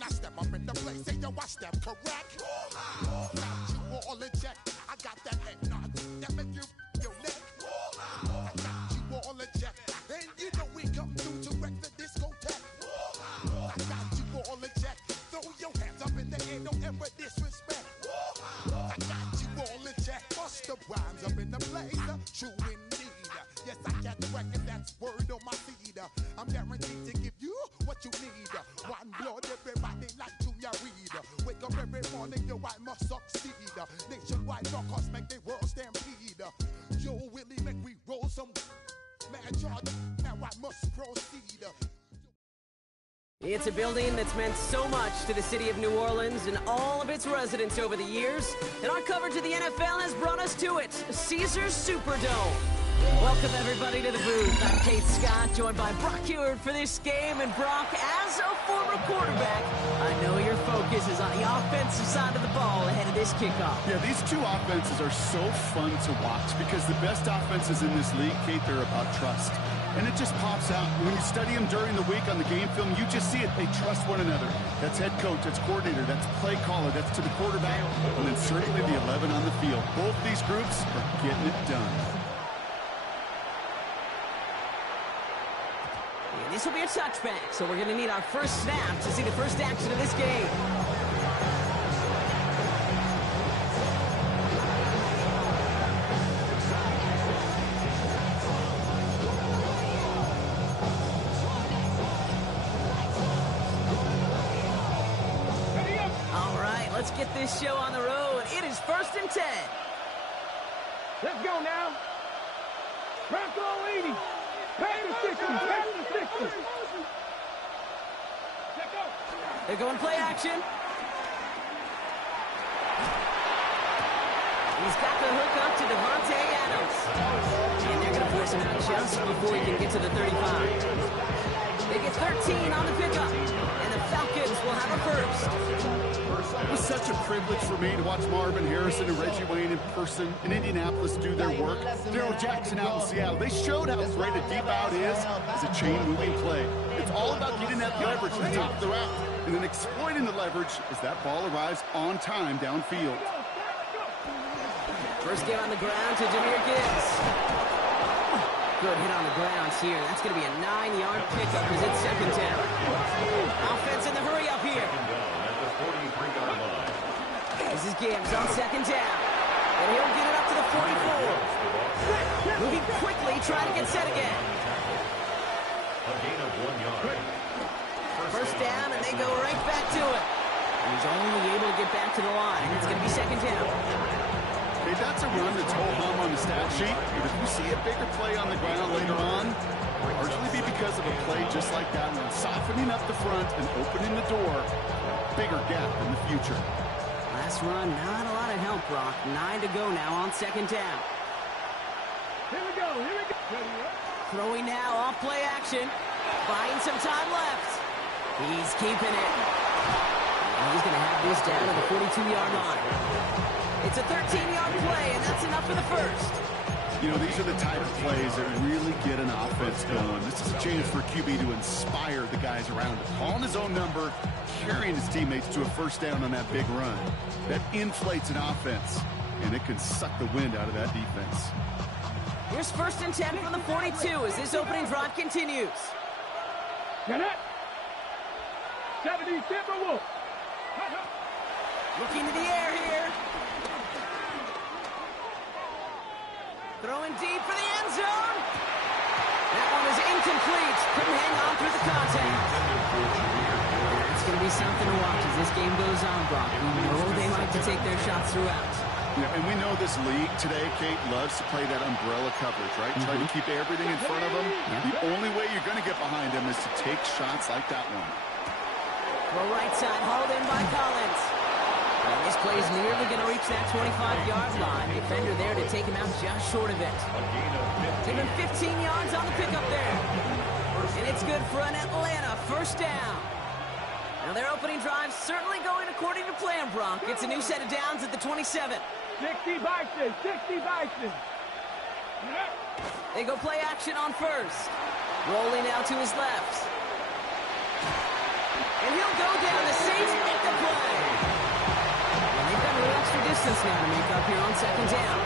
When I step up in the place, say yo, I step correct. Got you all in check. I got that eggnog that make you your neck. I got you all in check. And you know we come through to wreck the discotheque. I got you all in check. Throw your hands up in the air, don't ever disrespect. I got you all in check. Bust the rhymes up in the blazer. True indeed. Yes, I got the record, that's word on my seed. I'm guaranteed to give you what you need. One blood, everybody like Junior Reed. Wake up every morning, yo, I must succeed. Nationwide rockers make the world stampede. Yo, Willie, make we roll some mad charge. Now I must proceed. It's a building that's meant so much to the city of New Orleans and all of its residents over the years, and our coverage of the NFL has brought us to it, Caesars Superdome. Welcome everybody to the booth. I'm Kate Scott, joined by Brock Heward for this game, and Brock, as a former quarterback, I know your focus is on the offensive side of the ball ahead of this kickoff. Yeah, these two offenses are so fun to watch because the best offenses in this league, Kate, they're about trust. And it just pops out. When you study them during the week on the game film, you just see it. They trust one another. That's head coach, that's coordinator, that's play caller, that's to the quarterback, and then certainly the 11 on the field. Both these groups are getting it done. And this will be a touchback, so we're going to need our first snap to see the first action of this game. Let's get this show on the road. It is 1st and 10. Let's go now. Bronco 80. Pass the 60. Pass the 60. They're going play action. He's got the hook up to Devontae Adams. And they're going to force him out just before he can get to the 35. They get 13 on the pickup. And the Falcons will have a first. It was such a privilege for me to watch Marvin Harrison and Reggie Wayne in person in Indianapolis do their work. Daryl Jackson out in Seattle. They showed how great a deep out is as a chain-moving play. It's all about getting that leverage to the top of the route and then exploiting the leverage as that ball arrives on time downfield. First get on the ground to Jahmyr Gibbs. Good hit on the ground here. That's going to be a 9-yard pickup as it's 2nd down. Offense in the hurry up here. This is Gibbs on 2nd down. And he'll get it up to the 44. Moving quickly, trying to get set again. A gain of 1 yard. First down, and they go right back to it. He's only able to get back to the line. It's going to be 2nd down. Hey, that's a run that's ho-hum on the stat sheet. But if you see a bigger play on the ground later on, largely be because of a play just like that one, softening up the front and opening the door. Bigger gap in the future. Last run, not a lot of help, Brock. 9 to go now on 2nd down. Here we go. Here we go. Throwing now off play action. Buying some time left. He's keeping it. And he's going to have this down to the 42-yard line. It's a 13-yard play, and that's enough for the first. You know, these are the type of plays that really get an offense going. This is a chance for QB to inspire the guys around him. Calling his own number, carrying his teammates to a first down on that big run. That inflates an offense, and it can suck the wind out of that defense. Here's 1st and 10 from the 42 as this opening drive continues. Get it. 70 Timberwolves. Looking to the air here. Throwing deep for the end zone. That one is incomplete. Couldn't hang on through the contact. It's going to be something to watch as this game goes on, Brock. We know they like to take their shots throughout. Yeah, and we know this league today, Kate, loves to play that umbrella coverage, right? Try to keep everything in front of them. The only way you're going to get behind them is to take shots like that one. Well, right side, hauled in by Collins. And this play is nearly going to reach that 25-yard line. Defender there to take him out just short of it. Give him 15 yards on the pickup there. And it's good for an Atlanta first down. Now their opening drive certainly going according to plan, Brock. It's a new set of downs at the 27. 60 Bison. 60 Bison. They go play action on first. Rolling out to his left. And and he'll go down. The Saints make the play. And they've got a little extra distance now to make up here on second down.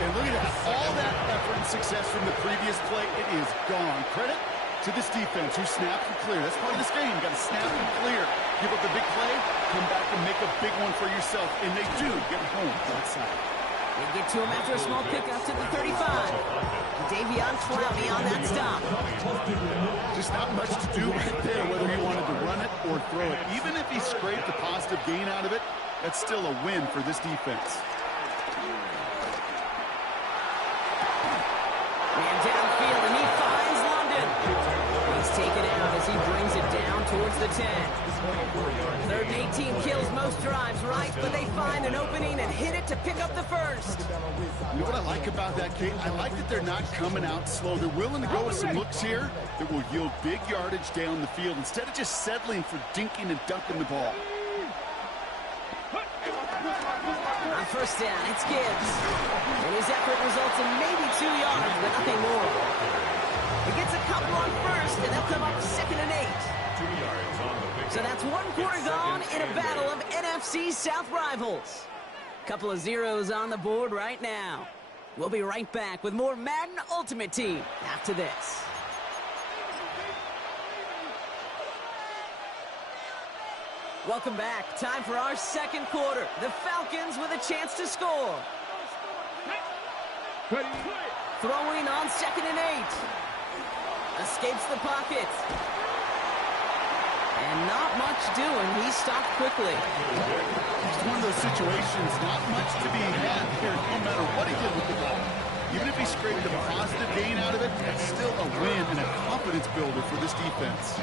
And look at that. All that effort and success from the previous play, it is gone. Credit to this defense who snapped and cleared. That's part of this game. You got to snap and clear. Give up a big play, come back and make a big one for yourself. And they do get home outside. They get to him after a small pickup to the 35. Davion Clowney on that stop. Just not much to do right there, whether he wanted to run it or throw it. Even if he scraped a positive gain out of it, that's still a win for this defense. Man downfield, and he finds London. He's taken out as he brings it down towards the 10. Third and 18 kills most drives, right? But they find an opening and hit it to pick up the first. You know what I like about that, Kate? I like that they're not coming out slow. They're willing to go with some looks here that will yield big yardage down the field instead of just settling for dinking and dunking the ball. On first down, it's Gibbs. And his effort results in maybe 2 yards, but nothing more. He gets a couple on first, and they'll come up second and 8. 2 yards on the pick. So that's one quarter gone in a battle of NFC South rivals. Couple of zeros on the board right now. We'll be right back with more Madden Ultimate Team after this. Welcome back. Time for our second quarter. The Falcons with a chance to score. Throwing on second and 8. Escapes the pocket. And not much doing. He stopped quickly. It's one of those situations, not much to be had here, no matter what he did with the ball. Even if he scraped a positive gain out of it, that's still a win and a confidence builder for this defense.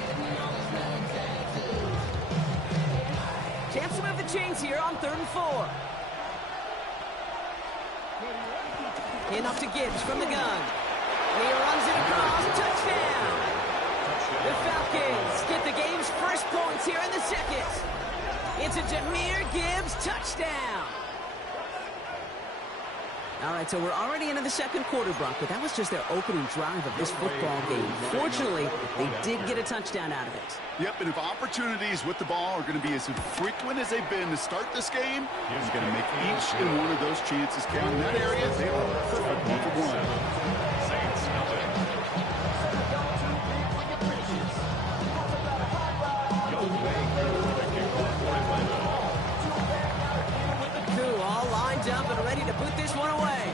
Chance to move the chains here on 3rd and 4. In up to Gibbs from the gun. And he runs it across. Touchdown! The Falcons get the game's first points here in the second. It's a Jahmyr Gibbs touchdown. All right, so we're already into the second quarter, Brock, but that was just their opening drive of this football game. Fortunately, they did get a touchdown out of it. Yep, and if opportunities with the ball are going to be as infrequent as they've been to start this game, he's going to make each and one of those chances count. In that area, they are perfect 1-for-1. Saints nothing. Young Baker with a kickoff for Atlanta. All lined up and ready to put this one away.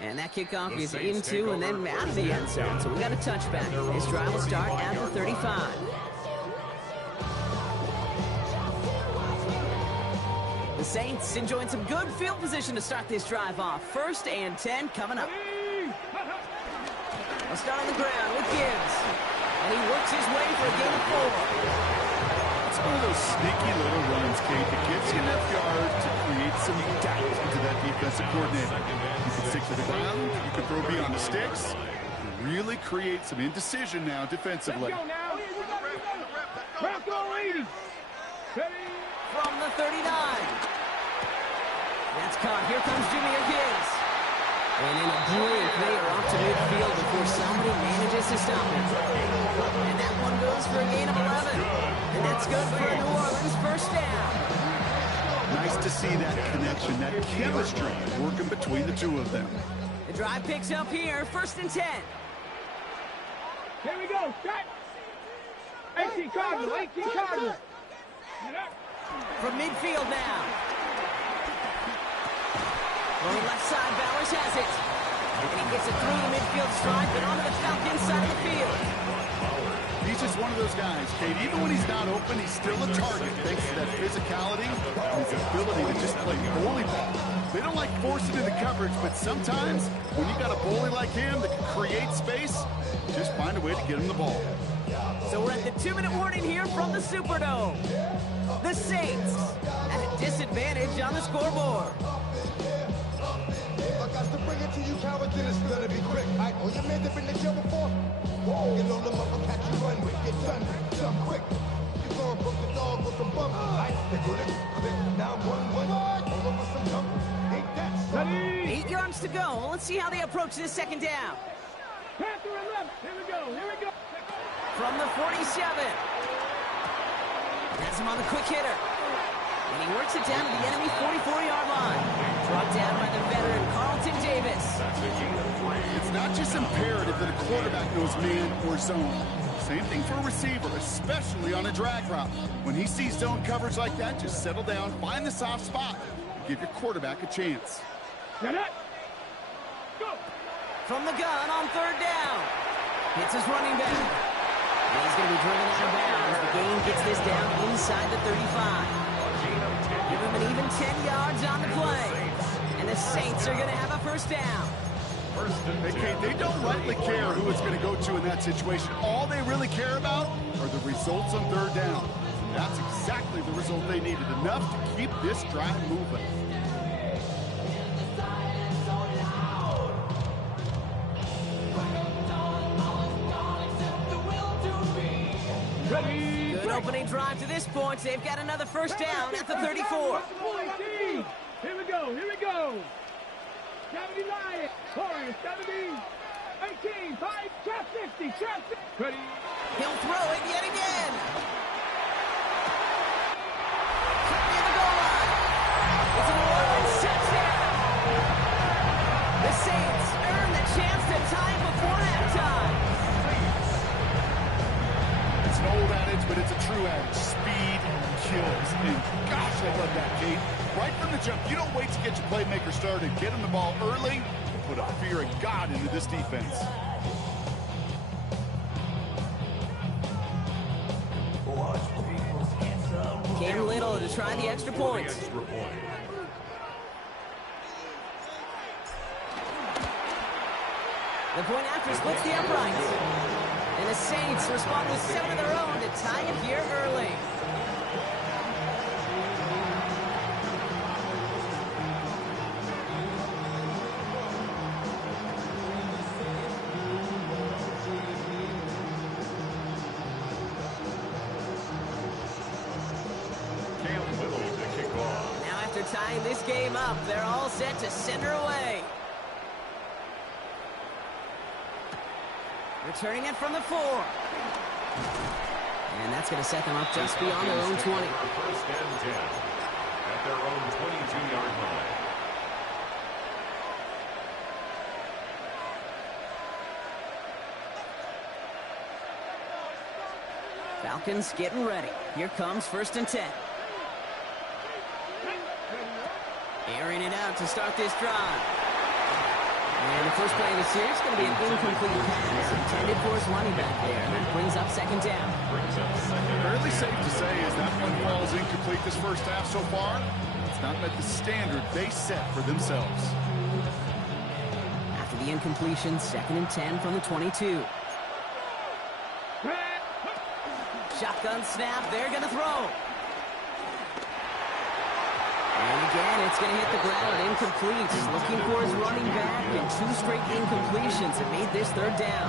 And that kickoff is into and then out of the end zone. So we got a touchback. This drive will start at the 35. The Saints enjoying some good field position to start this drive off. 1st and 10 coming up. We'll start on the ground with Gibbs. And he works his way for a gain of 4. It's one of those sneaky little runs, Kate, that gets you enough yards to create some doubt into that defensive coordinator. You can stick to the ground, you can throw beyond the sticks, really create some indecision now defensively. Let's go now. Let's go, ladies. From the 39. That's caught. Here comes Jahmyr Gibbs. And in a blink, they are off to midfield before somebody manages to stop him. And that one goes for a gain of 11. And that's good for a New Orleans first down. Nice to see that connection, that chemistry working between the two of them. The drive picks up here, 1st and 10. Here we go. Shot. 18 Cardinal. 18 Cardinal. From midfield now. On the left side, Bowers has it. And he gets it through the midfield stride, but onto the Falcons side of the field. He's just one of those guys, Kate. Even when he's not open, he's still a target thanks to that physicality and his ability to just play goalie ball. They don't like forcing into coverage, but sometimes when you got a goalie like him that can create space, just find a way to get him the ball. So we're at the 2-minute warning here from the Superdome. The Saints at a disadvantage on the scoreboard. I got to bring it to you, cowards, and it's gonna be quick. I know your man that been in jail before. Whoa, you know them up and catch you run with. Get done with, jump quick. You gonna broke the dog with some bump. They go to click, now 1-1. All over some jump. Ain't that something? 8 yards to go. Let's see how they approach this second down. Panther and left. Here we go. Here we go. From the 47. Has him on the quick hitter. And he works it down to the enemy 44-yard line. Brought down by the veteran Carlton Davis. It's not just imperative that a quarterback knows man or zone. Same thing for a receiver, especially on a drag route. When he sees zone coverage like that, just settle down, find the soft spot, and give your quarterback a chance. Get it. Go. From the gun on third down. Hits his running back. And he's going to be driven out of bounds. The game gets this down inside the 35. Give him an even 10 yards on the play. And the Saints are going to have a first down. Hey, Kate, they don't rightly care who it's going to go to in that situation. All they really care about are the results on third down. That's exactly the result they needed, enough to keep this drive moving. Good opening drive to this point. They've got another first down at the 34. Here we go. Here we go. 79. Corey, 70. 18. 5. Trap 60. Trap 60. Ready. He'll throw it yet again. Near the goal line. It's a New Orleans touchdown. The Saints earn the chance to tie before halftime. It's an old adage, but it's a true adage. Speed kills. And gosh, I love that, Kate. Right from the jump, you don't wait to get your playmaker started. Get him the ball early and put a fear of God into this defense. Cam Little to try the extra point. The point after splits the uprights. And the Saints respond with 7 of their own to tie it here early. Tying this game up, they're all set to center away. Returning it from the 4. And that's going to set them up just beyond their own 20. First and 10 at their own 22-yard line. Falcons getting ready. Here comes first and 10. Airing it out to start this drive. And the first play of the series is going to be an incomplete pass intended for his running back there. And that brings up second down. Fairly safe to say as that one falls incomplete this first half so far, it's not met the standard they set for themselves. After the incompletion, second and 10 from the 22. Shotgun snap, they're going to throw. And again, it's going to hit the ground, incomplete. Looking for his running back, and 2 straight incompletions have made this third down.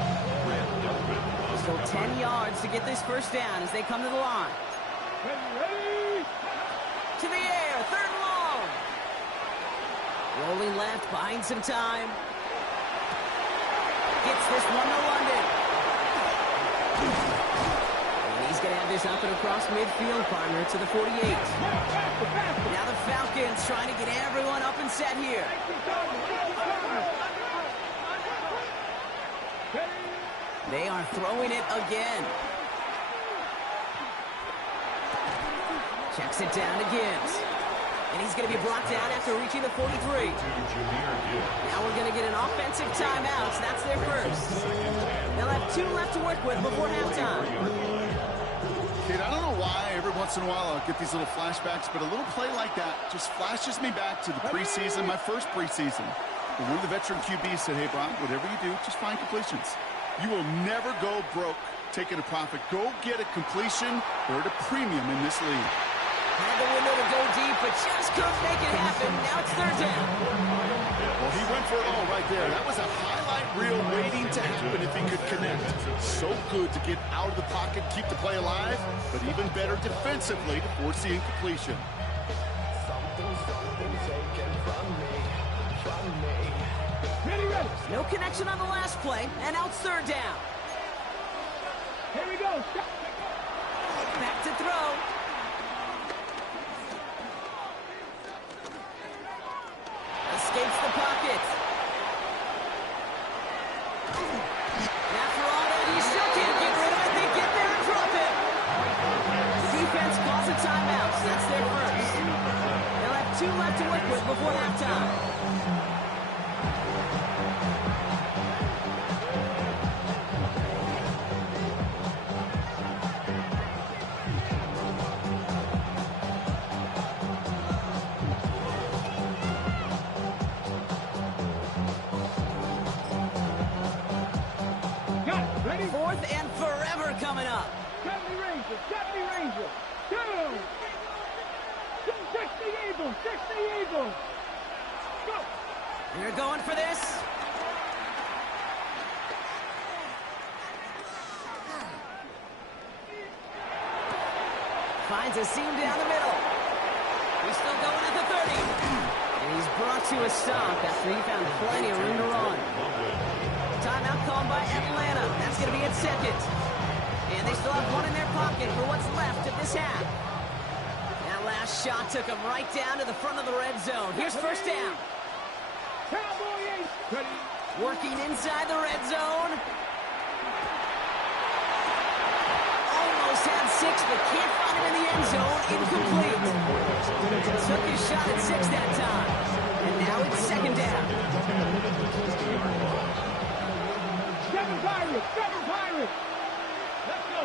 Still 10 yards to get this first down as they come to the line. To the air, third and long. Rolling left, buying some time. Gets this one to London. He's going to have this up and across midfield, partner, to the 48. Now the Falcons trying to get everyone up and set here. They are throwing it again. Checks it down to Gibbs. And he's going to be brought down after reaching the 43. Now we're going to get an offensive timeout. So that's their first. They'll have 2 left to work with before halftime. Kate, I don't know why every once in a while I'll get these little flashbacks, but a little play like that just flashes me back to the preseason, my first preseason. When one of the veteran QBs said, hey, Brock, whatever you do, just find completions. You will never go broke taking a profit. Go get a completion. They're at a premium in this league. Had the window to go deep, but just couldn't make it happen. Now it's third down. Well, he went for it all right there. That was a highlight reel waiting to happen if he could connect. So good to get out of the pocket, keep the play alive, but even better defensively to force the incompletion. Ready, ready. No connection on the last play, and now it's third down. Here we go. Back to throw. Escapes the pocket. After all that, he still can't get rid of it. They get there and drop it. The defense calls a timeout, so that's their first. They'll have 2 left to work with before halftime. Fourth and forever coming up. 70 Rangers, 70 Rangers. 2. 60 Eagles, 60 Eagles. Go. They're going for this. Finds a seam down the middle. He's still going at the 30. And he's brought to a stop after he found plenty of room to run. Timeout called by Atlanta. That's going to be its second. And they still have one in their pocket for what's left of this half. That last shot took them right down to the front of the red zone. Here's first down. Cowboy 8. Working inside the red zone. Almost had 6, but can't find him in the end zone. Incomplete. Took his shot at 6 that time. And now it's second down. 7 Pirates, 7 Pirates. Let's go.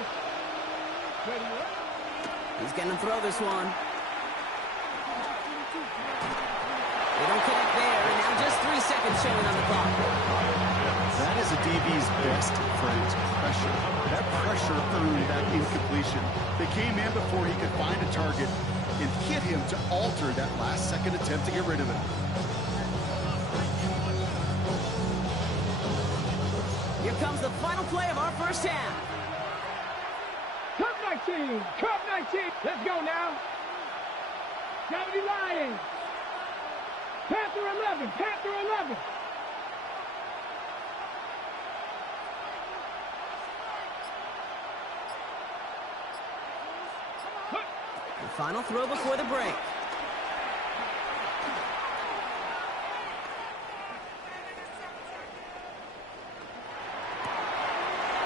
He's going to throw this one. They don't connect there, and now just 3 seconds showing on the clock. That is a DB's best friend, pressure. That pressure earned that incompletion. They came in before he could find a target and hit him to alter that last-second attempt to get rid of it. Here comes the final play of our first half. Cup 19, Cup 19. Let's go now. 70 Lions. Panther 11, Panther 11. The final throw before the break.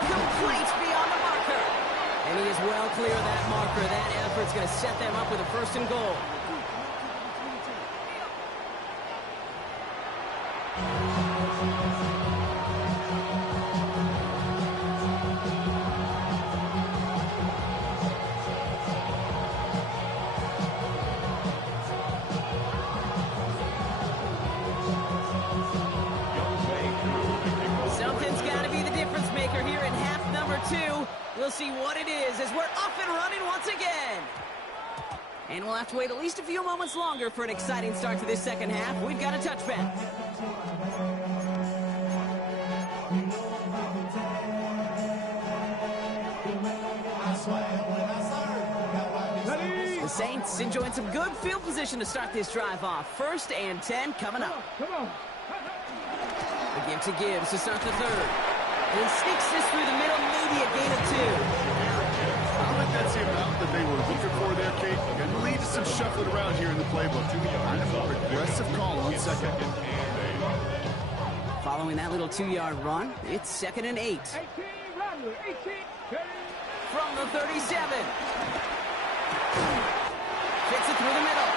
Complete beyond the marker. And he is well clear of that marker. That effort's going to set them up with a first and goal. Something's got to be the difference maker here in half number 2. We'll see what it is as we're up and running once again. And we'll have to wait at least a few moments longer for an exciting start to this second half. We've got a touchback. The Saints enjoying some good field position to start this drive off. 1st and 10 coming up. Come on. The give to Gibbs to start the third. And he sneaks this through the middle, maybe a gain of 2. I don't think that's the amount that they were looking for there, Kate. Going to lead to some shuffling around here in the playbook. Kind of a progressive call on second. Following that little 2-yard run, it's 2nd and 8. 18, Rodler, 18. From the 37. Fits it through the middle.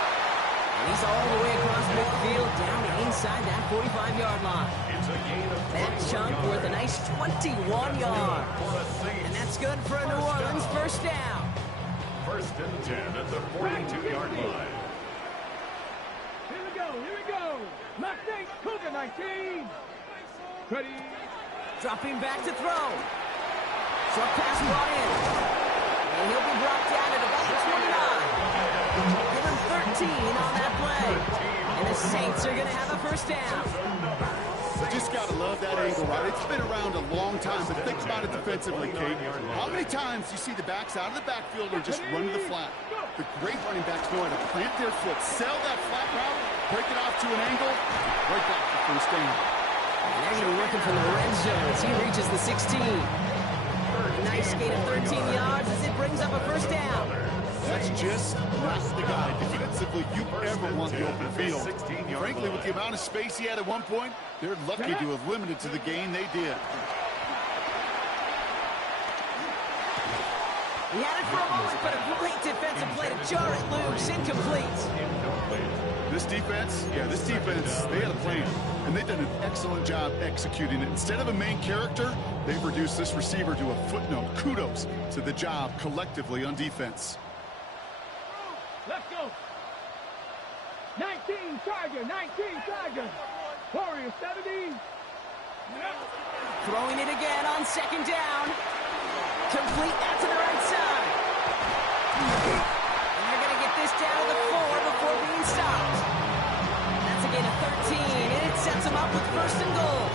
And he's all the way across midfield, down inside that 45-yard line. That chunk worth a nice 21 yards. And that's good for a New Orleans first down. 1st and 10 at the 42-yard line. Here we go, here we go. Mustang, Cougar 19. Ready. Dropping back to throw. Short pass brought in. And he'll be brought down at about the 29. Give him 13 on that play. And the Saints are going to have a first down. You just got to love that angle, right? It's been around a long time, but think about it defensively, Kate. How many times you see the backs out of the backfield or just run to the flat? The great running backs know how to plant their foot, sell that flat route, break it off to an angle, right back to first down. And they're going to be working from the red zone as he reaches the 16. Nice gain of 13 yards as it brings up a first down. That's just not the guy defensively you ever want the open field. Frankly, with the amount of space he had at one point, they're lucky to have limited to the gain they did. He had it for a moment, but a great defensive play to jar it loose. Incomplete. This defense, they had a plan, and they've done an excellent job executing it. Instead of a main character, they've reduced this receiver to a footnote. Kudos to the job collectively on defense. Let's go. 19 Charger, 19 Charger. Warrior 70. Throwing it again on second down. Complete out to the right side. And they're going to get this down to the 4 before being stopped. That's a gain of 13, and it sets them up with first and goal.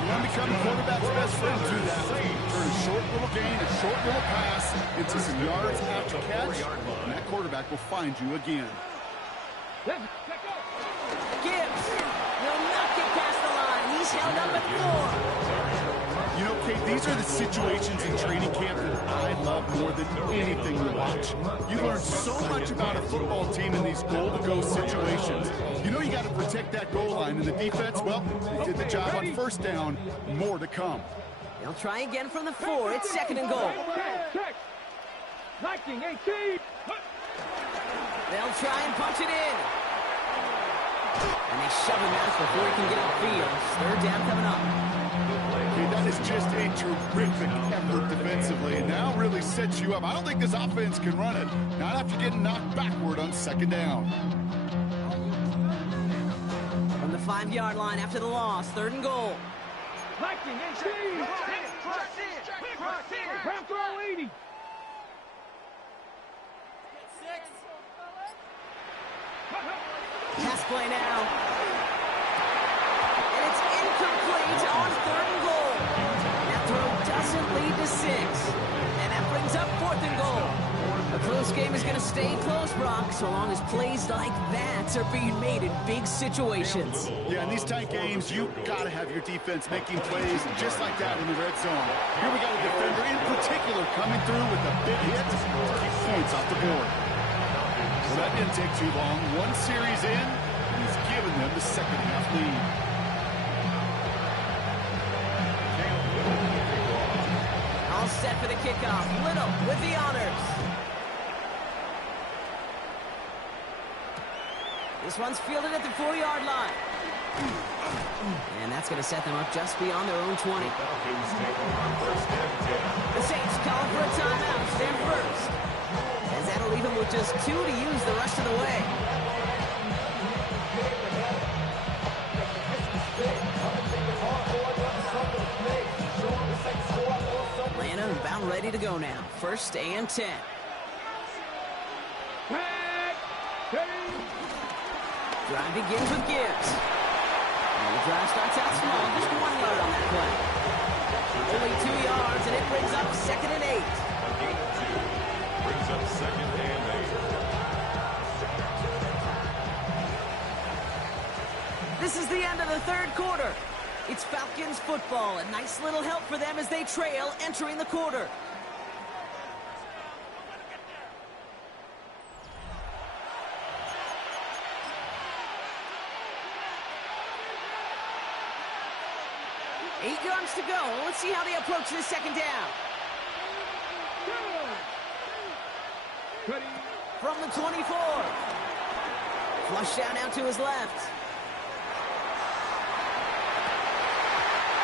You want to become the quarterback's best friend, do that. Turn a short little gain, a short little pass into some yards after catch, and that quarterback will find you again. Let's go. Gibbs will not get past the line. He's held up at 4. You know, Kate, these are the situations in training camp that I love more than anything to watch. You learn so much about a football team in these goal-to-go situations. You know you got to protect that goal line, and the defense, well, they did the job on first down. More to come. They'll try again from the 4. It's second and goal. Check. 19, 18. They'll try and punch it in. And they shove him out before he can get upfield. Third down coming up. Okay, that is just a terrific effort defensively, and now really sets you up. I don't think this offense can run it, not after getting knocked backward on second down. From the 5-yard line after the loss, third and goal. 19, 18. Cross throw 80. Pass play now. And it's incomplete on third and goal. That throw doesn't lead to 6. And that brings up fourth and goal. A close game is going to stay close, Brock, so long as plays like that are being made in big situations. Yeah, in these tight games, you got to have your defense making plays just like that in the red zone. Here we got a defender in particular coming through with a big hit to keep points off the board. Well, that didn't take too long. One series in, and he's given them the second half lead. All set for the kickoff. Little with the honors. This one's fielded at the 4-yard line. And that's going to set them up just beyond their own 20. The Saints calling for a timeout. They're first. As that'll leave them with just 2 to use the rest of the way. Atlanta about ready to go now. First and 10. Drive begins with Gibbs. And the drive starts out small, just 1 yard on that play. Only 2 yards, and it brings up second and 8. Brings up second and 8. This is the end of the third quarter. It's Falcons football, a nice little help for them as they trail entering the quarter. Eight yards to go. Let's see how they approach this second down. From the 24. Flush down out to his left.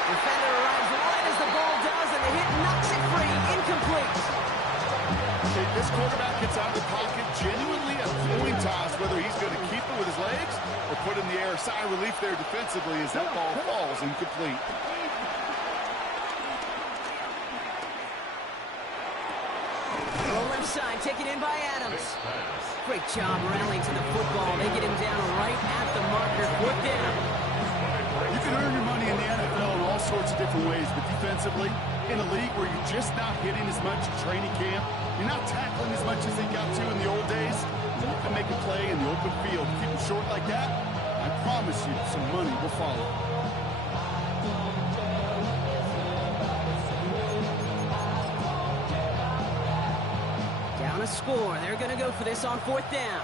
Defender arrives right as the ball does, and the hit knocks it free. Incomplete. Okay, this quarterback gets out of the pocket genuinely a coin toss, whether he's going to keep it with his legs or put it in the air. Sigh of relief there defensively as that ball falls incomplete. Left side, taken in by Adams. Great job rallying to the football. They get him down right at the marker. Fourth down. You can earn your money in the NFL in all sorts of different ways, but defensively, in a league where you're just not hitting as much at training camp, you're not tackling as much as they got to in the old days, you can make a play in the open field. Keep them short like that, I promise you some money will follow. to score. They're going to go for this on 4th down.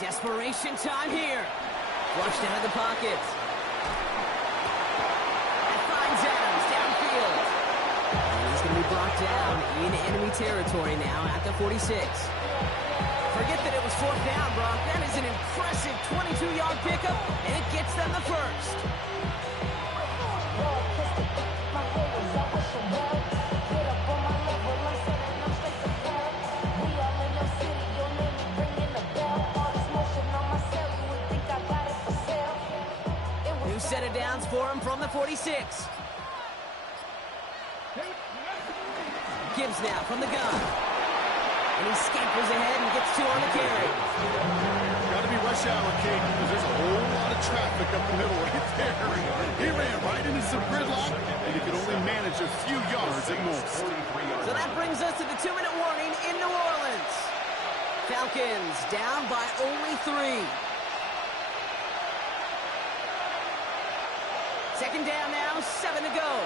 Desperation time here. Flushed out of the pocket. That finds Adams downfield. And he's going to be brought down in enemy territory now at the 46. Forget that it was 4th down, Brock. That is an impressive 22-yard pickup, and it gets them the first. New set of downs for him from the 46. Gibbs now from the gun. And he scampers ahead and gets 2 on the carry. Got to be rush hour, Kate, because there's a whole lot of traffic up the middle right there. He ran right into some gridlock, and he could only manage a few yards at most. So that brings us to the 2-minute warning in New Orleans. Falcons down by only 3. 2nd down now, 7 to go.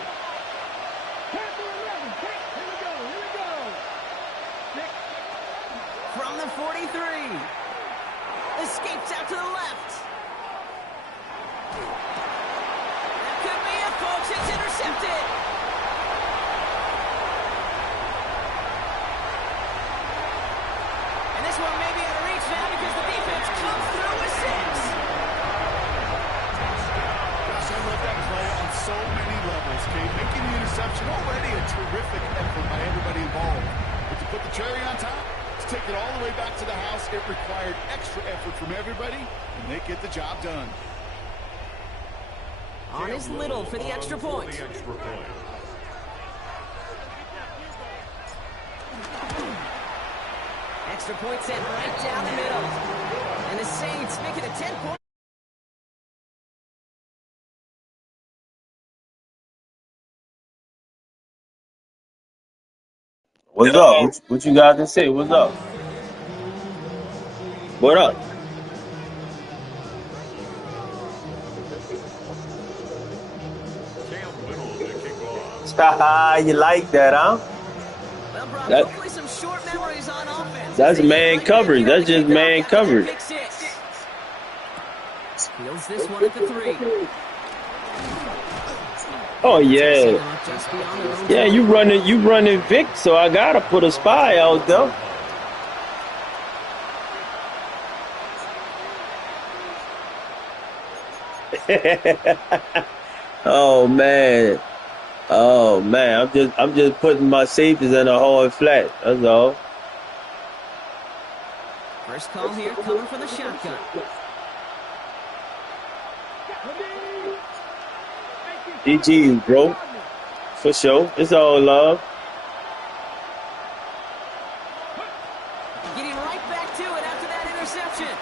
From the 43. Escapes out to the left. That could be it, folks. It's intercepted. And this one may be out of reach now because the defense comes through with 6. Gosh, I love that play on so many levels, Kate. Making the interception already a terrific effort by everybody involved. But to put the cherry on top, to take it all the way back to the house, it required extra effort from everybody, and they get the job done. On is Little for the extra point. Extra point sent right down the middle. And the Saints make it a 10-point. What's up? What you got to say? What's up? What up? You like that, huh? Well, Brock, hopefully some short memories on offense. That's man coverage. That's just man coverage. Fields this one at the 3. Oh yeah. Yeah, you running Vic, so I gotta put a spy out there. Oh man. Oh man, I'm just putting my safeties in a hard flat. That's all. First call here coming from the shotgun. GG, bro. For sure. It's all love. Getting right back to it after that interception.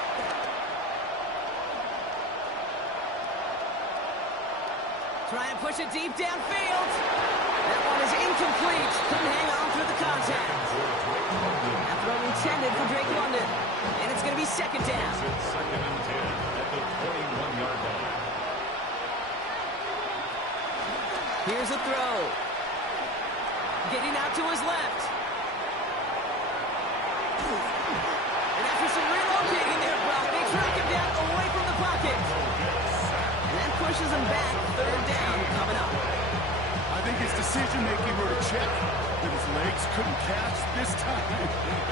Try and push it deep downfield. That one is incomplete. Couldn't hang on through the contact. That throw intended for Drake London. And it's going to be 2nd down. 2nd and 10 at the 21-yard line. Here's a throw. Getting out to his left. And after some relocating there, Brock, they track him down away from the pocket. And that pushes him back. 3rd down coming up. I think his decision-making wrote a check that his legs couldn't catch this time.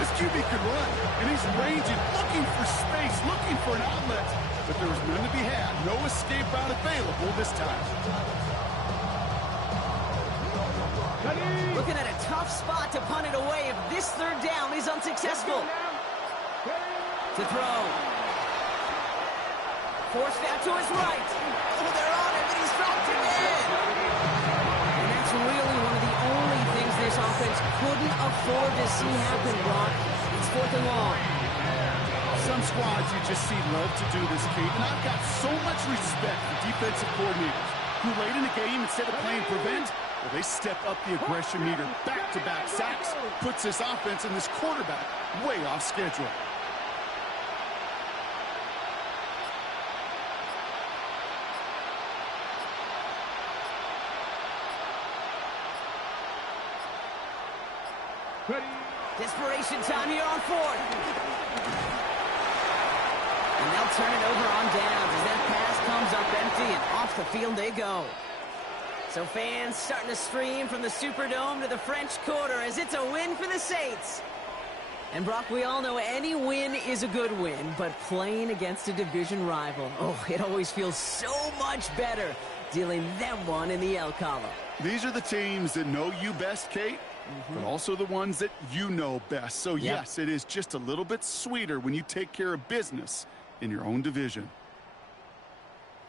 This QB could run, and he's ranging, looking for space, looking for an outlet. But there was none to be had. No escape route available this time. Looking at a tough spot to punt it away if this 3rd down is unsuccessful. To throw. Forced out to his right. Oh, they're on him, and he's dropped again. And that's really one of the only things this offense couldn't afford to see happen, Brock. It's 4th and long. Some squads you just see love to do this, Kate, and I've got so much respect for defensive coordinators who late in the game, instead of playing prevent, well, they step up the aggression meter. Back-to-back sacks puts this offense and this quarterback way off schedule. Desperation time here on fourth. And they'll turn it over on downs as that pass comes up empty and off the field they go. So fans starting to stream from the Superdome to the French Quarter as it's a win for the Saints. And Brock, we all know any win is a good win, but playing against a division rival, oh, it always feels so much better dealing them one in the L column. These are the teams that know you best, Kate, but also the ones that you know best. So, yes, it is just a little bit sweeter when you take care of business in your own division.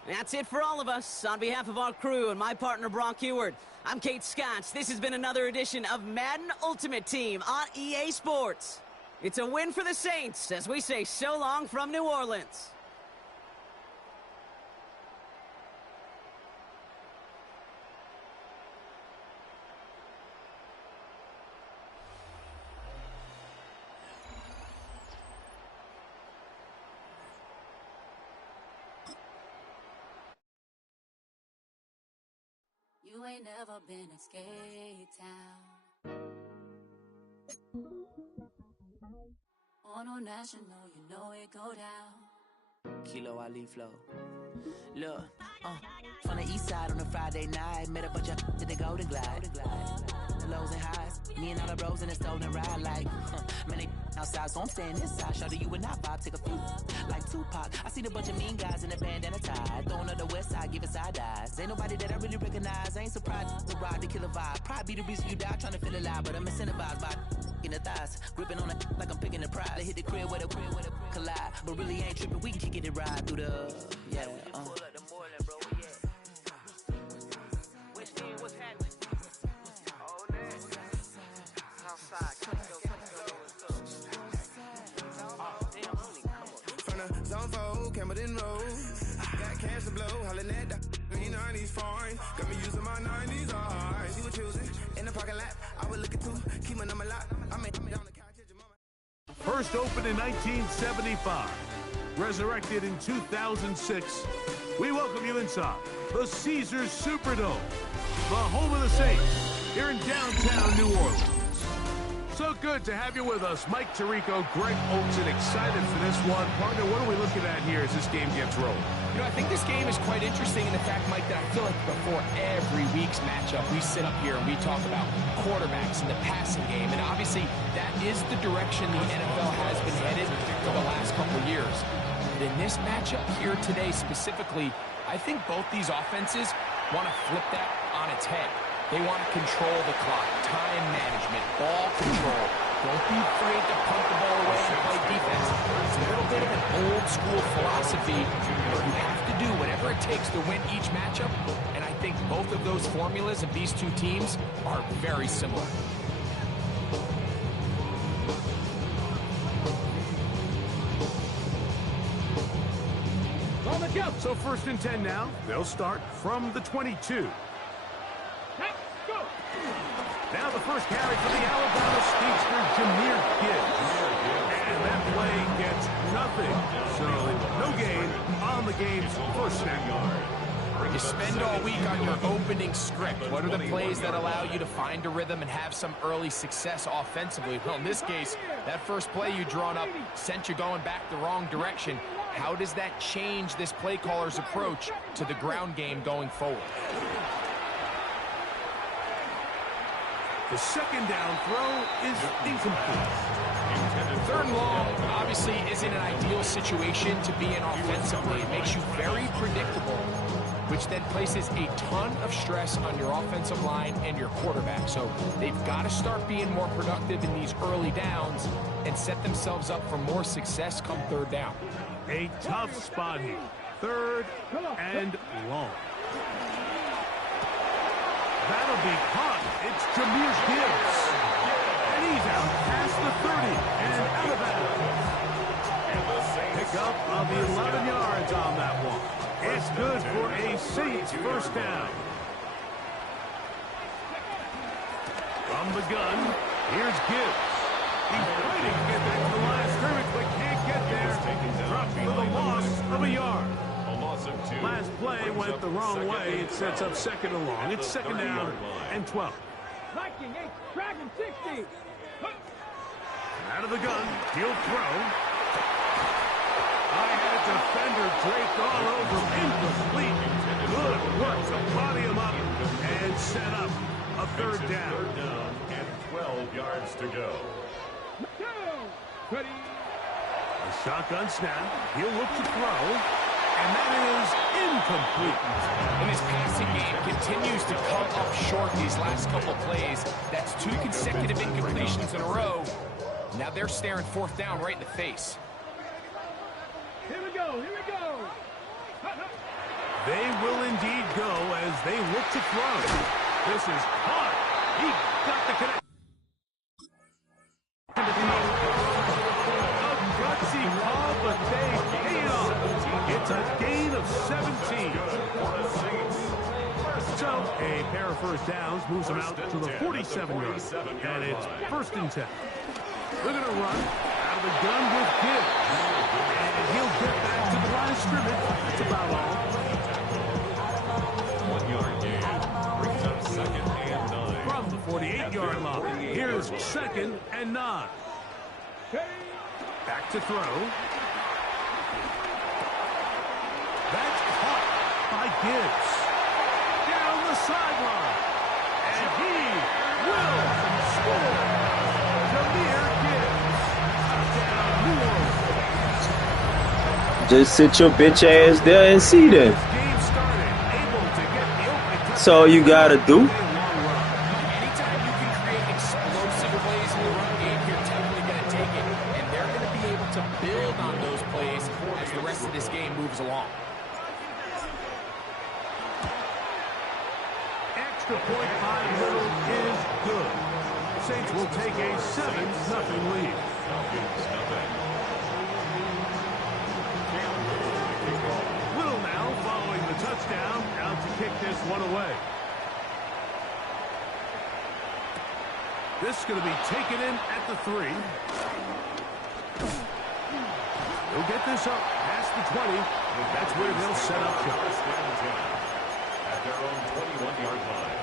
That's it for all of us. On behalf of our crew and my partner, Brock Heward, I'm Kate Scott. This has been another edition of Madden Ultimate Team on EA Sports. It's a win for the Saints as we say so long from New Orleans. You ain't never been in Skate Town. On no national, you know it go down. Kilo Ali flow. Look, from the east side on a Friday night, met a bunch of to the Golden Glide. The lows and highs, me and all the bros in a stolen ride like, man, they outside, so I'm staying inside. Show you and I vibe, take a few, like Tupac. I seen a bunch of mean guys in a bandana tie, throwing up the west side, giving side eyes. Ain't nobody that I really recognize, I ain't surprised to ride the killer vibe. Probably be the reason you die trying to feel alive, but I'm incentivized by in the thighs, gripping on it like I'm picking the prize. They hit the crib with a collide, but really ain't tripping. We can kick it and ride through the Zone 4, Campbellton Road. Got cash to blow, hollering at the 90s foreign. Got me using my 90s, alright. You were choosing in the parking lot. I would look at two, keep my number locked. I made down the couch at your mama. First opened in 1975, resurrected in 2006. We welcome you inside the Caesars Superdome, the home of the Saints, here in downtown New Orleans. So good to have you with us. Mike Tirico, Greg Olson, excited for this one. Partner, what are we looking at here as this game gets rolling? You know, I think this game is quite interesting in the fact, Mike, that I feel like before every week's matchup, we sit up here and we talk about quarterbacks and the passing game. And obviously, that is the direction the NFL has been headed for the last couple of years. But in this matchup here today specifically, I think both these offenses want to flip that on its head. They want to control the clock, time management, ball control. Don't be afraid to punt the ball away and play defense. It's a little bit of an old school philosophy. You have to do whatever it takes to win each matchup. And I think both of those formulas of these two teams are very similar. So first and 10 now. They'll start from the 22. Now the first carry for the Alabama speedster, Jahmyr Gibbs. And that play gets nothing. So no gain on the game's first snap. You spend all week on your opening script. What are the plays that allow you to find a rhythm and have some early success offensively? Well, in this case, that first play you drawn up sent you going back the wrong direction. How does that change this play caller's approach to the ground game going forward? The second down throw is incomplete. Third and long obviously isn't an ideal situation to be in offensively. It makes you very predictable, which then places a ton of stress on your offensive line and your quarterback. So they've got to start being more productive in these early downs and set themselves up for more success come third down. A tough spot here. Third and long. That'll be caught. It's Jahmyr Gibbs. And he's out past the 30 and out of bounds. Pick up of the 11 yards on that one. It's good for a Saints first down. From the gun, here's Gibbs. He's fighting to get back to the line of scrimmage, but can't get there. Dropped for the loss of a yard. Last play went the wrong way. It sets up second and long. It's second down and 12. Viking 8, Dragon 60. Out of the gun, he'll throw. I had a defender draped all over him. Incomplete. Good work to body him up and set up a third down. Third down and 12 yards to go. Ready. A shotgun snap. He'll look to throw. And that is incomplete. And his passing game continues to come up short these last couple plays. That's 2 consecutive incompletions in a row. Now they're staring fourth down right in the face. Here we go. Here we go. They will indeed go as they look to throw. This is hard. He got the connection. A gutsy call, but they paid off. It's a gain of 17. So a pair of first downs moves them out to the 47-yard. And it's 1st and 10. They're going to run out of the gun with Gibbs. And he'll get back to the line of scrimmage. That's about all. 1-yard gain. Brings up 2nd and 9. From the 48-yard line, here's 2nd and 9. Back to throw. That's caught by Gibbs. Down the sideline. And he will score. Jameer Gibbs. Touchdown, New Orleans. Just sit your bitch ass there and see them. That's all you gotta do. Anytime you can create explosive plays in the run game, you're definitely going to take it. And they're going to be able to build on those plays as the rest of this game moves along. Extra point by Little is good. Saints will take a 7-0 lead. Little now following the touchdown, out to kick this one away. This is going to be taken in at the 3. He'll get this up past the 20. That's where they'll set up shop. At their own 21-yard line.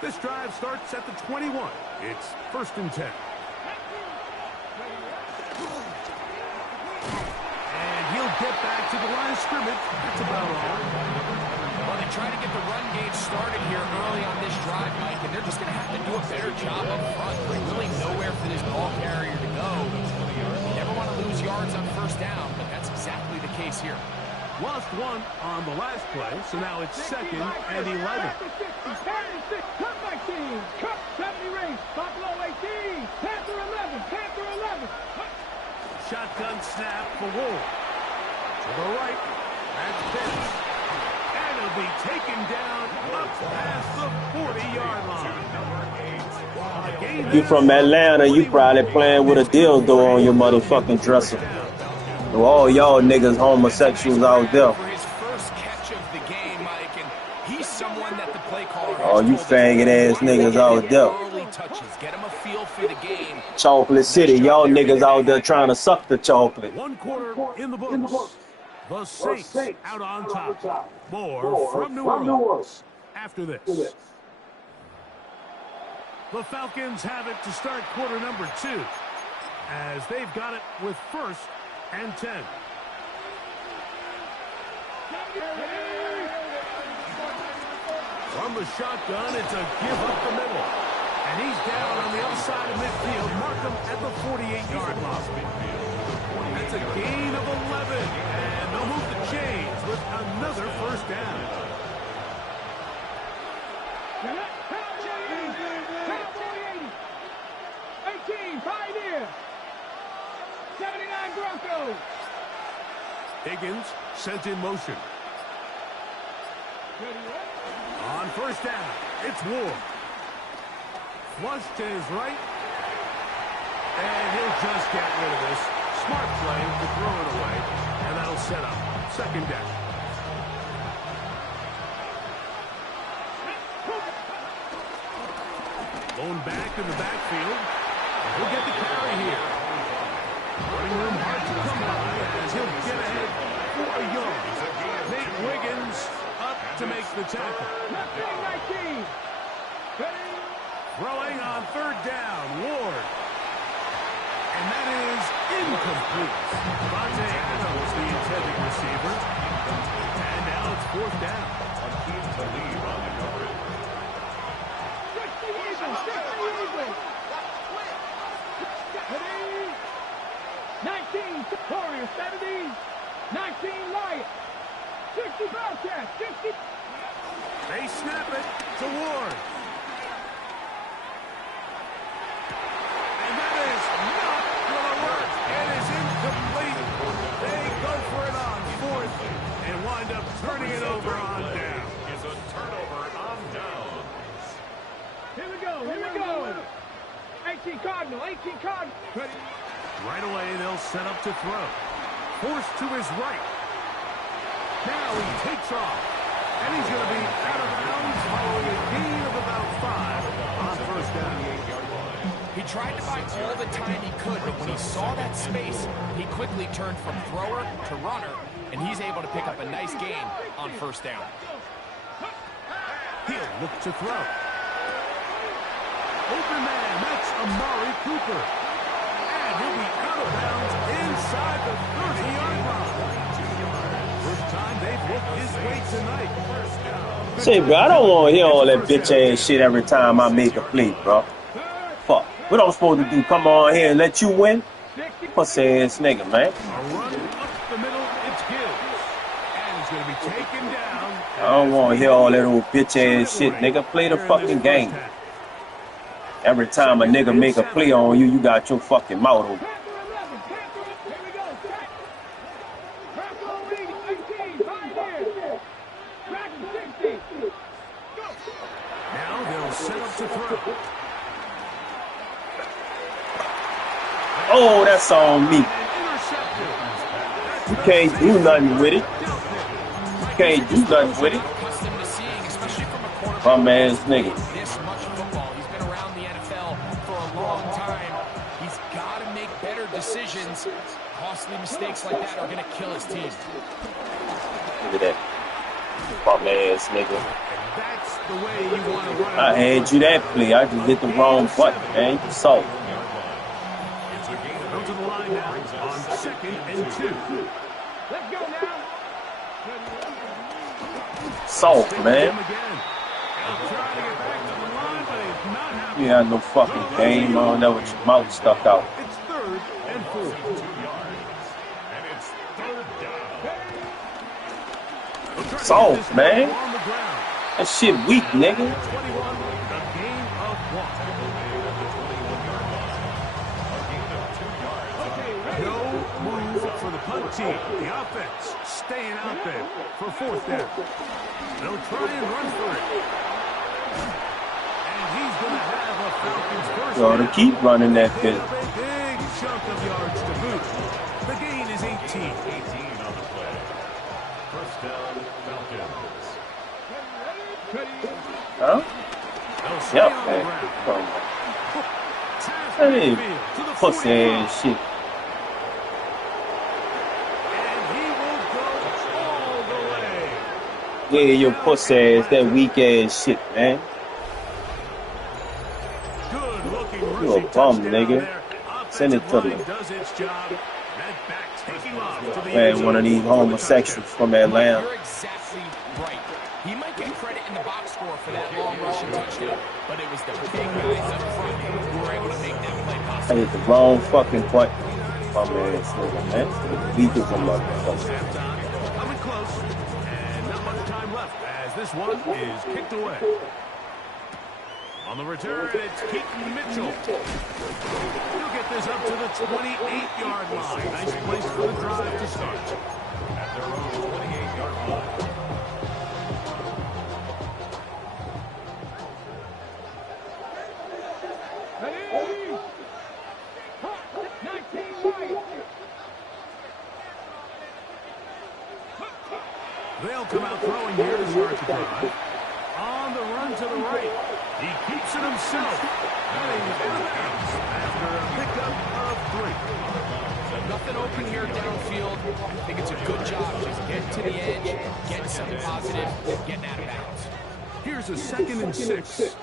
This drive starts at the 21. It's 1st and 10. And he'll get back to the line of scrimmage. That's about all. Well, they try to get the run game started here early on this drive, Mike, and they're just going to have to do a better job up front. There's really nowhere for this ball carrier to go. You never want to lose yards on 1st down, but that's exactly the case here. Lost 1 on the last play, so now it's 2nd and 11. Cut by team. Cut 70 race. Buffalo 18. Panther 11. Panther 11. Shotgun snap for Wolf. To the right. That's Pitts. And he'll be taken down up past the 40-yard line. You from Atlanta, you probably playing with a dildo on your motherfucking dresser. All y'all niggas homosexuals out there. For his first catch of the game, Mike, and he's someone that the play caller Oh, you faggot ass niggas out there. early touches, get him a feel for the game. Chocolate City, y'all niggas out there trying to suck the chocolate. 1 quarter in the books. The Saints out on top. More from New Orleans after this. The Falcons have it to start quarter number 2 as they've got it with 1st and 10. From the shotgun, it's a give up the middle. And he's down on the outside of midfield. Mark him at the 48-yard line. That's a gain of 11. And they'll move the chains with another 1st down. 18, Pioneer. 79 Broncos. Higgins sent in motion. On 1st down, it's Ward. Flush to his right. And he'll just get rid of this. Smart play to throw it away. And that'll set up 2nd down. Going back in the backfield. He'll get the carry here. Running room hard to come by as he'll get ahead for a yard. Nate Wiggins up to make the tackle. 19. On third down, Ward. And that is incomplete. Devontae Adams, the intended receiver. And now it's fourth down. A team to leave on the coverage. 19 Warriors, 70. 19 Lions. 60 Bearcats. 60. They snap it to Ward. And that is not going to work. It is incomplete. They go for it on fourth and wind up turning it over on down. Is a turnover on down. Here we go. 18 Cardinal. Ready. Right away, they'll set up to throw. Forced to his right. Now he takes off. And he's going to be out of bounds following a gain of about 5 on first down. He tried to buy all the time he could, but when he saw that space, he quickly turned from thrower to runner, and he's able to pick up a nice gain on first down. He'll look to throw. Open man, that's Amari Cooper. And he'll be out of bounds inside the 30-yard line. First time they've looked his way tonight. First down. Say, bro, I don't want to hear all that bitch ass shit every time I make a play, bro. Fuck. What I'm supposed to do? Come on here and let you win? Pussy ass nigga, man. A run up the middle, it's Gibbs. And he's going to be taken down. I don't want to hear all that old bitch ass shit, nigga. Play the fucking game. Every time a nigga make a play on you, you got your fucking mouth open. Now they'll set up to throw. Oh, that's on me. You can't do nothing with it. You can't do nothing with it. Bum ass nigga. This much football. He's been around the NFL for a long time. He's got to make better decisions. Costly mistakes like that are going to kill his team. Look at that. Bum ass nigga. That's the way you want to run. I had you that play. I just hit the wrong button, man. You saw it. Go to the line now on 2nd and 2. Let's go now. Soft, man. You had no fucking game on there with your mouth stuck out. It's 3rd and 4. And it's third down. Soft, man. That shit weak, nigga. No move for the punt team. The offense staying out there for 4th down. They'll try and run for it. And he's going to have a Falcons first You ought to keep running that bitch. A big chunk of yards to boot. The gain is 18. 18 on the play. First down, Falcons. Huh? Yep, man. Hey, pussy ass shit. Yeah, your pussy ass, that weak ass shit, man. You a bum, nigga. Send it to me. Man, one of these homosexuals from Atlanta. You're exactly right. He might get credit in the box score for that long rushing touchdown, but it was the big guys up front who were able to make that play I possible. hit the wrong fucking button. Bum ass nigga, man. The weak as a motherfucker. Coming close, and not much time left as this one is kicked away. On the return, it's Keaton Mitchell. He'll get this up to the 28-yard line. Nice place for the drive to start. At their own 28-yard line. They'll come out throwing here to start the drive. On the run to the right. He keeps it himself. And he's out of bounds after a pickup of 3. Nothing open here downfield. I think it's a good job just getting to the edge, getting something positive, getting out of bounds. Here's a 2nd and 6.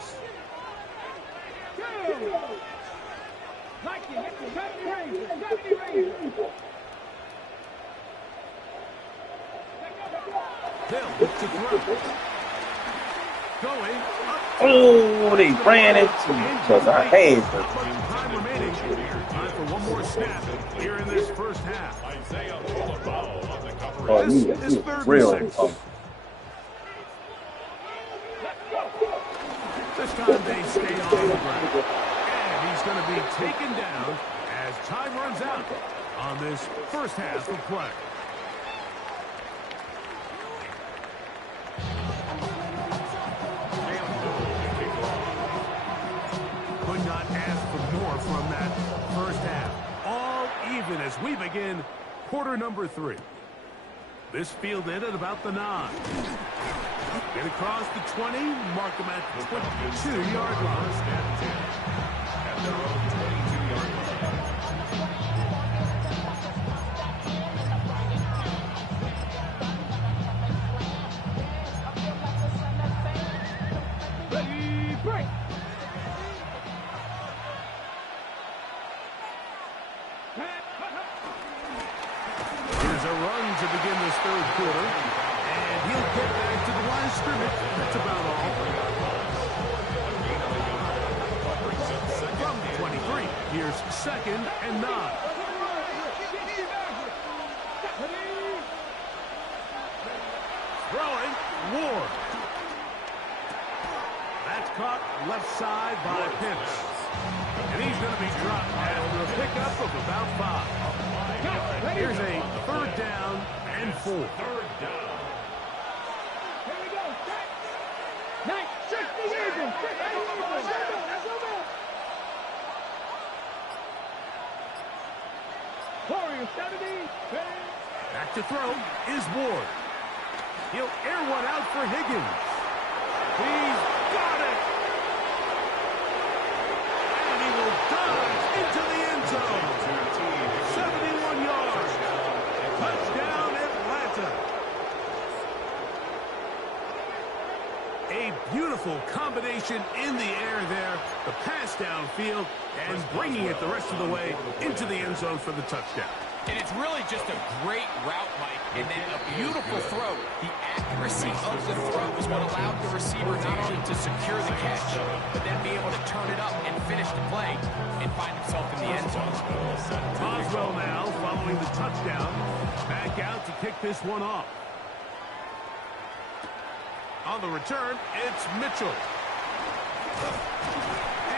Oh, they ran into because I hate it. Time for one more snap here in this first half. Oh, This he is was 3rd real. and 6. This time they stay on the ground. And he's going to be taken down as time runs out on this first half of play. Could not ask for more from that first half. All even as we begin quarter number 3. This fielded at about the 9. Get across the 20, mark them at the 22-yard line. At their own 22-yard line. Ready, break. Here's a run to begin this 3rd quarter. And he'll get back to the line of scrimmage. That's about all. From 23, here's 2nd and 9. Throwing, Ward. That's caught left side by Pitts. And he's going to be dropped after a pickup of about 5. Here's a 3rd down and 4. 3rd down. Here we go. Set. 60 Eagles. 60 Eagles. Let's go. Warriors 70. Back to throw is Ward. He'll air one out for Higgins. He's got it. And he will dive into the end zone. 71 yards. Touchdown, Atlanta. A beautiful combination in the air there. The pass downfield and bringing it the rest of the way into the end zone for the touchdown. And it's really just a great route, Mike, and then a beautiful throw. The accuracy of the throw is what allowed the receiver not only to secure the catch, but then be able to turn it up and finish the play and find himself in the end zone. Boswell now following the touchdown. Back out to kick this one off. On the return, it's Mitchell.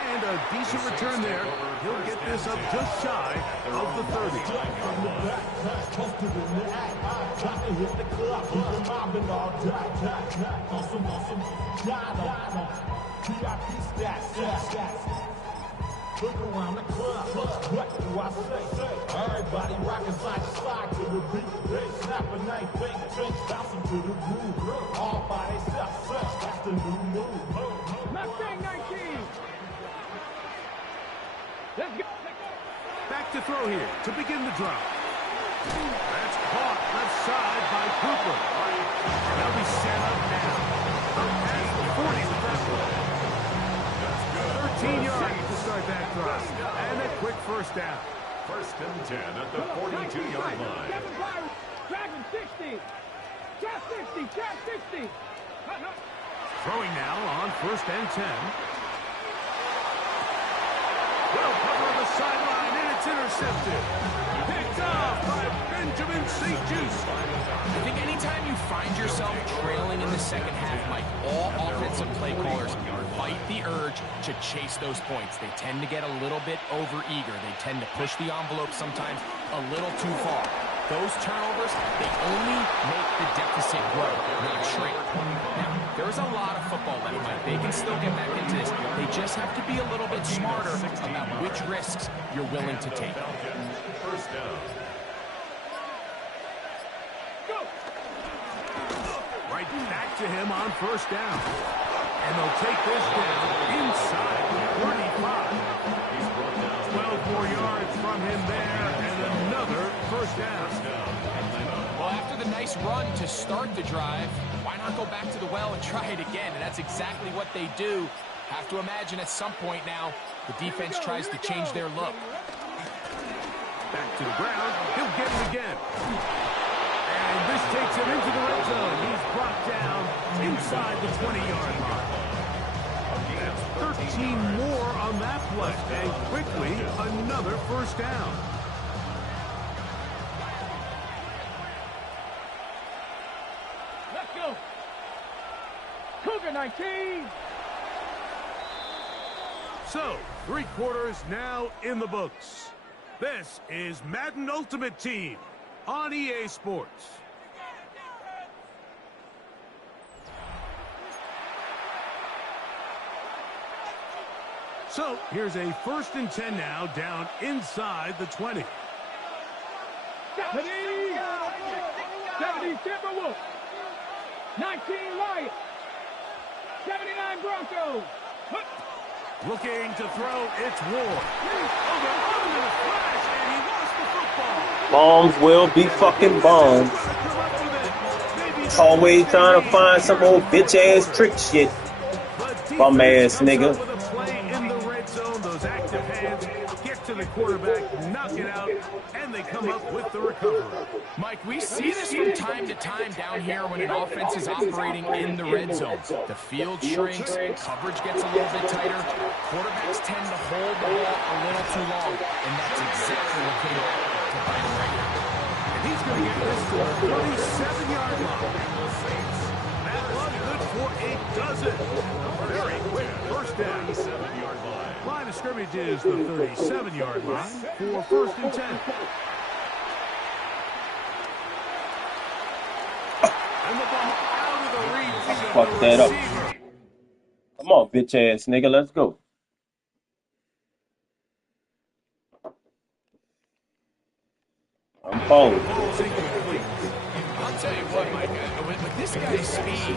And a decent return there. He'll get this up just shy of the 30. Look around the club, what do I say? Everybody rockin' slide to the beat. They snapping, ain't think, bouncing to the groove. All by themselves, that's the new move. Mustang 19. Let's go. Back to throw here to begin the drive. That's caught left side by Cooper. They'll be set up now. Past the 40 with that one. 13 yards to start that drive. And a quick first down. 1st and 10 at the 42-yard line. Dragon 60. Trap 60. Trap 60. Throwing now on 1st and 10. Well covered on the sideline, and it's intercepted. Picked off by Benjamin St. Juice. I think anytime you find yourself trailing in the second half, Mike, all offensive play callers fight the urge to chase those points. They tend to get a little bit over-eager. They tend to push the envelope sometimes a little too far. Those turnovers, they only make the deficit grow, not shrink. Now, there's a lot of football left, Mike. They can still get back into this. They just have to be a little bit smarter about which risks you're willing to take. 1st down. Right back to him on 1st down. And they'll take this down inside the 35. 12 more yards from him there, and another 1st down. Well, after the nice run to start the drive, why not go back to the well and try it again? And that's exactly what they do. Have to imagine at some point now, the defense tries to change their look. Back to the ground. He'll get it again. And this takes him into the red zone. He's brought down inside the 20-yard line. That's 13 more on that play. And quickly, another first down. Let's go. Cougar 19. So, 3 quarters now in the books. This is Madden Ultimate Team on EA Sports. So, here's a 1st and 10 now, down inside the 20. 70 Timberwolves. 19 Lions. 79 Broncos. Looking to throw, it's Ward. Oh, they're running in a flash, and he lost the football. Bombs will be fucking bombs. Always trying to find some old bitch-ass trick shit. Bum-ass nigga. With a play in the red zone, those active hands get to the quarterback, knock it out, and they come up with the recovery. Mike, we see this from time to time down here when an offense is operating in the red zone. The field shrinks, coverage gets a little bit tighter, quarterbacks tend to hold the ball a little too long, and that's exactly what came back to bite him right now. And he's going to get this to the 37-yard line. That run good for a dozen. Very quick first down. Line of scrimmage is the 37-yard line for 1st and 10. And the ball out of the reach of Fuck the that up. receiver. Come on, bitch-ass nigga. Let's go. I'm cold. I'll tell you what, Mike, with this guy's speed,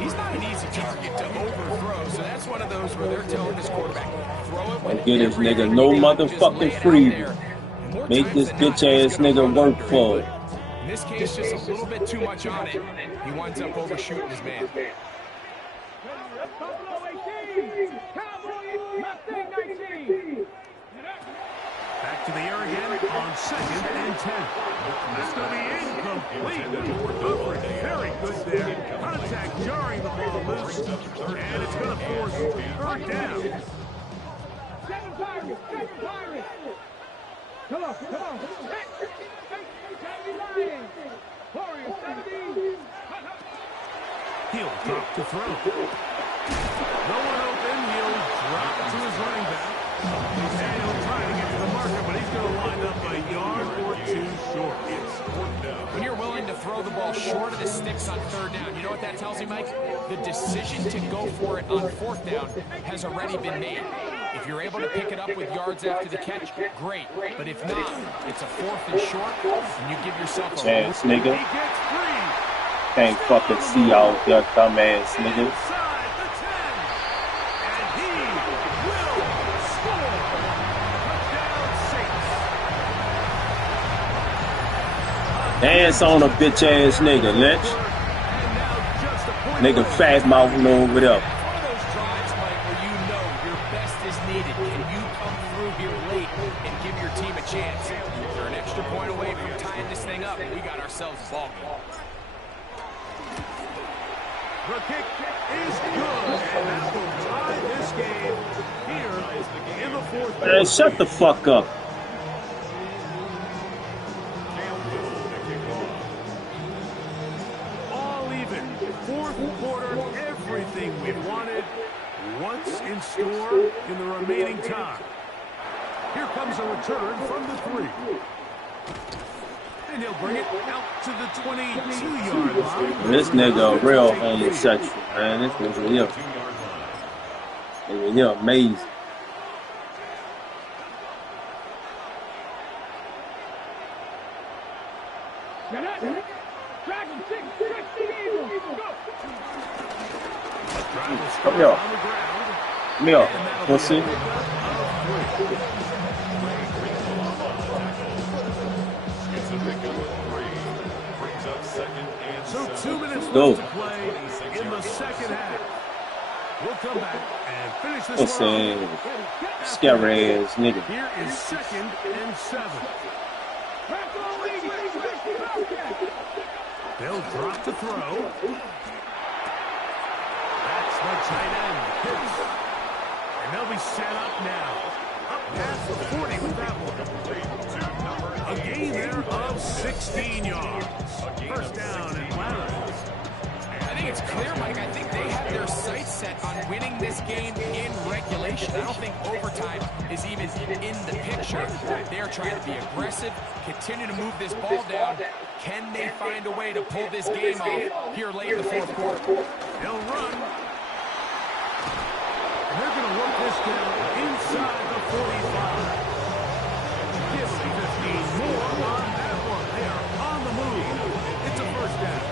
he's not an easy target to overthrow, so that's one of those where they're telling this quarterback, throw it Don't get this nigga no motherfucking freebie. Make this bitch-ass nigga work for it. In this case, just a little bit too much on it. He winds up overshooting his man. Back to the air again on 2nd and 10. That's going to be incomplete. Coverage very good there. Contact jarring the ball loose. And it's going to force 3rd down. 7 Pirates. 7 Pirates. Come on. 70 Lions. Warriors. 70. He'll drop to throw. No one open. He'll drop to his running back. And he'll try to get to the marker, but he's going to wind up a yard or 2 short. It's 4th down. When you're willing to throw the ball short of the sticks on 3rd down, you know what that tells you, Mike? The decision to go for it on 4th down has already been made. If you're able to pick it up with yards after the catch, great. But if not, it's a 4th and short, and you give yourself a Chance, nigga. He gets free. Can't fucking see out there, dumbass nigga. Inside the 10. And he will score. Touchdown, Saints. Dance on a bitch-ass nigga, Lynch. Nigga fast mouthing over there. One of those drives, Mike, where you know your best is needed. Can you come through here late and give your team a chance? They're an extra point away from tying this thing up, and we got ourselves a ball game. The kick is good, and that will tie this game here in the 4th. Man, shut the fuck up. All even. 4th quarter, everything we wanted. What's in store in the remaining time? Here comes a return from the 3. And he'll bring it out to the 22-yard line. This nigga a real homosexual, man. This nigga here. Nigga here amazing. Dragon 6, 60 Eagles. Go. Come here. Come here, pussy. So 2 minutes Go. left to play in the 2nd half. We'll come back and finish this What's one off. scary ass nigga? Here is 2nd and 7. They'll drop to throw. That's the tight end. And they'll be set up now. Up past the 40 with that one. A gain there of 16 yards. First down and Clarence. I think it's clear, Mike. I think they have their sights set on winning this game in regulation. I don't think overtime is even in the picture. They're trying to be aggressive, continue to move this ball down. Can they find a way to pull this game off here late in the fourth quarter? They'll run. And they're going to work this down inside the 45. Give them 15 more on that one. They are on the move. It's a first down.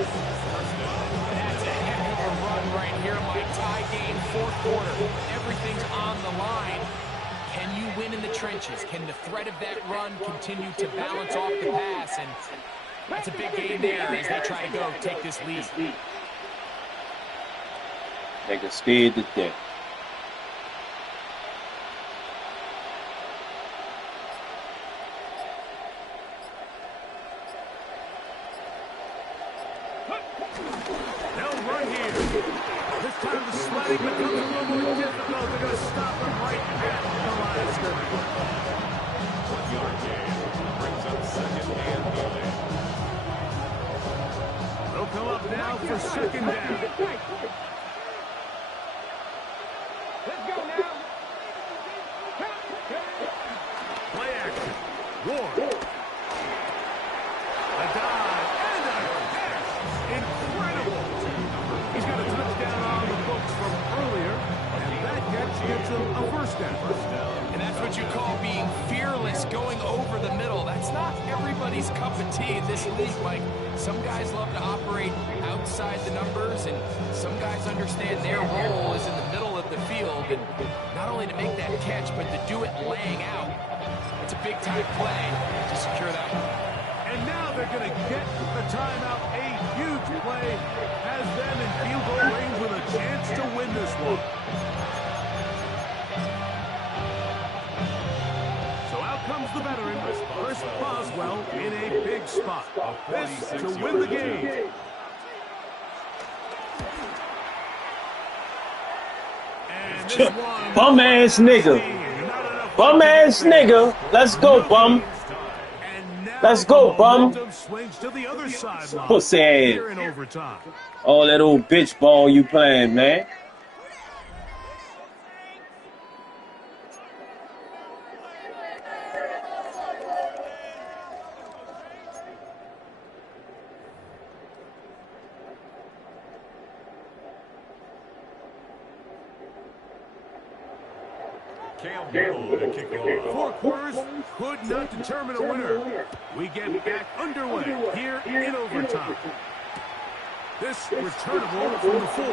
That's a heck of a run right here, Mike. Tie game, fourth quarter. Everything's on the line. Can you win in the trenches? Can the threat of that run continue to balance off the pass? And that's a big game there as they try to go take this lead. Nigga scared to death. They'll run here. This time the sledding becomes a little more difficult. They're going to stop them right at the line of scrimmage. 1-yard gain brings up 2nd and goal. They'll come up now for 2nd down. Let's go now. Play action. Ward. A dive and a pass. Incredible. He's got a touchdown on the books from earlier, and that catch gives him a first down. And that's what you call being fearless, going over the middle. That's not everybody's cup of tea in this league, Mike. Some guys love to operate outside the numbers, and some guys understand their role is in the middle of the field, and not only to make that catch, but to do it laying out. It's a big-time play to secure that one. And now they're going to get the timeout. A huge play has them in field goal range with a chance to win this one. So out comes the veteran, Chris Boswell, in a big spot. This to win the game. And this one, Bum ass nigga. Bum ass nigga. Let's go, bum. Let's go, bum. Pussy ass. All that old bitch ball you playing, man. Four quarters could not determine a winner. We get back underway here in overtime. This returnable from the 4.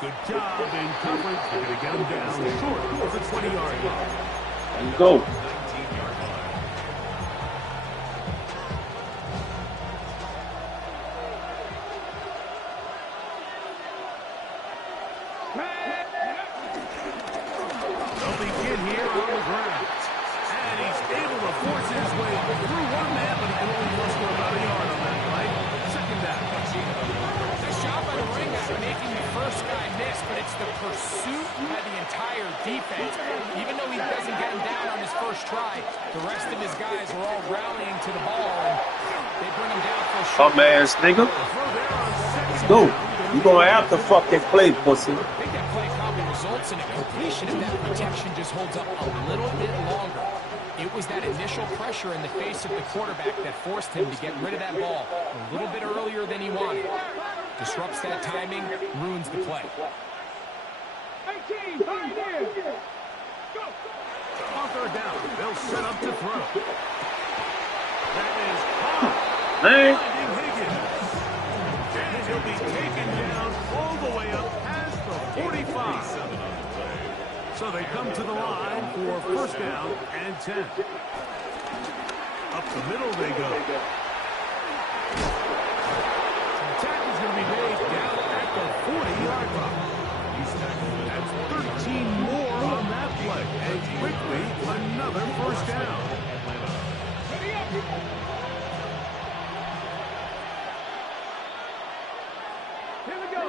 Good job in coverage. They're going to get him down short of the 20-yard line. Let's go. They'll begin here on the ground. And he's able to force his way through one man, but he can only muster about a yard on that play. Second down. Nice job by the running back making the first guy miss, but it's the pursuit by the entire defense. Even though he doesn't get him down on his first try, the rest of his guys are all rallying to the ball, and they bring him down for a short. Bum ass nigga. Let's go. You gonna have to fucking play, pussy. I think that play probably results in a completion if that protection just holds up a little bit longer. It was that initial pressure in the face of the quarterback that forced him to get rid of that ball a little bit earlier than he wanted. Disrupts that timing, ruins the play. 18, right here. Go. On third down, they'll set up to throw. That is high. Man. Higgins. And he'll be taken down all the way up past the 45. So they come to the line for first down and 10. Up the middle they go. The tackle's going to be made down at the 40-yard line. He's tackled 13 more on that play. And quickly, another first down. Here we go.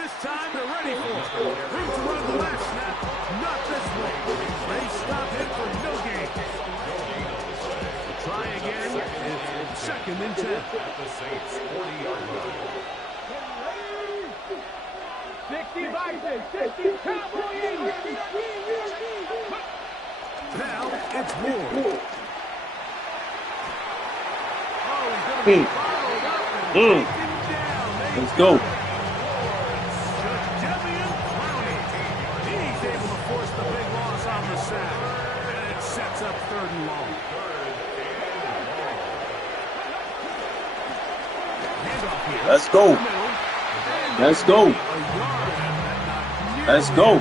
This time they're ready for it. Room to run the last snap. Not this way. They stop him for no gain. Try again. It's 2nd and 10. At the Saints' 40-yard line. 60 Vikings, 60 Cowboys. Now it's Moore. Oh, he's going to be followed up and taken down. Let's go. He's able to force the big loss on the sack. And it sets up 3rd and long. Let's go. Let's go. Let's go.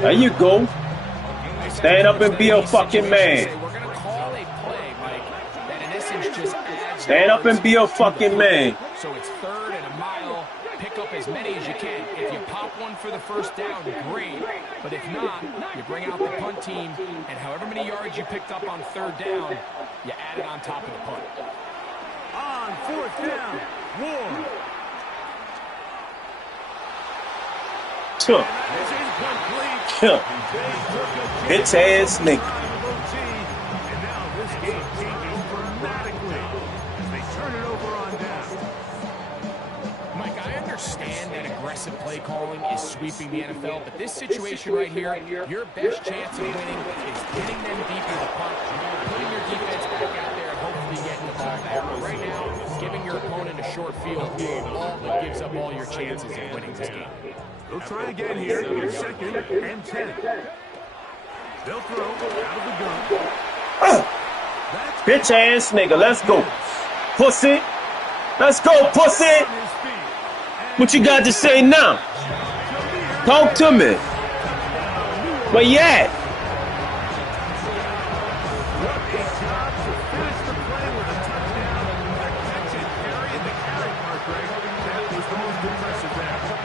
There you go. Stand up and be a fucking man. Stand up and be a fucking man. So it's 3rd and a mile. Pick up as many as you can. If you pop one for the first down, great. But if not, you bring out the punt team, and however many yards you picked up on 3rd down, you add it on top of the punt. On 4th down, Ward. Bitch ass nigga. And now this game changes dramatically as they turn it over on down. Mike, I understand that aggressive play calling is sweeping the NFL, but this situation right here, your best chance of winning is getting them deep in the punt, putting your defense back out there, and hopefully getting the ball back. But right now, giving your opponent a short field all but gives up all your chances of winning this game. They'll try again here. 2nd and 10. They'll throw out of the gun. Bitch ass nigga. Let's go. Pussy. Let's go, pussy. What you got to say now? Talk to me. Where you at?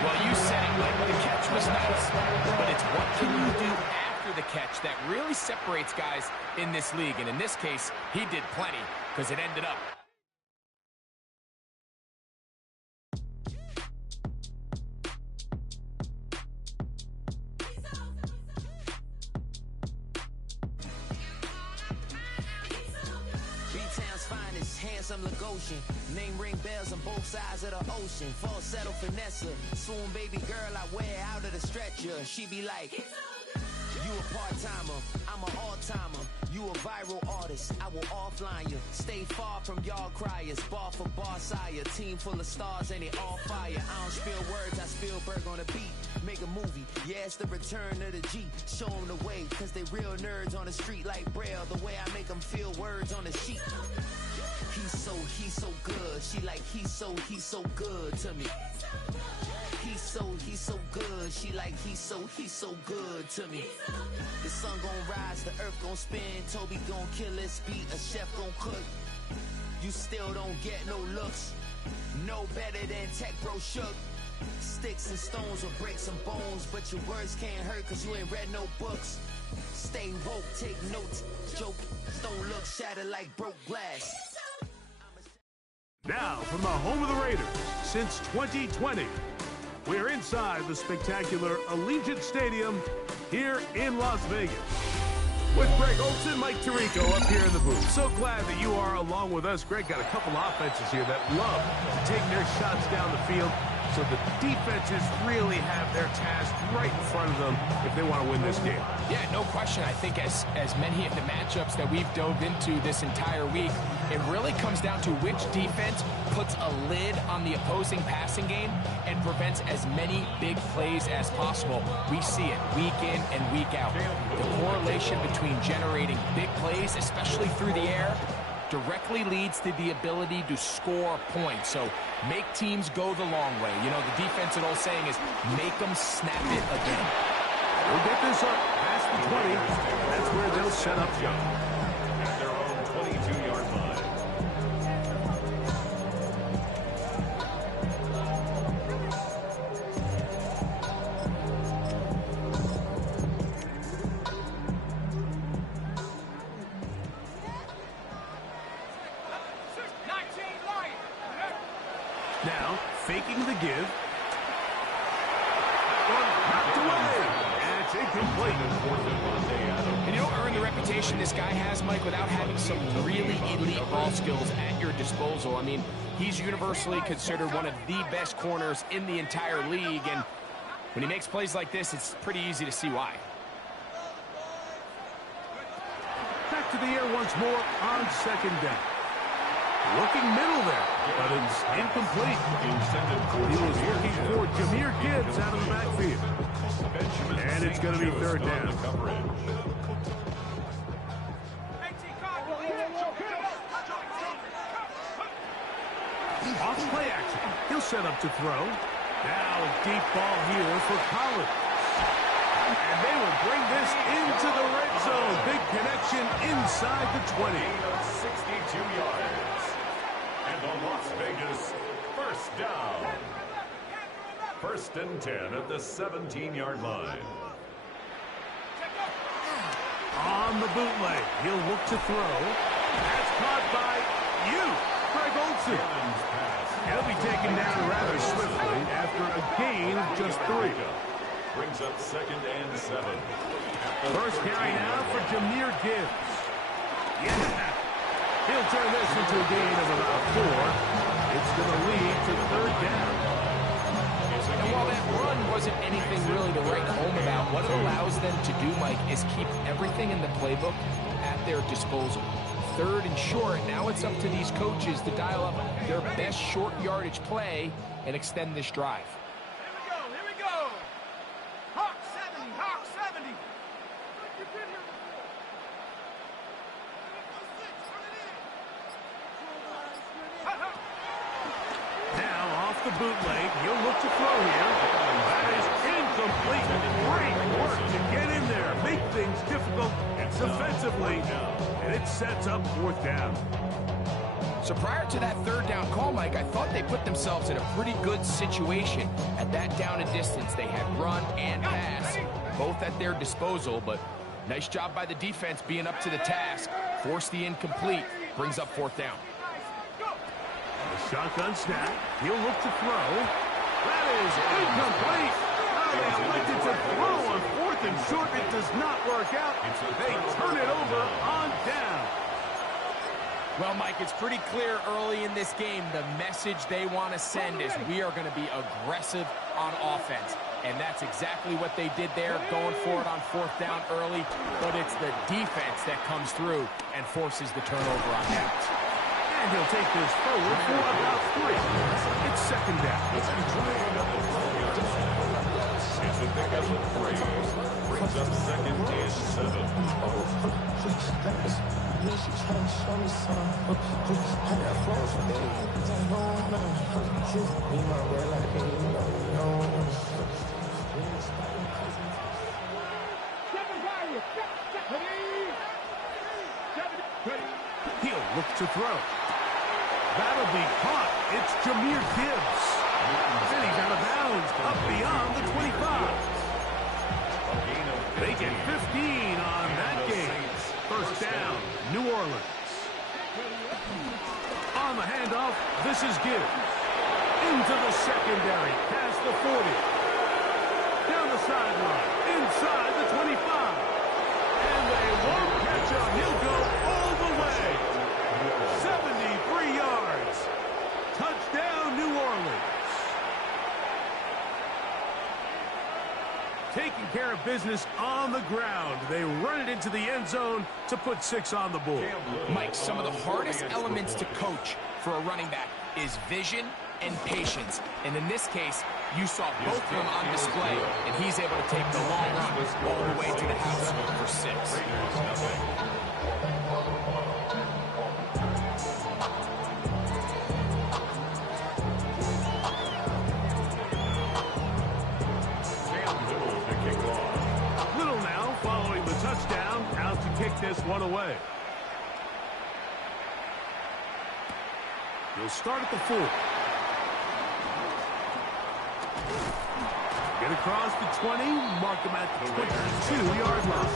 Well, you said it, Mike. The catch was nice, but it's what can you do after the catch that really separates guys in this league. And in this case, he did plenty because it ended up. Handsome Lagosian, name ring bells on both sides of the ocean. Falsetto finesse, swoon baby girl I wear out of the stretcher. She be like, you a part-timer, I'm an all-timer. You a viral artist, I will offline you. Stay far from y'all criers, bar for bar sire. Team full of stars and it all fire. I don't spill words, I spill Berg on the beat. Make a movie, yeah, it's the return of the G. Show them the way, cause they real nerds on the street like Braille. The way I make them feel words on the sheet. He's so good. She like, he's so good to me. He's so good. She like, he's so good to me. The sun gon' rise, the earth gon' spin. Toby gon' kill this beat, a chef gon' cook. You still don't get no looks. No better than Tech Bro Shook. Sticks and stones will break some bones, but your words can't hurt cause you ain't read no books. Stay woke, take notes, joke. Don't look shattered like broke glass. Now, from the home of the Raiders, since 2020, we're inside the spectacular Allegiant Stadium here in Las Vegas. With Greg Olsen, Mike Tirico up here in the booth. So glad that you are along with us. Greg got a couple offenses here that love to take their shots down the field, so the defenses really have their task right in front of them if they want to win this game. Yeah, no question. I think as many of the matchups that we've dove into this entire week, it really comes down to which defense puts a lid on the opposing passing game and prevents as many big plays as possible. We see it week in and week out. The correlation between generating big plays, especially through the air, directly leads to the ability to score points. So make teams go the long way. You know, the defense, an old saying is, make them snap it again. We'll get this up past the 20. That's where they'll set up shop. At their own 22-yard line. faking the give. Knocked away. And it's incomplete. And you don't earn the reputation this guy has, Mike, without having some really elite ball skills at your disposal. I mean, he's universally considered one of the best corners in the entire league, and when he makes plays like this, it's pretty easy to see why. Back to the air once more on second down. Looking middle there, but it's incomplete. He was looking for Jahmyr Gibbs out of the backfield. And it's going to be third down. Off play action. He'll set up to throw. Now a deep ball here for Collins. And they will bring this into the red zone. Big connection inside the 20. 62 yards. And the Las Vegas first down. 1st and 10 at the 17-yard line. On the bootleg, he'll look to throw. That's caught by Greg Olsen. He'll be taken down rather swiftly after a gain of just 3. Brings up 2nd and 7. First carry now for Jahmyr Gibbs. Yeah. He'll turn this into a gain of about 4. It's going to lead to third down. And while that run wasn't anything really to write home about, what it allows them to do, Mike, is keep everything in the playbook at their disposal. 3rd and short, now it's up to these coaches to dial up their best short yardage play and extend this drive. Here we go. Hawk 70, Hawk 70. You've been here before. Now off the bootleg, he'll look to throw here. That is incomplete. Great work to get in there, make things difficult defensively, and it sets up 4th down. So prior to that 3rd down call, Mike, I thought they put themselves in a pretty good situation. At that down and distance, they had run and pass, both at their disposal, but nice job by the defense being up to the task. Forced the incomplete, brings up 4th down. The shotgun snap, he'll look to throw. That is incomplete. They elected to throw on 4th and short. It does not work out. They turn it over on down. Well, Mike, it's pretty clear early in this game the message they want to send is we are going to be aggressive on offense. And that's exactly what they did there, going for it on 4th down early. But it's the defense that comes through and forces the turnover on downs. And he'll take this forward for about 3. It's 2nd down. It's a pickup of 3. Brings up 2nd and 7. He'll look to throw. That'll be caught. It's Jahmyr Gibbs. And he's out of bounds, up beyond the 25. They get 15 on that game. 1st down, New Orleans. On the handoff, this is Gibbs. Into the secondary, past the 40. Down the sideline, inside the 25. And they won't catch him. He'll go all the way. 73 yards. Touchdown, New Orleans. Taking care of business on the ground. They run it into the end zone to put 6 on the board. Mike, some of the hardest elements to coach for a running back is vision and patience. And in this case, you saw both of them on display, and he's able to take the long run all the way to the house for 6. Little now following the touchdown, out to kick this one away. He'll start at the 4. Get across the 20, mark him at the 22-yard line.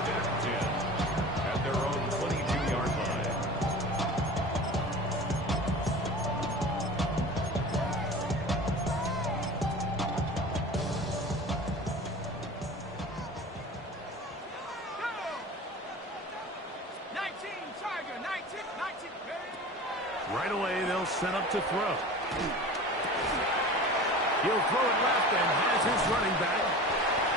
At their own 22-yard line. Right away, they'll set up to throw. He'll throw it left and has his running back.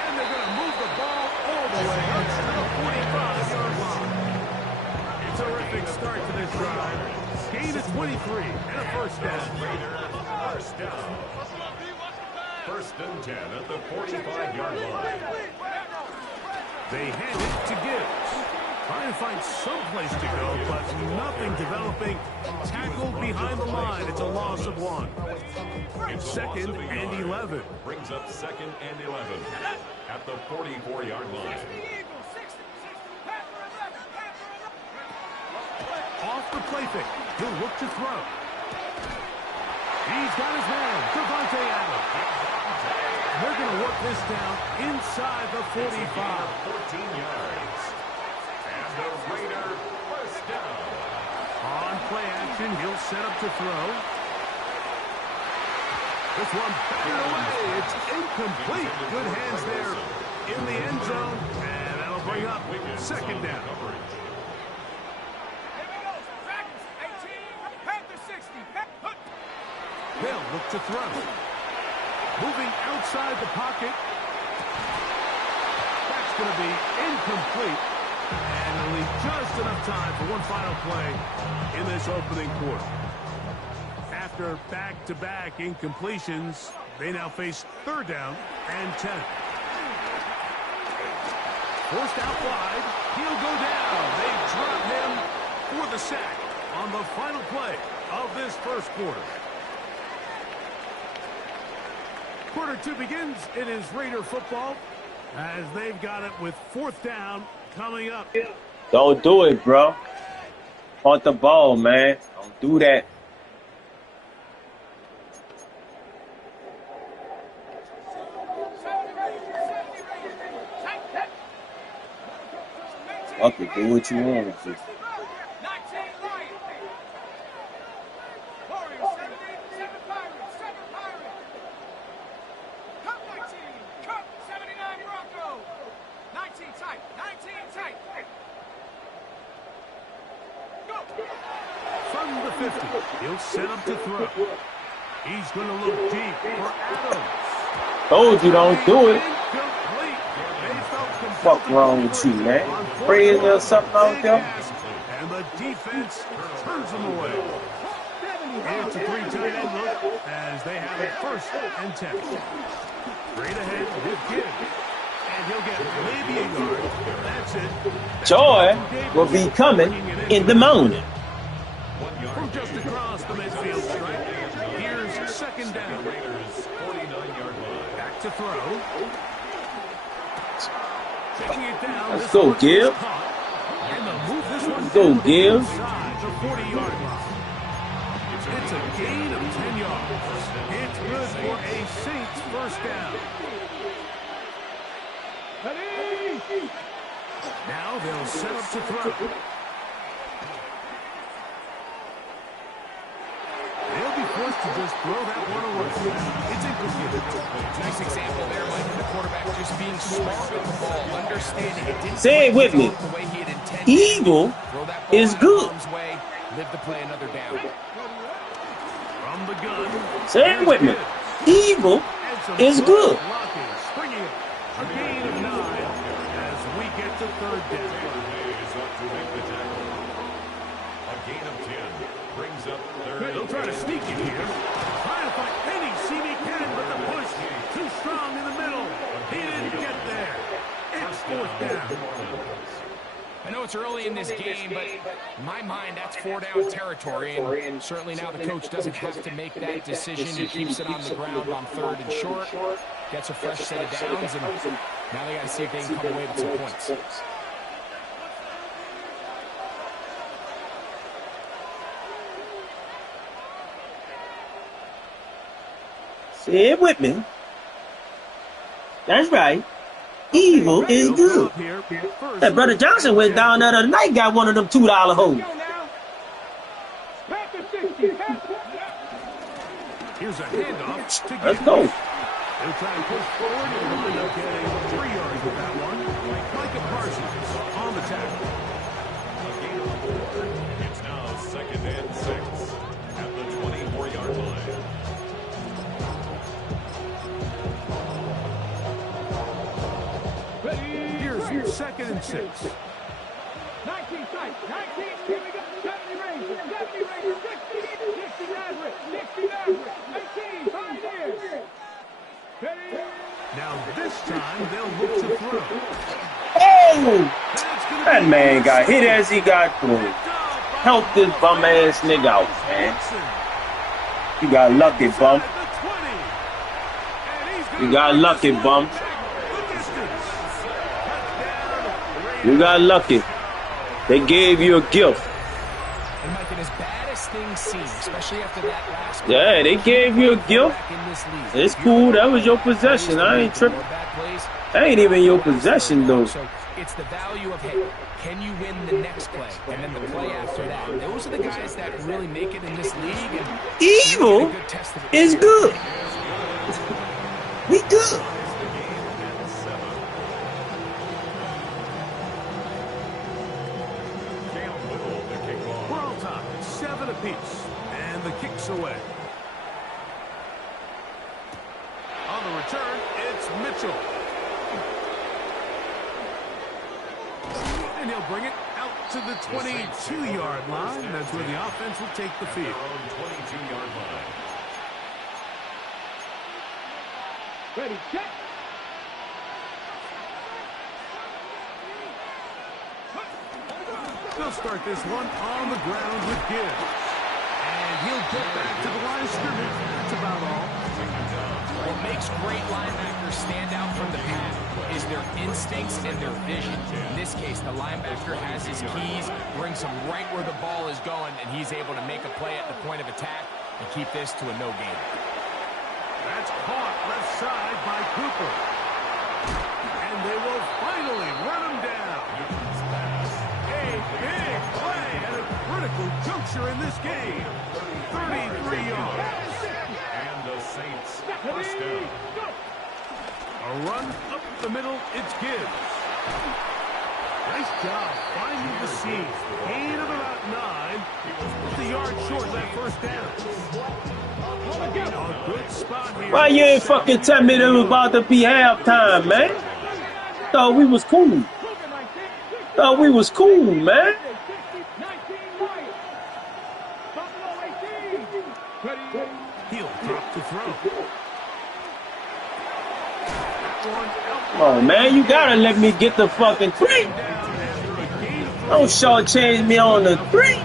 And they're going to move the ball all the way up to the 45-yard line. A terrific start to this drive. Gain of 23 and a first down. First down. First and 10 at the 45-yard line. They hand it to Gibbs. Trying to find some place to go, but nothing developing. Tackled behind the line. It's a loss of 1. It's second and 11. Brings up second and 11 at the 44-yard line. Off the play fake. He'll look to throw. He's got his man, Devontae Adams. They're going to work this down inside the 45. 14 yards. And the Raider first down. On play action, he'll set up to throw. This one batted away. It's incomplete. Good hands there in the end zone. And that'll bring up second down. They'll look to throw. Moving outside the pocket. That's going to be incomplete. And it'll leave just enough time for one final play in this opening quarter. After back-to-back incompletions, they now face third down and 10. Forced out wide. He'll go down. They drop him for the sack on the final play of this first quarter. Quarter 2 begins. It is Raider football as they've got it with fourth down coming up. Don't do it, bro. Punt the ball, man. Don't do that. Okay, do what you want with this. From the 50, he'll set up to throw. He's going to look deep for Adams. Told you don't do it. Fuck wrong with you, man? Crazy or something out there? And the defense turns them away. It's a 3-tight end look as they have it first and 10. Straight ahead with Gibbs. And he'll get maybe a yard. That's it. Joy will be coming in the morning. From just across the midfield stripe, here's second down. Back to throw. Taking it down. Let's go, Gibbs. Let's go, Gibbs. The 40-yard line. It's a gain of 10 yards. It's good for a Saints first down. Now they'll set up to throw. They'll be forced to just throw that one away. It's incomplete. Nice example there, Mike, of the quarterback just being smart with the ball, understanding it didn't say it with me. the way he had intended. Evil is good. Way, live to play another down. From the gun. Say it with me. Evil is good. Springing it. A gain of 9 as we get to third down. A gain of 10 brings up third. They'll try to sneak it here. Trying to find any seam he can, but the push too strong in the middle. He didn't get there. It's fourth down. I know it's early in this game, but in my mind, that's 4-down territory, and certainly now the coach doesn't have to make that decision. He keeps it on the ground on third and short, gets a fresh set of downs, and now they got to see if they can come away with some points. Say it with me. That's right. Evil is good. That Brother Johnson went down there the other night, got one of them $2 holes. Here's a handoff to Let's go. They'll try and push forward and wind up getting 3 yards with that one. Micah Parsons on the tackle. 2nd and 6. 19 tight, 19, here we go, 70 Rangers, 60 Maverick, 60 Maverick, 18, Pioneers. Now this time they'll look to throw. Oh! That man got hit as he got through. Help this bum ass nigga out, man. You got lucky, bum. You got lucky, bum. You got lucky. They gave you a gift. And Mike, as bad as things seem, especially after that last play, Yeah, they gave you a gift. It's cool. That was your possession. I ain't tripping. That ain't even your possession, though. So it's the value of, hey, can you win the next play? And then the play after that. Those are the guys that really make it in this league. And evil is good. We good. We're all tied, 7 apiece. And the kick's away. On the return, it's Mitchell. And he'll bring it out to the 22-yard line. That's where the offense will take the field. 22-yard line. Ready, check. They'll start this one on the ground with Gibbs. And he'll get back to the line of scrimmage. That's about all. What makes great linebackers stand out from the pack is their instincts and their vision. In this case, the linebacker has his keys, brings him right where the ball is going, and he's able to make a play at the point of attack and keep this to a no gain. That's caught left side by Cooper. And they will finally run him down. A big play at a critical juncture in this game. 33 yards. And the Saints first down. A run up the middle, it's Gibbs. Nice job finding the seam. Gain of about 9. With the yard short of that first down. A good spot here. Why you ain't fucking tell me it was about to be halftime, man? Thought we was cool. Thought we was cool, man. He'll drop to throw. Oh, man, you gotta let me get the fucking 3. Don't shortchange me on the 3.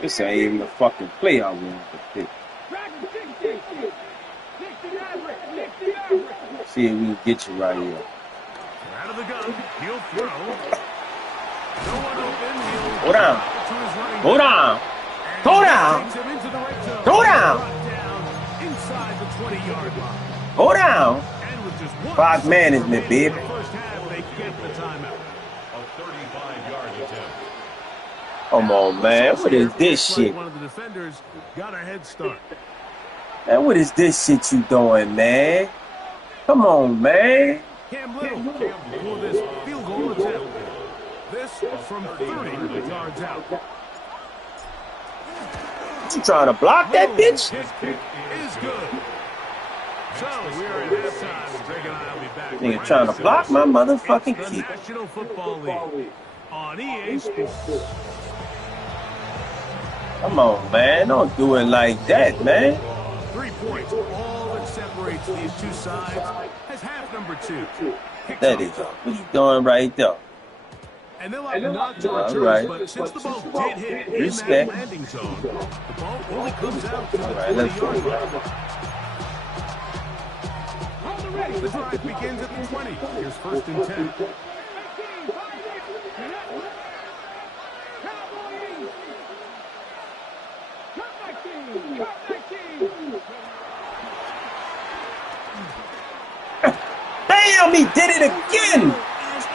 This ain't even a fucking play I wanted to pick. See if we can get you right here. Out of the gun, he'll throw. No one open, Go down. Go down. Go down. Go down. Inside the 20-yard line. Go down. Clock management, baby. First half, they get the timeout. A 35-yard attempt. Come on, man. What is this shit? One of the defenders got a head start. Man, what is this shit you doing, man? Come on, man. Cam Little for this field goal attempt. This from 30 yards out. You trying to block that bitch? His kick is good. So we're at halftime. Greg and I will be back. Nigga trying to block my motherfucking The kick. National Football League on EA Sports. Come on, man. Don't do it like that, man. 3 points. All that separates these two sides has half number 2. That is what you doing right there. And they'll have not to return, right. but since the ball did hit in Respect. that landing zone, the ball only comes out to the Right, let's go. 20-yard line. The drive begins at the 20. Here's 1st and 10. Damn, he did it again.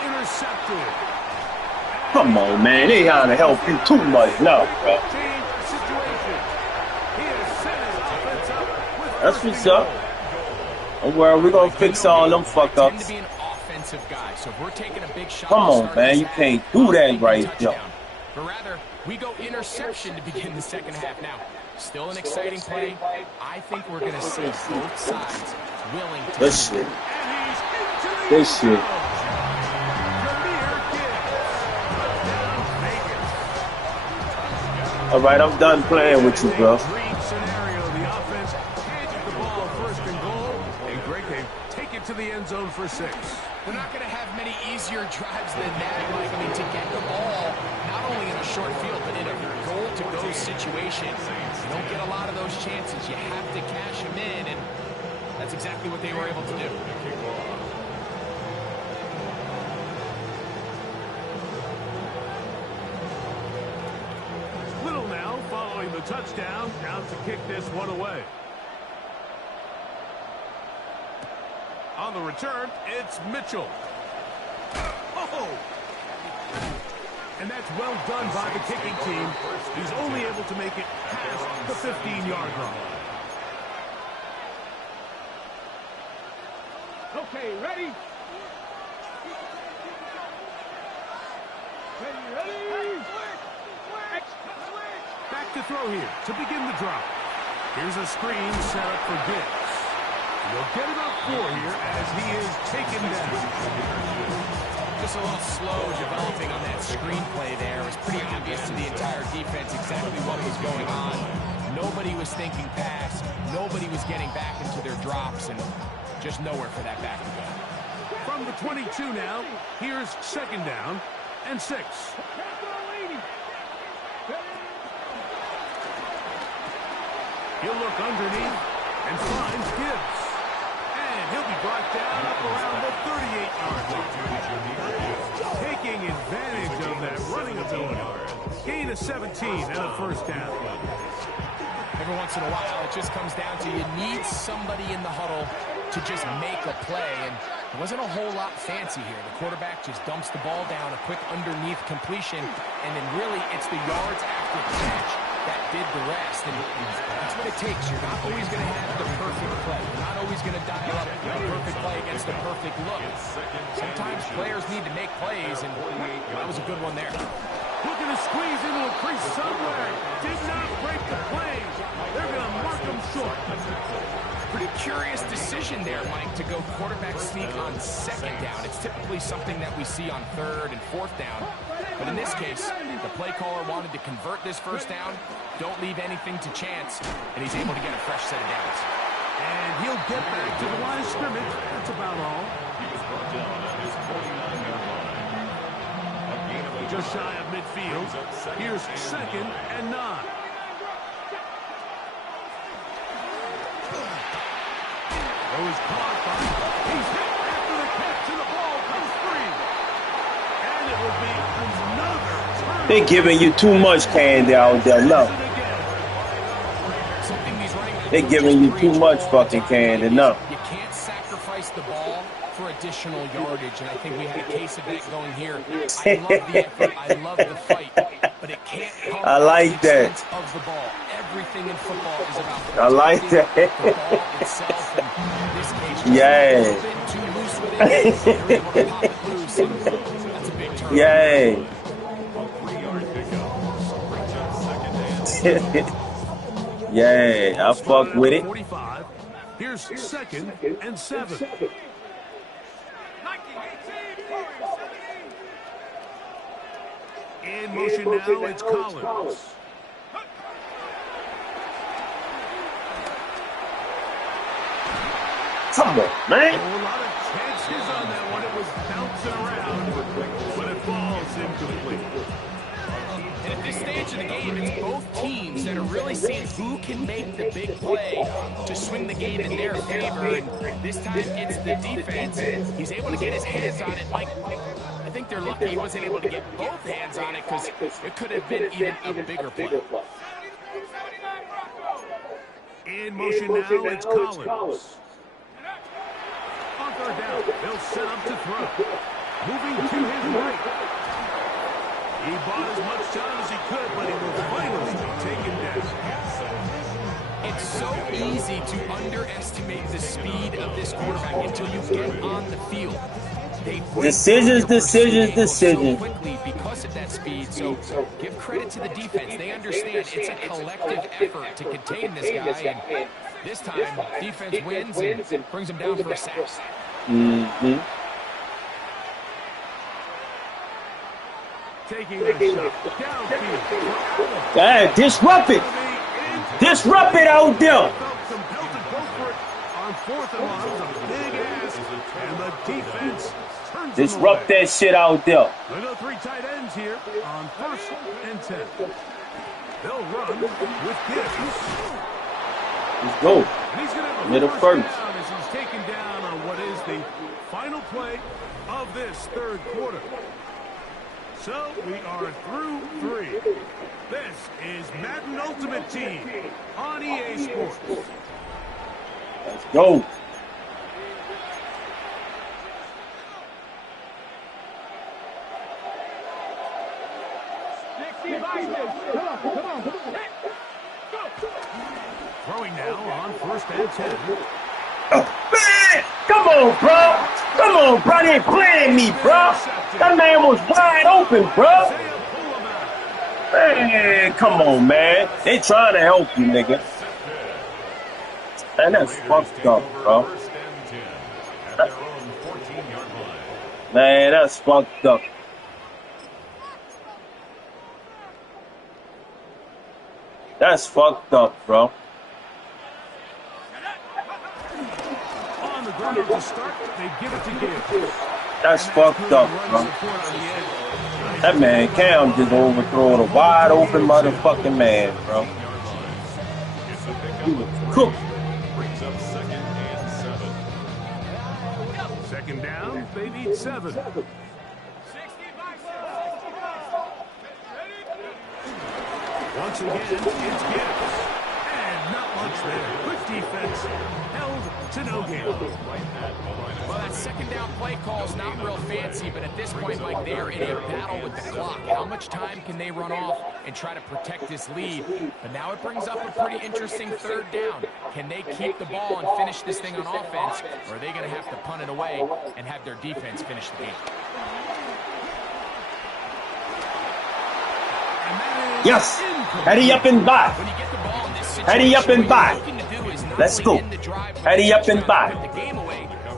Intercepted. Come on, man. They trying to help you too much now, bro. That's what's up. Don't worry, we're going to fix all them fuck ups. defensive guy. So if we're taking a big shot, Come on, man. You can't do that right, yo. But rather, we go interception to begin the second half. Now, still an exciting play. I think we're going to see both sides willing to... This shit. This shit. All right, I'm done playing with you, bro. To the end zone for 6. They're not going to have many easier drives than that, Mike. I mean, to get the ball, not only in a short field, but in a goal-to-go situation. You don't get a lot of those chances. You have to cash them in, and that's exactly what they were able to do. Little now following the touchdown, out to kick this one away. On the return, it's Mitchell. Oh! And that's well done by the kicking team. He's only able to make it past the 15-yard line. Okay, ready? Ready? Back to throw here to begin the drop. Here's a screen set up for Diggs. He'll get about 4 here as he is taken down. Just a little slow developing on that screenplay there. It was pretty obvious to the entire defense exactly what was going on. Nobody was thinking pass. Nobody was getting back into their drops, and just nowhere for that back to go. From the 22 now, here's second down and 6. He'll look underneath and finds Gibbs. And he'll be brought down up around the 38-yard line. Taking advantage of that running ability. Gain of 17 and a first down. Every once in a while, it just comes down to you need somebody in the huddle to just make a play. And it wasn't a whole lot fancy here. The quarterback just dumps the ball down, a quick underneath completion, and then really it's the yards after the catch that did the rest. And that's what it takes. You're not always going to have the perfect play. You're not always going to dial up the perfect play against the perfect look. Sometimes players need to make plays, and that was a good one there. Looking to squeeze into a crease somewhere. Did not break the plane. They're going to mark him short. Pretty curious decision there, Mike, to go quarterback sneak on second down. It's typically something that we see on third and fourth down. But in this case, the play caller wanted to convert this first down. Don't leave anything to chance. And he's able to get a fresh set of downs. And he'll get back to the line of scrimmage. That's about all. He was brought down at his 49-yard line. Just shy of midfield. Here's second and 9. Was caught by, he's hit after the catch and the ball comes free. And it will be another turn. They're giving you too much candy out there. No. They're giving you too much fucking candy. No. You can't sacrifice the ball for additional yardage, and I think we had a case of that going here. I love the effort. I love the fight, but it can't come I like that. of the ball. Everything in football is about I like that. the ball itself. In this case, yeah. a bit too loose with it. They're able to pop it loose, and that's a big turn. Yay. 3 yards to go. Yay. I fuck with it. 45. Here's second and 7. In motion now, it's Collins. Come on, man. A lot of chances on that one. It was bouncing around, but it falls incomplete. And at this stage of the game, it's both teams that are really seeing who can make the big play to swing the game in their favor. And this time, it's the defense. He's able to get his hands on it. Mike, I think they're lucky he wasn't able to get both hands on it because it could have been even a bigger play. In motion now, it's Collins. On third down, they'll set up to throw. Moving to his right. He bought as much time as he could, but he will finally be taken down. It's so easy to underestimate the speed of this quarterback until you get on the field. Decisions. So quickly because of that speed. So give credit to the defense. They understand it's a collective effort to contain this guy. And this time, defense wins and brings him down for a sack. Mm-hmm. Taking a shot downfield. Yeah, disrupt it. Disrupt it out there. On fourth and long, a big ass, and the defense turns disrupt that shit out there. They go 3 tight ends here on 1st and 10. They'll run with Gibbs. Let's go. And he's going to have Middle first. down as he's taken down on what is the final play of this third quarter. So we are through 3. This is Madden Ultimate Team on EA Sports. Let's go. Throwing now on 1st and 10. Man, come on, bro. Come on, bro. They ain't playing me, bro. That man was wide open, bro. Man, come on, man. They trying to help you, nigga. Man, that's fucked up, bro. Man, that's fucked up. That's fucked up, bro. On the ground to start, they give it to Gibbs. That's fucked up, bro. That man Cam just overthrew a wide open motherfucking man, bro. He was cooked. Second down, they need 7. Once again, it's Gibbs. And not much there. Good defense. Held to no gain. Well, that second down play call is not real fancy, but at this point, Mike, they are in a battle with the clock. How much time can they run off and try to protect this lead? But now it brings up a pretty interesting third down. Can they keep the ball and finish this thing on offense, or are they going to have to punt it away and have their defense finish the game? Yes. Hurry up and buy. Hurry up and buy. Let's go. Hurry up and buy.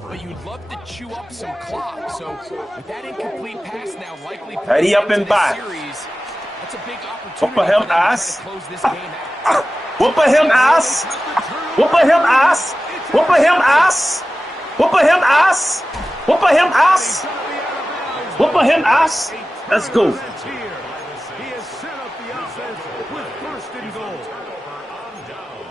But you'd love to chew up some clock. So with that incomplete pass now likely hurry up and buy. That's a big opportunity. Whoop him ass. Whoop him ass. Whoop him ass. Whoop him ass. Whoop him ass. Whoop him ass. Whoop him ass. Let's go.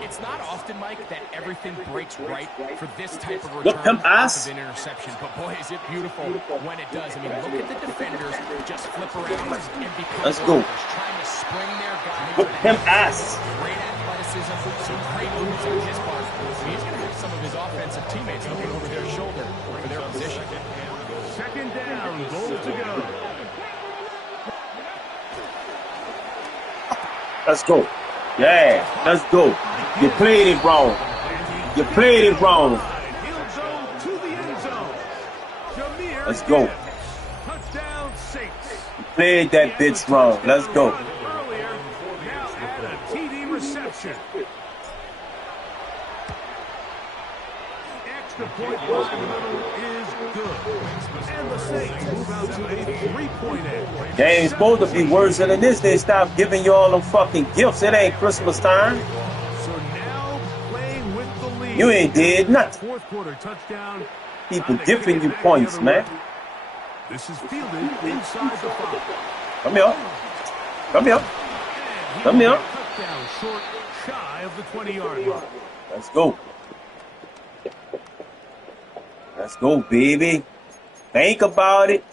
It's not often, Mike, that everything breaks right for this type of return of an interception. But boy, is it beautiful when it does. I mean, look at the defenders just flip around and become let's go. Trying to spring their guy. Whip him ass. Great athleticism, some great moves on his part. He's going to have some of his offensive teammates looking over their shoulder for their position. Second down, goal to go. Let's go. Yeah, let's go. You played it wrong. You played it wrong. Let's go. You played that bitch wrong. Let's go. TD reception. Extra point line middle is good. And the Saints move out to a 3-point edge. They ain't supposed to be worse than this. They stop giving you all them fucking gifts. It ain't Christmas time. So now playing with the lead. You ain't did nothing. Fourth quarter touchdown. People giving you points, man. This is fielded inside the 5. Come here. Come here. Come here. Touchdown short, shy of the 20-yard line. Let's go. Let's go, baby. Think about it.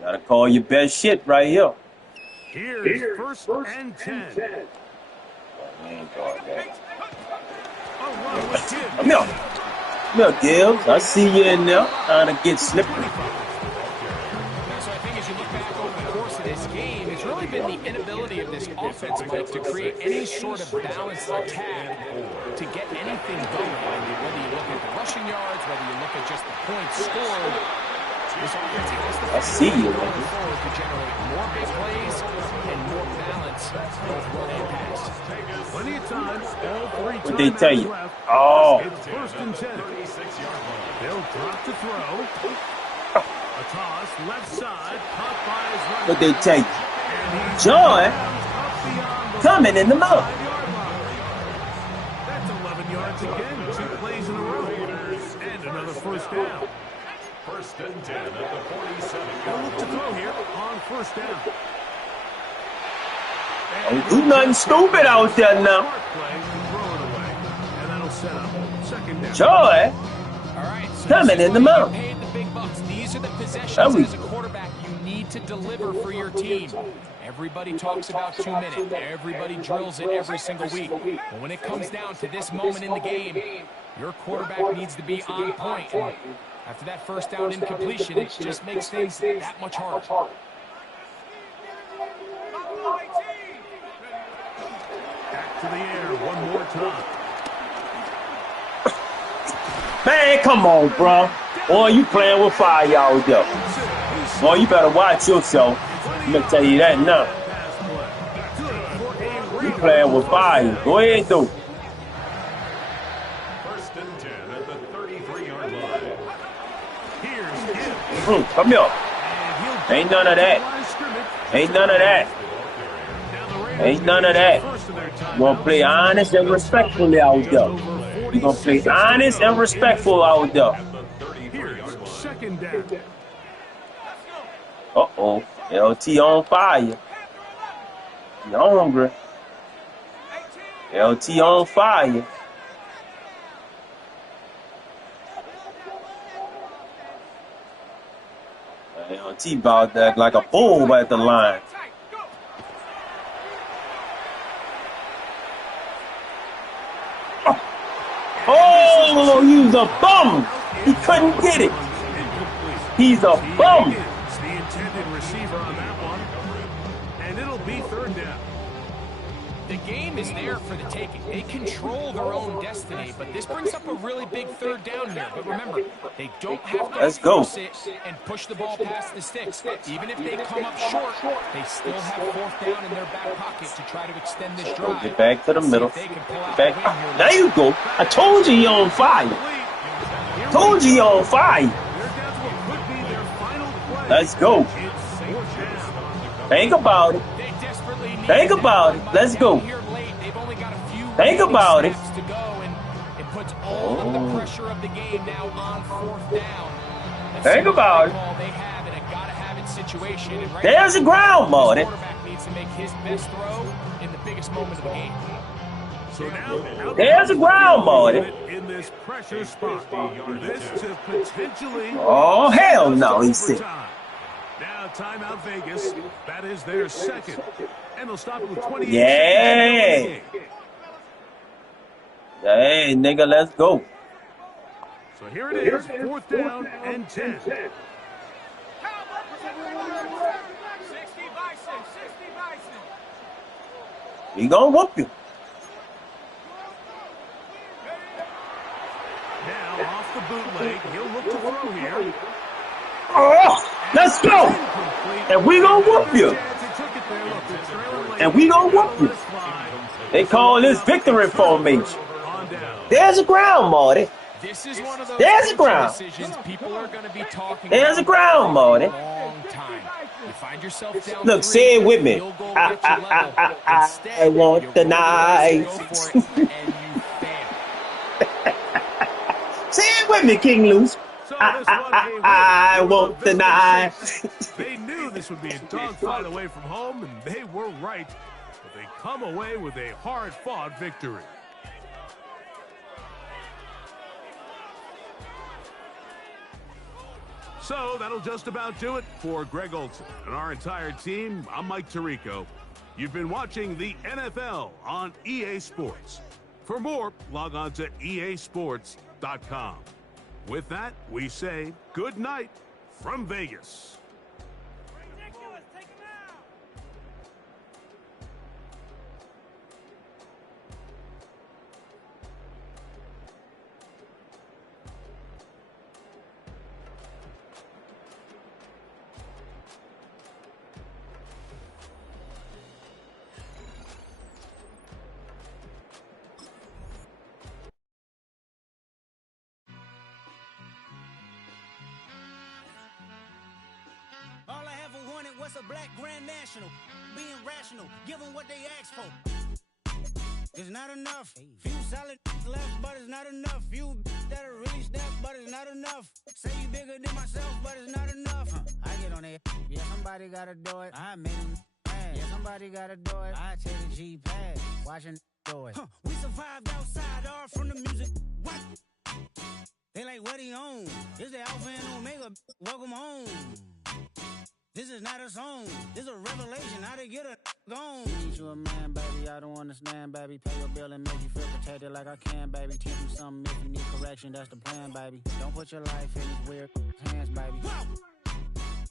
Gotta call your best shit right here. Here's first and 10. Come here. Come here, Gibbs. I see you in there trying to get slippery. So I think as you look back over the course of this game, it's really been the inability of this offense, Mike, to create any sort of balanced attack to get anything going. Whether you look at the rushing yards, whether you look at just the points scored, this offense has the flexibility going forward to generate more big plays and more balance both run and pass. Plenty of time, all three What they tell you? left. Oh. It's 1st and 10. They'll drop to throw. A toss, left side, caught by his running. What they tell you? Joy coming in the mouth. That's 11 yards again, 2 plays in a row. And another 1st down. 1st and 10 at the 47. They'll look to throw here on 1st down. Don't do nothing stupid out there now. And that'll set up 2nd down. Joy coming in the mouth. These are the possessions as a quarterback you need to deliver for your team. Everybody talks about 2 minutes. Everybody drills it every single week. But when it comes down to this moment in the game, your quarterback needs to be on point. And after that 1st down incompletion, it just makes things that much harder. Back to the air one more time. Man, come on, bro. Boy, you playing with fire out there. Boy, you better watch yourself. I'm going to tell you that now. You playing with fire. Go ahead, though. 1st and 10 at the 33-yard line. Come here. Ain't none of that. Ain't none of that. Ain't none of that. You're going to play honest and respectfully out there. You're going to play honest and respectful out there. Uh-oh. LT on fire. You hungry. LT on fire. LT about to act like a bull at the line. Oh, he's a bum. He couldn't get it. He's a bum. It's the intended receiver on that one. And it'll be 3rd down. The game is there for the taking. They control their own destiny, but this brings up a really big 3rd down here. But remember, they don't have to force it and push the ball past the sticks. Even if they come up short, they still have 4th down in their back pocket to try to extend this drive. Get back to the middle. Back. There you go. I told you he on fire. Told you he on fire. Let's go. Think about it. Think about it. Let's go. Think about it. It puts all of the pressure of the game now on 4th down. Think about it. They have in a gotta-have-it situation. And right There's a ground, Marty. The quarterback needs to make his best throw in the biggest moment of the game. So now, there's a ground, Marty. In this pressure spot. This to potentially. Oh, hell no, he said. Now, timeout Vegas. That is their 2nd. And they'll stop with 28 Yeah. Hey, nigga, let's go. So here it is, 4th down and 10. He gonna whoop you. Now off the bootleg, he'll look to throw here. Oh, let's go. And we gonna whoop you. And we gonna whoop you. They call this victory formation. There's a ground, Marty. This is one of those There's a ground. decisions people are going to be talking There's a about ground, Marty. for a long time. You find yourself down Look, 3, say it with me. field goal gets you level. I Instead, want you're the going to knife. go for it, and you fail. Say it with me, King Loose. I want the knife. They knew this would be a dogfight away from home, and they were right. But they come away with a hard-fought victory. So that'll just about do it for Greg Olson and our entire team. I'm Mike Tirico. You've been watching the NFL on EA Sports. For more, log on to easports.com. With that, we say good night from Vegas. like, what's a black grand national? Being rational, give them what they ask for. It's not enough. Few solid left, but it's not enough. Few that'll really step, but it's not enough. Say you bigger than myself, but it's not enough. I get on it. Yeah, somebody gotta do it. I made him mad. Yeah, somebody gotta do it. I take the G-pad. Watching do it. We survived outside, all from the music. What? They like, what he on? This the Alpha and Omega. Welcome home. This is not a song. This is a revelation. How to get a gone. Teach you a man, baby. I don't understand, baby. Pay your bill and make you feel protected like I can, baby. Teach you something if you need correction. That's the plan, baby. Don't put your life in these weird hands, baby.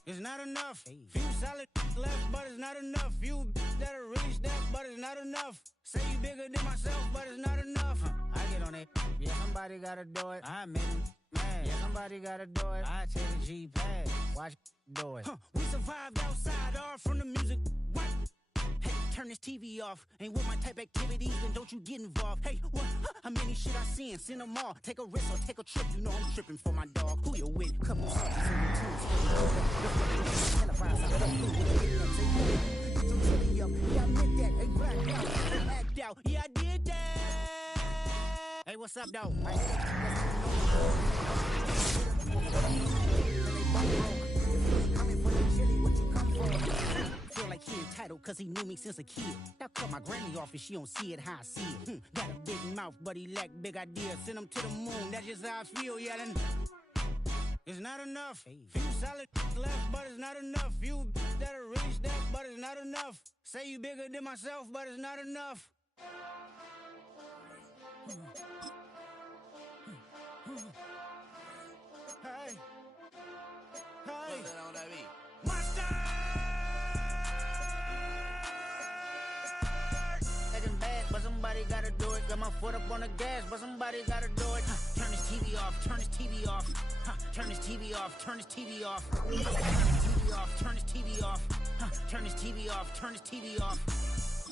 It's not enough. Few solid left, but it's not enough. Few that'll really step, but it's not enough. Say you bigger than myself, but it's not enough. I get on it. Yeah, somebody gotta do it. I made him mad. Yeah, somebody gotta do it. I take the G-pad. Watch do it. We survived outside, all from the music. What? Hey, turn this TV off. Ain't with my type activities, then don't you get involved. Hey, what? How many shit I seen? Send them all. Take a risk or take a trip. You know I'm tripping for my dog. Who you with? Couple songs in the tunes. Yeah, I meant that. Hey, black out. Act out. Yeah, I did that. Hey, what's up, though? Feel like he entitled cause he knew me since a kid. I cut my granny off and she don't see it how I see it. Got a big mouth but he lack big ideas. Send him to the moon, that's just how I feel yelling. It's not enough. Few solid left but it's not enough. Few that'll really step but it's not enough. Say you bigger than myself but it's not enough. Hey. Hey. Monster! Getting bad, but somebody gotta do it. Got my foot up on the gas, but somebody gotta do it. Turn this TV off, turn this TV off. Turn this TV off, turn this TV off. Turn this TV off, turn this TV off. Turn this TV off, turn this TV off.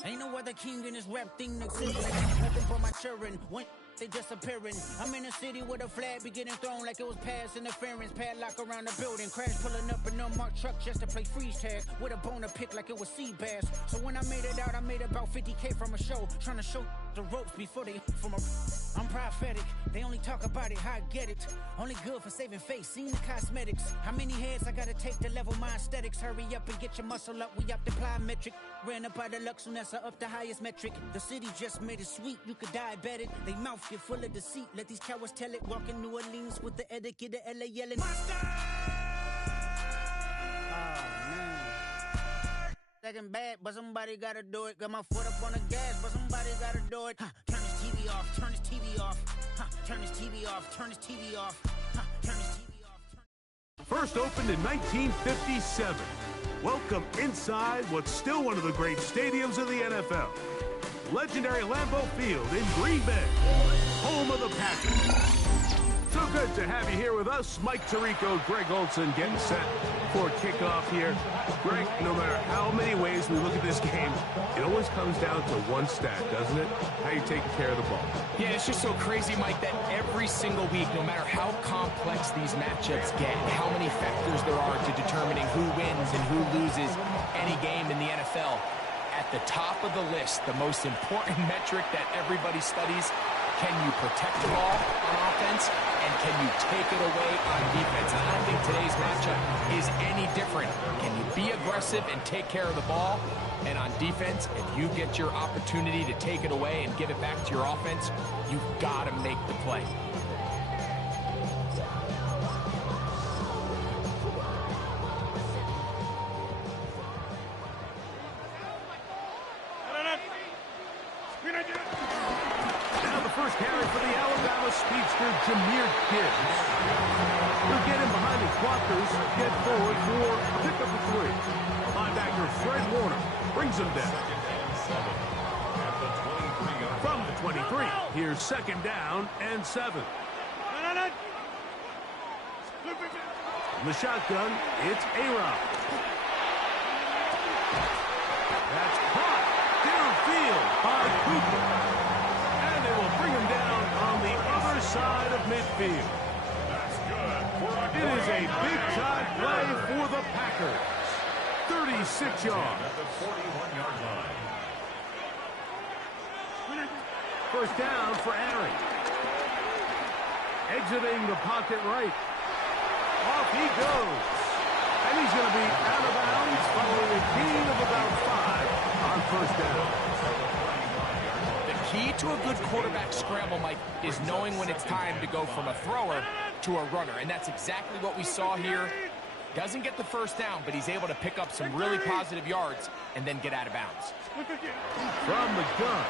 Ain't no other king in this rap thing exists. Nothing for my children. When they disappearing. I'm in a city with a flag be getting thrown like it was past interference. Padlock around the building. Crash pulling up an unmarked truck just to play freeze tag. With a boner pick like it was sea bass. So when I made it out, I made about 50K from a show. Trying to show the ropes before they from a... I'm prophetic. They only talk about it, how I get it. Only good for saving face, seen the cosmetics. How many heads I gotta take to level my aesthetics? Hurry up and get your muscle up, we up the plyometric. Ran up out of luck, soon as I up the highest metric. The city just made it sweet, you could diabetic. They mouth get full of deceit, let these cowards tell it. Walk in New Orleans with the etiquette of LA yelling Monster! Oh man. Second bad, but somebody gotta do it. Got my foot up on the gas, but somebody gotta do it. Turn this TV off, turn this TV off. Turn this TV off, turn this TV off. Turn this TV off. First opened in 1957. Welcome inside what's still one of the great stadiums of the NFL. Legendary Lambeau Field in Green Bay, home of the Packers. So good to have you here with us. Mike Tirico, Greg Olson getting set for kickoff here. Greg, no matter how many ways we look at this game, it always comes down to one stat, doesn't it? How you taking care of the ball. Yeah, it's just so crazy, Mike, that every single week, no matter how complex these matchups get, how many factors there are to determining who wins and who loses any game in the NFL, at the top of the list, the most important metric that everybody studies, can you protect the ball on offense, and can you take it away on defense? And I don't think today's matchup is any different. Can you be aggressive and take care of the ball? And on defense, if you get your opportunity to take it away and give it back to your offense, you've got to make the play. Speedster Jameer Gibbs. He'll get in behind his blockers, get forward for a pickup of 3. Linebacker Fred Warner brings him down. From the 23, here's second down and 7. In the shotgun, it's A-Rod. That's caught downfield by Cooper. And they will bring him down on the other side of midfield. It is a big-time play for the Packers. 36 yards. At the 41-yard line. First down for Aaron. Exiting the pocket right. Off he goes. And he's going to be out of bounds following a gain of about 5 on first down. The key to a good quarterback scramble, Mike, is knowing when it's time to go from a thrower to a runner. And that's exactly what we saw here. Doesn't get the first down, but he's able to pick up some really positive yards and then get out of bounds. From the gun,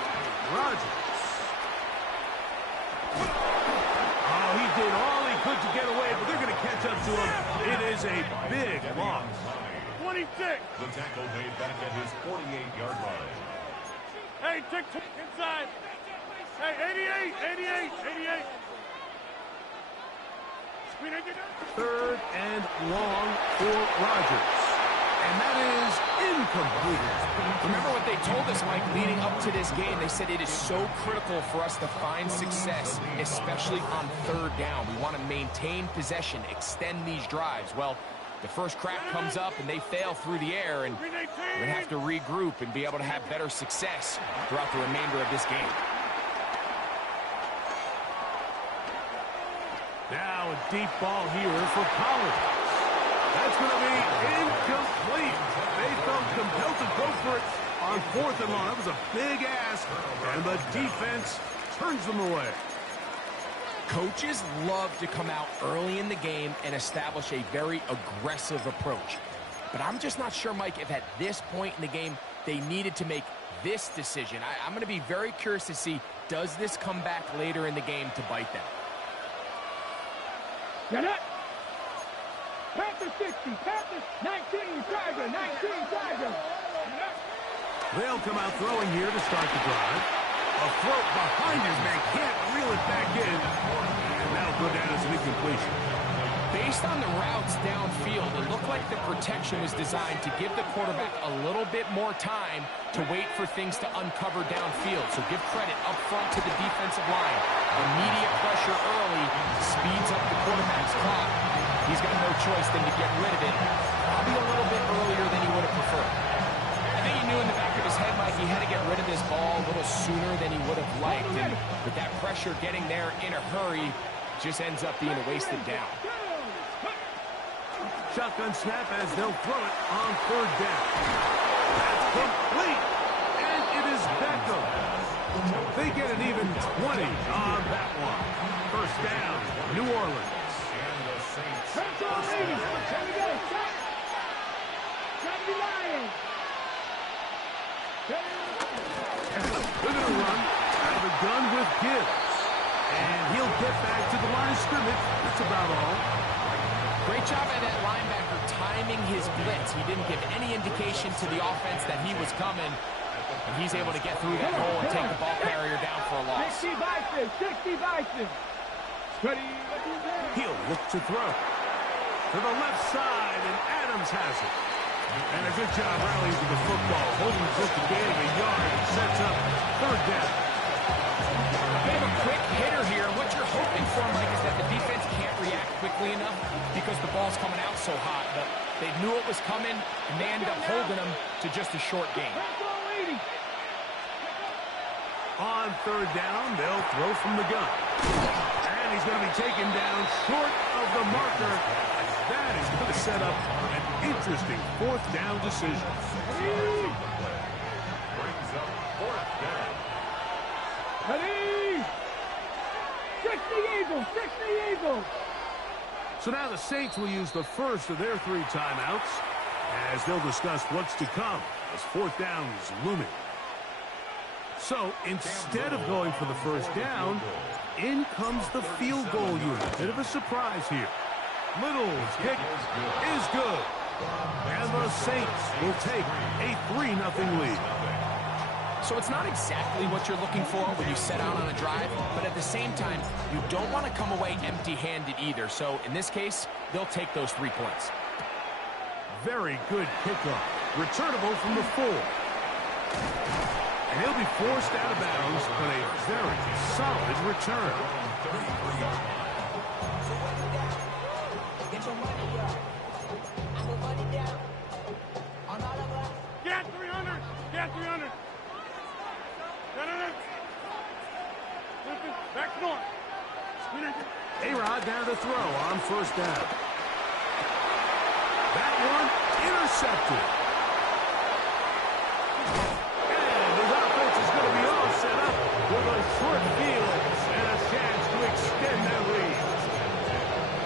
Rodgers. Oh, he did all he could to get away, but they're going to catch up to him. It is a big loss. 26. The tackle made back at his 48-yard line. Hey, tick inside. Hey, 88. Third and long for Rodgers. And that is incomplete. Remember what they told us, Mike, leading up to this game. They said it is so critical for us to find success, especially on third down. We want to maintain possession, extend these drives. Well, the first crack comes up and they fail through the air, and we're going to have to regroup and be able to have better success throughout the remainder of this game. Now a deep ball here for Collins. That's going to be incomplete. They felt compelled to go for it on 4th and long. That was a big ask, and the defense turns them away. Coaches love to come out early in the game and establish a very aggressive approach. But I'm just not sure, Mike, if at this point in the game they needed to make this decision. I'm going to be very curious to see, does this come back later in the game to bite them? Get it! Panther 60, Panther 19, Tiger, 19, Tiger. They'll come out throwing here to start the drive. A throw behind his man, can't reel it back in. And that'll go down as an incompletion. Based on the routes downfield, it looked like the protection was designed to give the quarterback a little bit more time to wait for things to uncover downfield. So give credit up front to the defensive line. Immediate pressure early speeds up the quarterback's clock. He's got no choice than to get rid of it, probably a little bit earlier than he would have preferred. I think he knew in the back of his head, Mike, he had to get rid of this ball a little sooner than he would have liked. And with that pressure getting there in a hurry, just ends up being a wasted down. Shotgun snap as they'll throw it on 3rd down. That's complete. And it is Beckham. They get an even 20 on that one. First down, New Orleans. Here we go. Got the Lions. They're going to run out of the gun with Gibbs. And he'll get back to the line of scrimmage. That's about all. Great job by that linebacker timing his blitz. He didn't give any indication to the offense that he was coming. And he's able to get through that hole and take the ball carrier down for a loss. 60 Bison. He'll look to throw. To the left side, and Adams has it. And a good job rallying to the football. Holding just a gain of a yard and sets up 3rd down. They have a quick hitter here. What you're hoping for, Mike, is that the defense can't react quickly enough because the ball's coming out so hot. But they knew it was coming, and they ended up holding them to just a short gain. On 3rd down, they'll throw from the gun. And he's going to be taken down short of the marker. That is going to set up an interesting 4th down decision. Brings up 4th down. Ready? 60 Eagles. So now the Saints will use the first of their 3 timeouts as they'll discuss what's to come as 4th down is looming. So instead of going for the first down, in comes the field goal unit. Bit of a surprise here. Little's kick is good. And the Saints will take a 3-0 lead. So it's not exactly what you're looking for when you set out on a drive, but at the same time, you don't want to come away empty-handed either. So in this case, they'll take those 3 points. Very good kickoff. Returnable from the 4. And he'll be forced out of bounds, but a very solid return. A-Rod down to throw on first down. That one intercepted. And his offense is going to be all set up with a short field and a chance to extend that lead.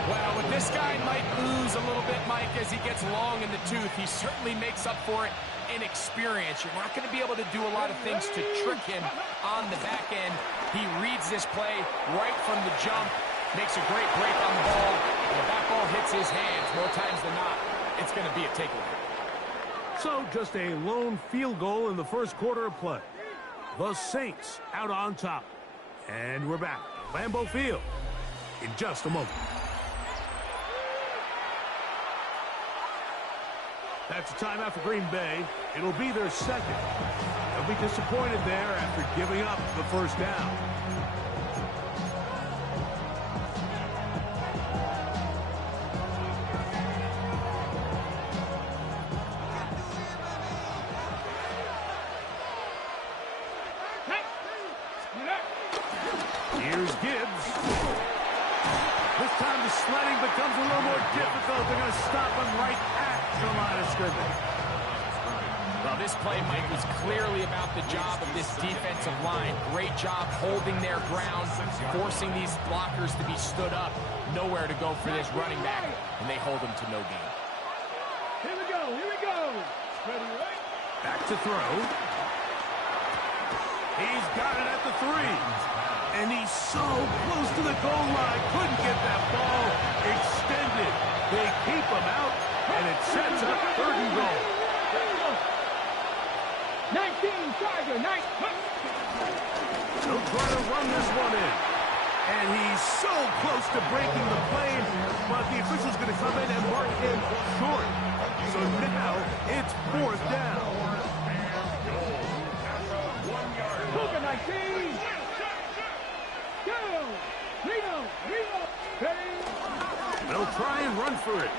Well, what this guy might lose a little bit, Mike, as he gets long in the tooth, he certainly makes up for it in experience. You're not going to be able to do a lot of things to trick him on the back end. He reads this play right from the jump, makes a great break on the ball, and if that ball hits his hands more times than not, it's going to be a takeaway. So just a lone field goal in the first quarter of play. The Saints out on top. And we're back. Lambeau Field in just a moment. That's a timeout for Green Bay. It'll be their second. They'll be disappointed there after giving up the first down. Here's Gibbs. This time the sledding becomes a little more difficult. They're going to stop him right at the line of scrimmage. Well, this play, Mike, was clearly about the job of this defensive line. Great job holding their ground, forcing these blockers to be stood up. Nowhere to go for this running back, and they hold him to no gain. Here we go, here we go. Ready, right? Back to throw. He's got it at the 3. And he's so close to the goal line. Couldn't get that ball extended. They keep him out, and it sets up 3rd and goal. 19, Tiger, 19. They'll try to run this one in. And he's so close to breaking the plane, but the official's going to come in and mark him short. So now it's 4th down. Cougar, 19. Go! Reno! They'll try and run for it.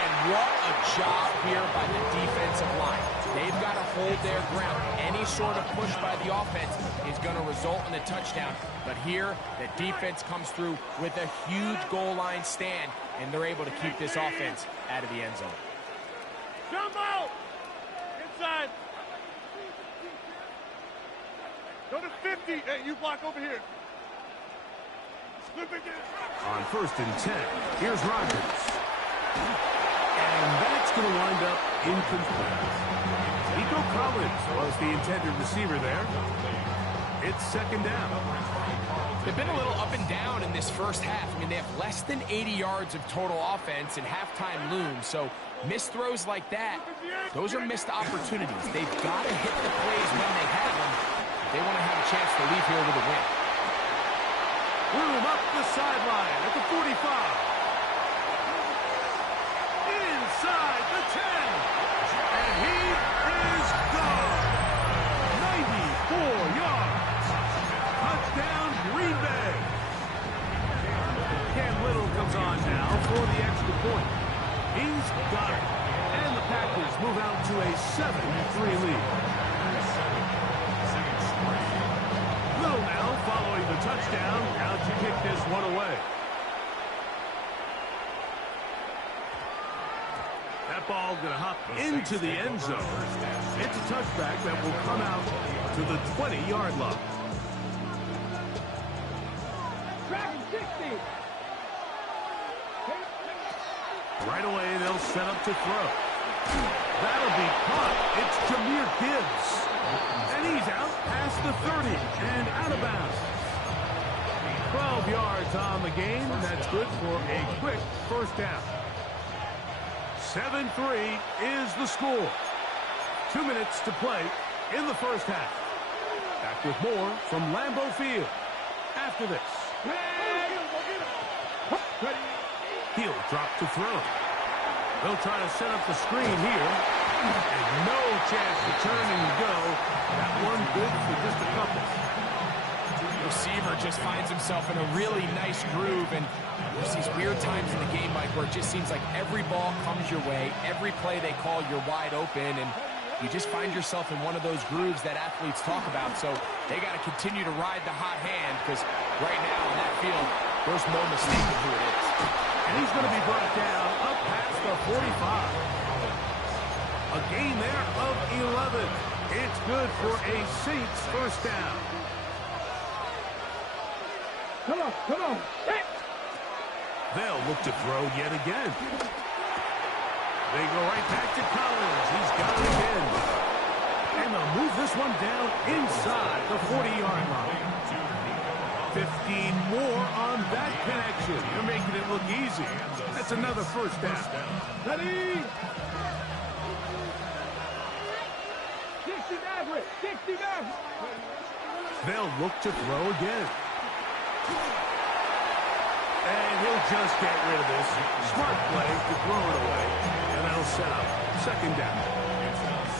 And what a job here by the defensive line. They've got to hold their ground. Any sort of push by the offense is going to result in a touchdown. But here, the defense comes through with a huge goal line stand, and they're able to keep this offense out of the end zone. Jump out! Inside. Go to 50. Hey, you block over here. On 1st and 10, here's Rodgers. And that's going to wind up incomplete. Nico Collins was the intended receiver there. It's 2nd down. They've been a little up and down in this first half. I mean, they have less than 80 yards of total offense and halftime looms. So missed throws like that, those are missed opportunities. They've got to hit the plays when they have them. They want to have a chance to leave here with a win. Room up the sideline at the 45. Inside the 10. And he is gone. 94 yards. Touchdown, Green Bay. Cam Little comes on now for the extra point. He's got it. And the Packers move out to a 7-3 lead. Little now following the touchdown. Now to kick this one away. That ball going to hop into the end zone. It's a touchback that will come out to the 20-yard line. Dragon 60. Right away, they'll set up to throw. That'll be caught. It's Jahmyr Gibbs. And he's out past the 30 and out of bounds. 12 yards on the game, and that's good for a quick first down. 7-3 is the score. 2 minutes to play in the first half. Back with more from Lambeau Field after this. He'll drop to throw. They'll try to set up the screen here. And no chance to turn and go. That one good for just a couple. The receiver just finds himself in a really nice groove, and there's these weird times in the game, Mike, where it just seems like every ball comes your way, every play they call, you're wide open, and you just find yourself in one of those grooves that athletes talk about. So they got to continue to ride the hot hand because right now in that field, there's no mistaking who it is. And he's going to be brought down up past the 45. A gain there of 11. It's good for a Saints first down. Come on, come on. Hey. They'll look to throw yet again. They go right back to Collins. He's got it again. And they'll move this one down inside the 40-yard line. 15 more on that connection. They're making it look easy. That's another first down. Ready? 60 Maverick. 60 Maverick. They'll look to throw again. And he'll just get rid of this. Smart play to throw it away. And that'll set up second down.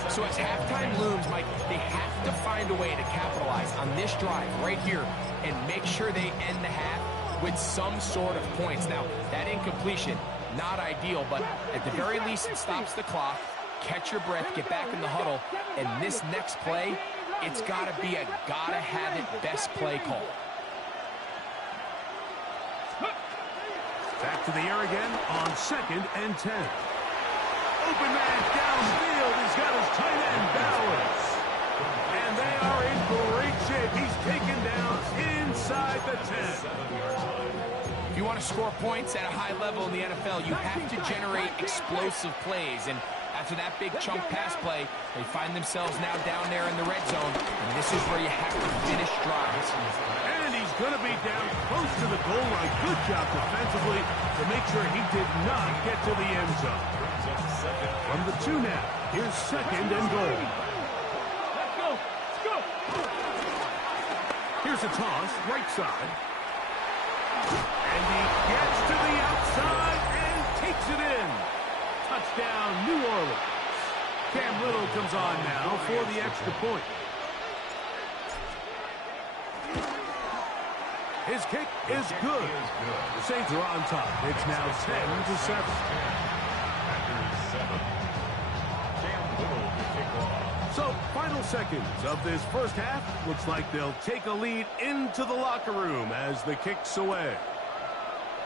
So as halftime looms, Mike, they have to find a way to capitalize on this drive right here and make sure they end the half with some sort of points. Now, that incompletion, not ideal, but at the very least it stops the clock. Catch your breath, get back in the huddle, and this next play, it's got to be a gotta-have-it best play call. Back to the air again on 2nd and 10. Open man downfield. He's got his tight end Bowers. And they are in great shape. He's taken down inside the 10. If you want to score points at a high level in the NFL, you have to generate explosive plays. And after that big chunk pass play, they find themselves now down there in the red zone. And this is where you have to finish drives. And he's going to be down close to the goal line. Good job defensively to make sure he did not get to the end zone. From the 2 now, here's 2nd and goal. Let's go. Let's go. Here's a toss, right side. And he gets to the outside and takes it in. Touchdown, New Orleans. Cam Little comes on now for the extra point. His kick is good. The Saints are on top. It's now 10-7. So, final seconds of this first half. Looks like they'll take a lead into the locker room as the kick's away.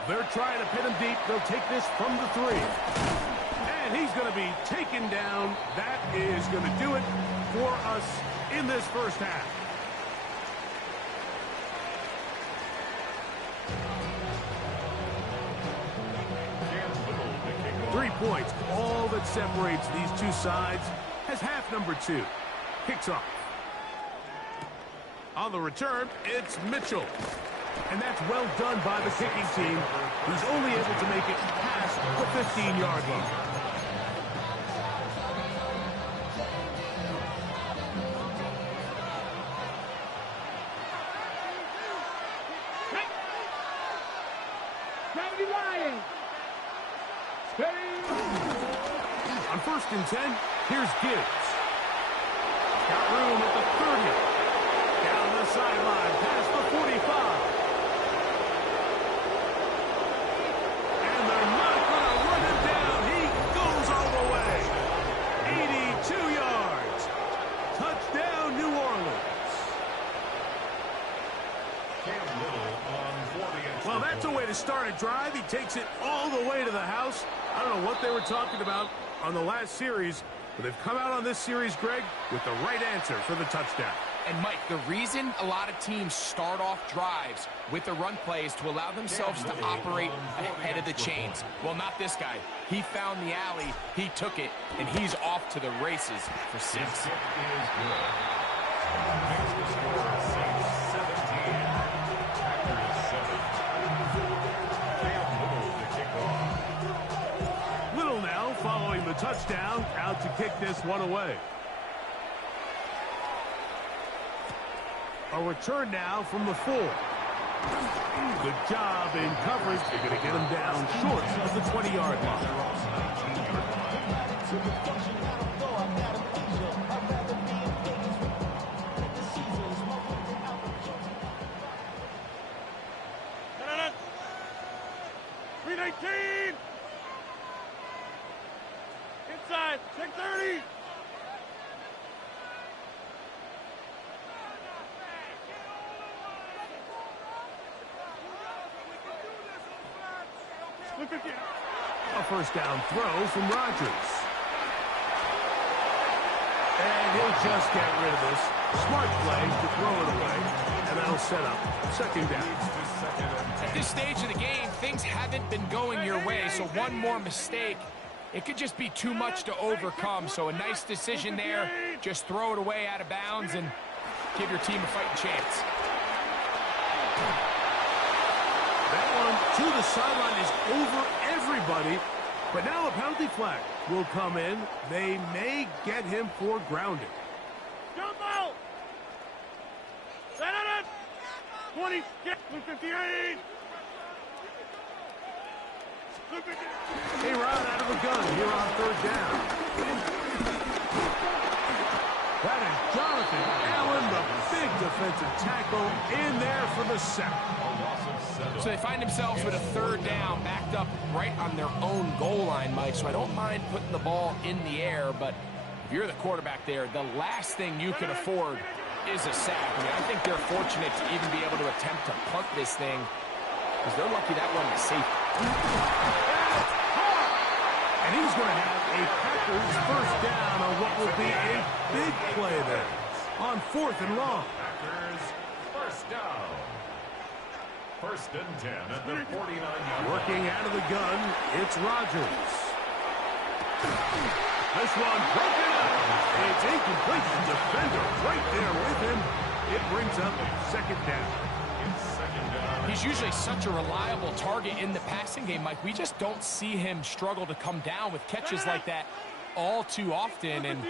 They're trying to pin him deep. They'll take this from the 3. And he's going to be taken down. That is going to do it for us in this first half. Three points, all that separates these two sides as half number 2 kicks off. On the return, it's Mitchell. And that's well done by the kicking team, who's only able to make it past the 15-yard line. On 1st and 10, here's Gibbs. Got room at the 30. Down the sideline, past the 45. And they're not going to run him down. He goes all the way. 82 yards. Touchdown, New Orleans. Well, that's a way to start a drive. He takes it all the way to the house. I don't know what they were talking about on the last series, but they've come out on this series, Greg, with the right answer for the touchdown. And, Mike, the reason a lot of teams start off drives with the run play is to allow themselves to operate ahead of the chains. Well, not this guy. He found the alley, he took it, and he's off to the races for 6. Little now following the touchdown, out to kick this one away. A return now from the 4. Good job in coverage. They're going to get him down short of the 20-yard line. Inside, check 30. A first down throw from Rodgers. And he'll just get rid of this. Smart play to throw it away. And that'll set up second down. At this stage of the game, things haven't been going your way, so one more mistake, it could just be too much to overcome. So a nice decision there. Just throw it away out of bounds and give your team a fighting chance. That one to the sideline is over everybody. But now a penalty flag will come in. They may get him for grounding. Jump out! Set it up! 20, get 58! They run out of the gun here on third down. That is Jonathan Allen, the big defensive tackle, in there for the sack. So they find themselves with a third down, backed up right on their own goal line, Mike. So I don't mind putting the ball in the air, but if you're the quarterback there, the last thing you can afford is a sack. I mean, I think they're fortunate to even be able to attempt to punt this thing, because they're lucky that one is safe. And he's going to have a Packers first down on what will be a big play there on 4th and long. Packers first down. 1st and 10 at the 49-yard line. Working out of the gun, it's Rodgers. This one broken up. It's incomplete. The defender right there with him. It brings up second down. He's usually such a reliable target in the passing game, Mike. We just don't see him struggle to come down with catches like that all too often. And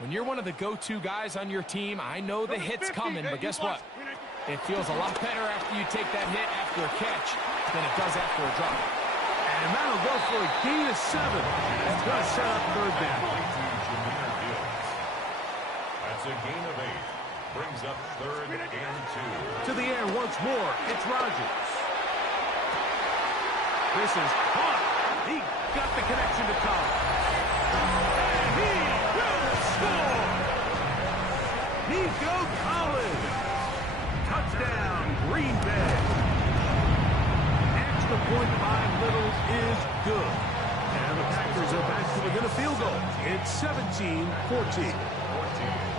when you're one of the go-to guys on your team, I know the hit's coming, but guess what? It feels a lot better after you take that hit after a catch than it does after a drop. And that'll go for a gain of 7. That's going to set up third down. That's a gain of 8. Brings up 3rd and 2. To the air once more. It's Rodgers. This is caught. He got the connection to Collins. And he will score. Nico Collins. Touchdown, Green Bay. Extra point by Little is good. And the Packers are back to within a field goal. It's 17-14.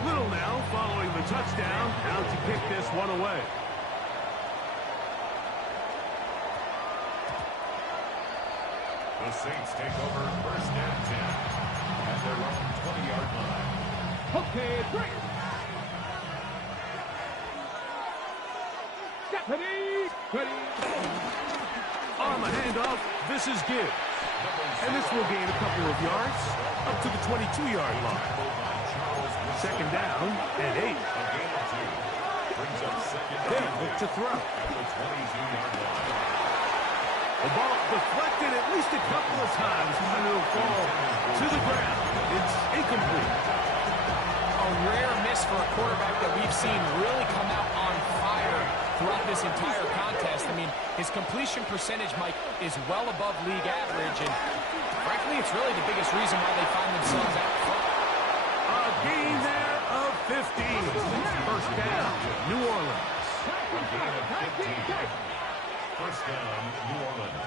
Little now following the touchdown, out to kick this one away. The Saints take over 1st and 10 at their own 20-yard line. Okay, great. On the handoff, this is Gibbs. And this will gain a couple of yards up to the 22-yard line. Second down and 8. They look to throw. The ball deflected at least a couple of times, and it'll fall to the ground. It's incomplete. A rare miss for a quarterback that we've seen really come out on fire throughout this entire contest. I mean, his completion percentage, Mike, is well above league average, and frankly, it's really the biggest reason why they find themselves out front. A gain there of 15. First down, New Orleans. A gain of 15. First down, New Orleans.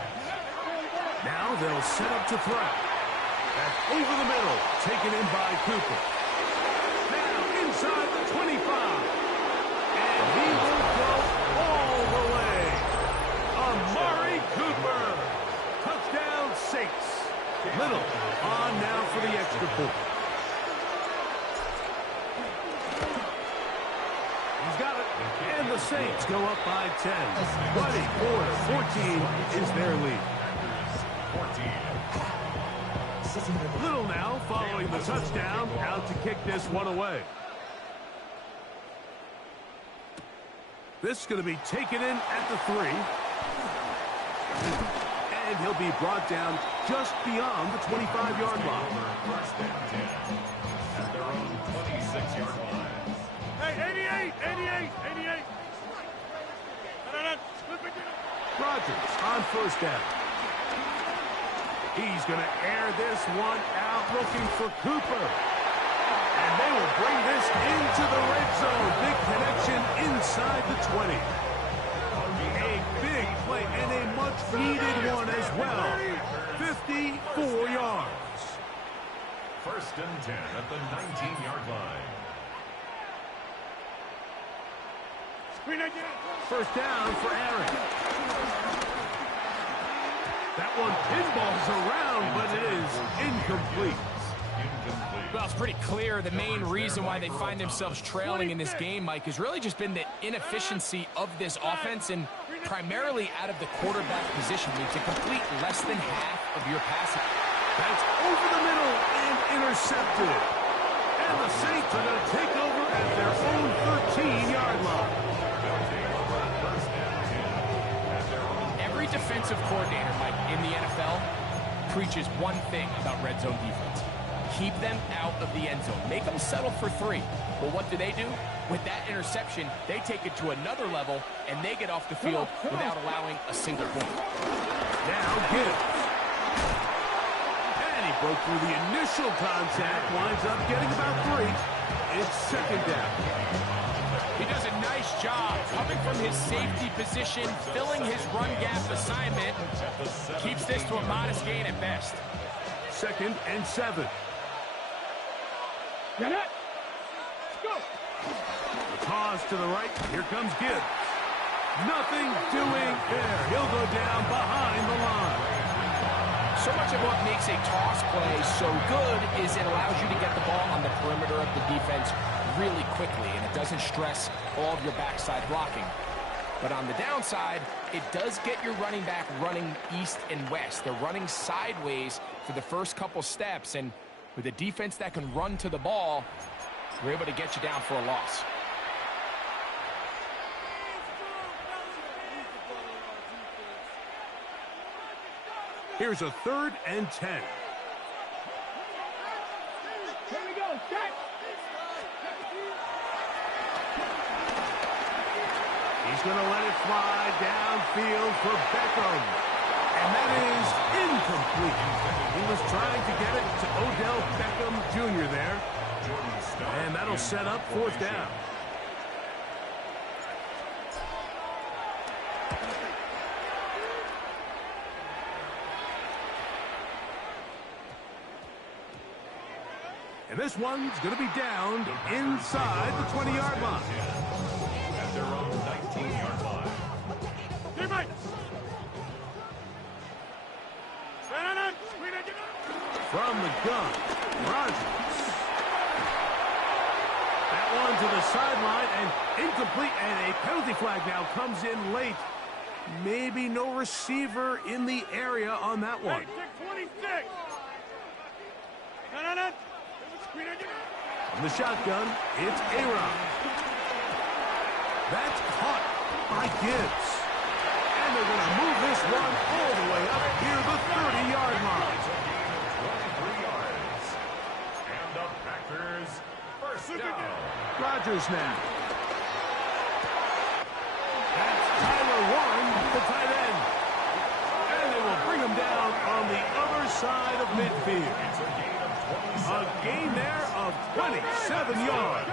Now they'll set up to throw. That's over the middle, taken in by Cooper. Now inside the 25. And he will go all the way. Amari Cooper. Touchdown, Saints. Little on now for the extra point. He's got it. And the Saints go up by 10. 24-14 is their lead. 14. Little now following the touchdown, out to kick this one away. This is going to be taken in at the 3. And he'll be brought down just beyond the 25-yard line. First and 10 at their own 26-yard line. Hey, 88. Rodgers on first down. He's going to air this one out, looking for Cooper. And they will bring this into the red zone. Big connection inside the 20. A big play and a much-needed one as well First down for Aaron. That one pinballs around, but it is incomplete. Well, it's pretty clear the main reason why they find themselves trailing in this game, Mike, has really just been the inefficiency of this offense and primarily out of the quarterback position. I mean, to complete less than half of your passing. That's over the middle and intercepted. And the Saints are going to take over at their own 13-yard line. Every defensive coordinator, Mike, in the NFL preaches one thing about red zone defense. Keep them out of the end zone. Make them settle for 3. Well, what do? With that interception, they take it to another level, and they get off the field without allowing a single point. Now Gibbs. And he broke through the initial contact, winds up getting about 3. It's second down. He does a nice job coming from his safety position, filling his run gap assignment. Keeps this to a modest gain at best. 2nd and 7. Get it. Go. The toss to the right. Here comes Gibbs. Nothing doing there. He'll go down behind the line. So much of what makes a toss play so good is it allows you to get the ball on the perimeter of the defense really quickly, and it doesn't stress all of your backside blocking. But on the downside, it does get your running back running east and west. They're running sideways for the first couple steps, and with a defense that can run to the ball, we're able to get you down for a loss. Here's a 3rd and 10. Here we go. Set. He's going to let it fly downfield for Beckham. And that is incomplete. He was trying to get it to Odell Beckham Jr. there. And that'll set up 4th down. And this one's going to be down inside the 20-yard line. At their own 19-yard line. From the gun, Rodgers. That one to the sideline and incomplete, and a penalty flag now comes in late. Maybe no receiver in the area on that one. 26. From the shotgun, it's Aaron. That's caught by Gibbs. And they're going to move this one all the way up near the 30-yard line. 23 yards. And the Packers first down. Rodgers now. That's Tyler Warren, the tight end. And they will bring him down on the other side of midfield. A gain there of 27 yards.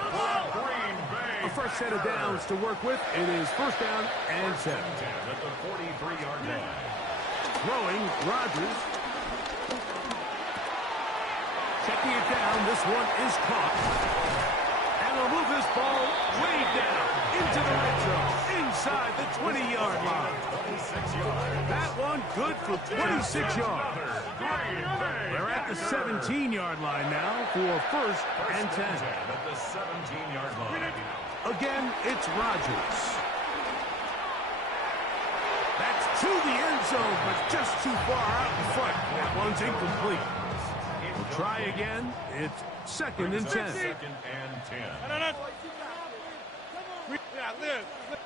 A first set of downs to work with. It is first down and 7. At the 43-yard line. Throwing, Rodgers. Checking it down. This one is caught. And they'll move this ball way down into the red zone. Inside the 20-yard line. 26 yards. That one good for 26 yards. They're at the 17-yard line now for first and 10. At the 17-yard line. Again, it's Rodgers. That's to the end zone, but just too far out in front. That one's incomplete. We'll try again. It's 2nd and 10. 2nd and 10.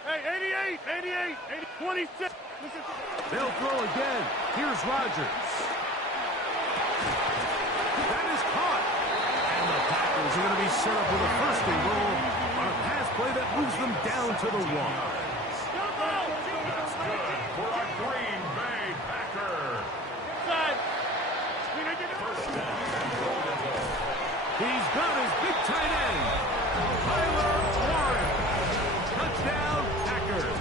Hey, 88, 26. They'll throw again. Here's Rodgers. That is caught. And the Packers are going to be set up with a first and goal on a pass play that moves them down to the 1. That's good for a Green Bay Packer. First down and golden goal. He's got his big tight end, Tyler Warren. Touchdown, Packers.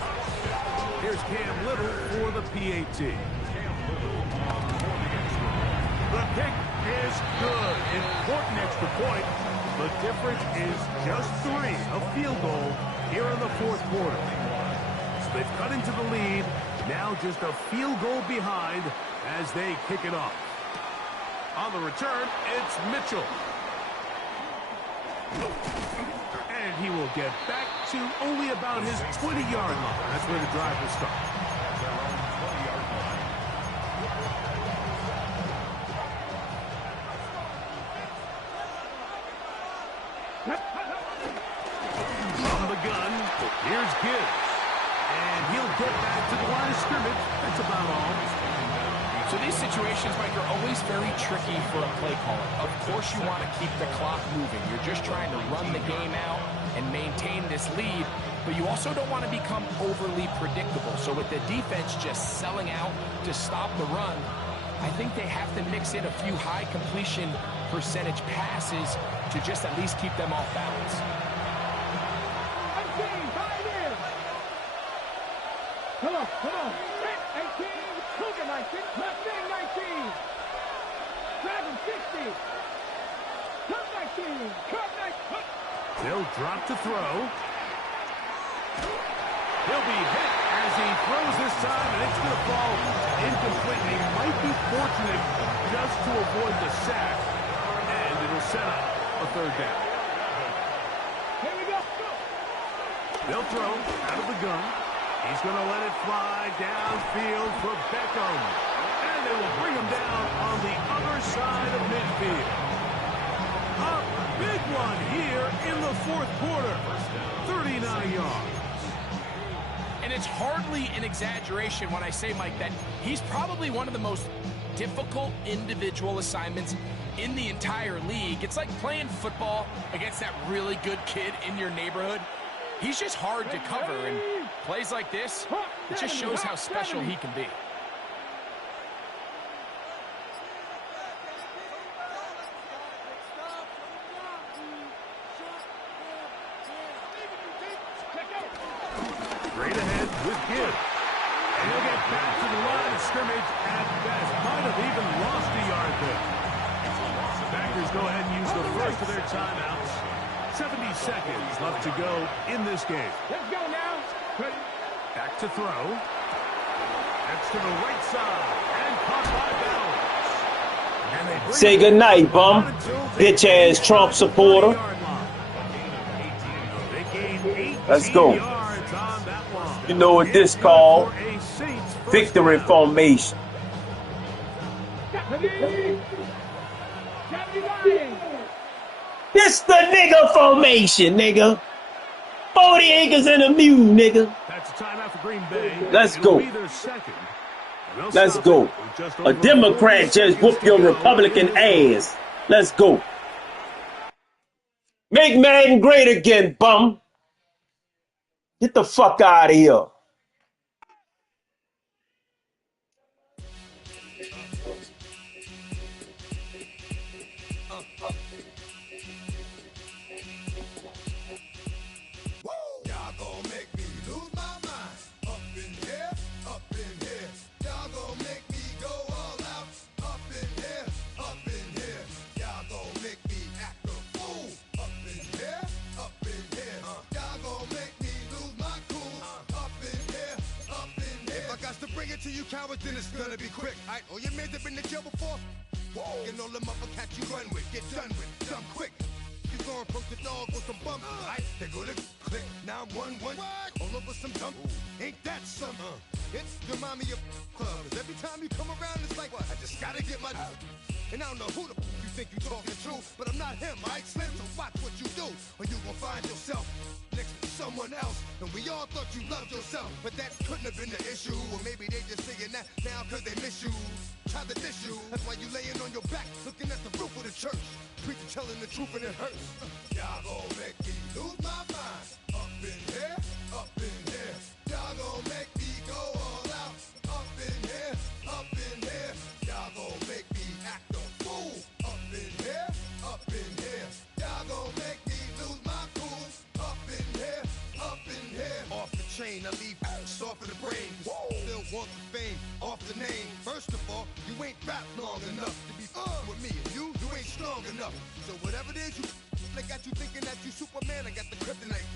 Here's Cam Little for the PAT. The kick is good. Important extra point. The difference is just 3, a field goal here in the fourth quarter. So they've cut into the lead, now just a field goal behind as they kick it off. On the return, it's Mitchell. And he will get back to only about his 20-yard line. That's where the drive will start. From the gun, here's Gibbs. And he'll get back to the line of scrimmage. That's about all. So these situations, Mike, are always very tricky for a play caller. Of course you want to keep the clock moving. You're just trying to run the game out and maintain this lead, but you also don't want to become overly predictable. So with the defense just selling out to stop the run, I think they have to mix in a few high completion percentage passes to just at least keep them off balance. Come on, come on. 18, Cougar 19, Mustang 19. Dragon 60. Cup 19, Cup 19. They'll drop to throw. He'll be hit as he throws this time, and it's going to fall incomplete. He might be fortunate just to avoid the sack, and it'll set up a third down. Here we go. They'll throw out of the gun. He's going to let it fly downfield for Beckham. And they will bring him down on the other side of midfield. A big one here in the fourth quarter. 39 yards. And it's hardly an exaggeration when I say, Mike, that he's probably one of the most difficult individual assignments in the entire league. It's like playing football against that really good kid in your neighborhood. He's just hard to cover, and plays like this, it just shows how special he can be. Straight ahead with Gibbs. And he'll get back to the line of scrimmage at best. Might have even lost a yard there. The Packers go ahead and use the first of their timeouts. 70 seconds left to go in this game. Let's go now. Back to throw. That's to the right side. And caught by Bowers. And they Say goodnight, bum. Bitch-ass Trump supporter. Let's go. You know what this called? Victory formation. This the nigga formation, nigga. 40 acres and a mule, nigga. That's a timeout for Green Bay. Let's go. Let's go. A Democrat just whooped your Republican ass. Let's go. Make Madden great again, bum. Get the fuck out of here. To you cowards, then it's gonna be quick. All right, all your men have been to jail before. Whoa, and all the motherfuckers you run with, get done with, dumb quick. You going from the dog with some bump, right? They go to click 911, all over some dump. Ain't that something? It's remind me of club. Cause every time you come around, it's like, I just gotta get my. And I don't know who the you think you talking to, but I'm not him, right? Slim, so watch what you do, or you gon' find yourself next to someone else. And we all thought you loved yourself, but that couldn't have been the issue. Or maybe they just saying that now cause they miss you. Try to diss you, that's why you laying on your back, looking at the roof of the church. Preacher telling the truth and it hurts. Y'all gon' make me lose my mind. Up in here, up in here. Y'all gon' make me go all out. Up in here, up in here. Y'all gon' make me act a fool. Up in here, up in here. Y'all gon' make me lose my cool. Up in here, up in here. Off the chain, I leave soft in the brain. Still want the fame, off the name. First of all, you ain't rap long enough to be with me. And you ain't strong enough. So whatever it is you They got you thinking that you Superman. I got the kryptonite.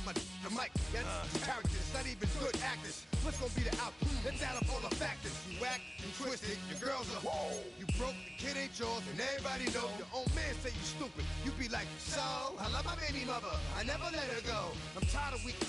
With the mic, yeah, characters, not even good actors. What's gonna be the outcome? It's out of all the factors. You whack, you twisted, your girls are whoa. You broke, the kid ain't yours, and everybody know. Your own man say you stupid. You be like, so, I love my baby mother. I never let her go. I'm tired of weak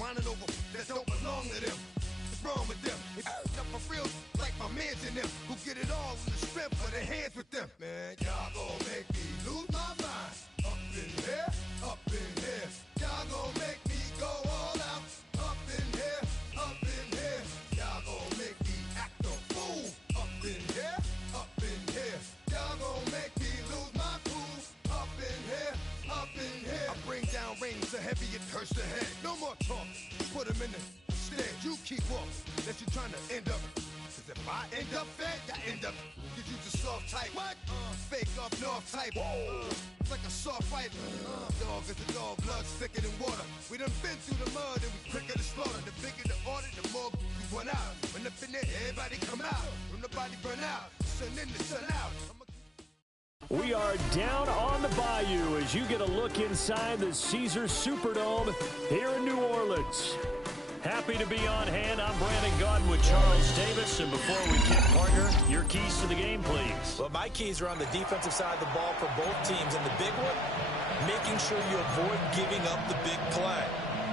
whining over that don't belong to them. What's wrong with them? It's up for real, like my mans in them, who get it all in the strength of their hands with them. Man, y'all gon' make me lose my mind. Up in here, up in here. Y'all gon' make me go all out. Up in here, up in here. Y'all gon' make me act a fool. Up in here, up in here. Y'all gon' make me lose my cool. Up in here, up in here. I bring down rain so heavy it hurts the head. No more talk, put them in the stand. You keep off, that you trying to end up. Cause if I end up fed, I end up. Cause you the soft type. What? Fake up north type. It's like a soft fight. Dog is a dog, blood's thicker than water. We done been through the mud and we quicker to slaughter. The bigger the order, the more we run out. When up in there, everybody come out. When the body burn out, sun in the sun out. We are down on the bayou as you get a look inside the Caesars Superdome here in New Orleans. Happy to be on hand. I'm Brandon Gaudin with Charles Davis. And before we kick, partner, your keys to the game, please. Well, my keys are on the defensive side of the ball for both teams. And the big one, making sure you avoid giving up the big play.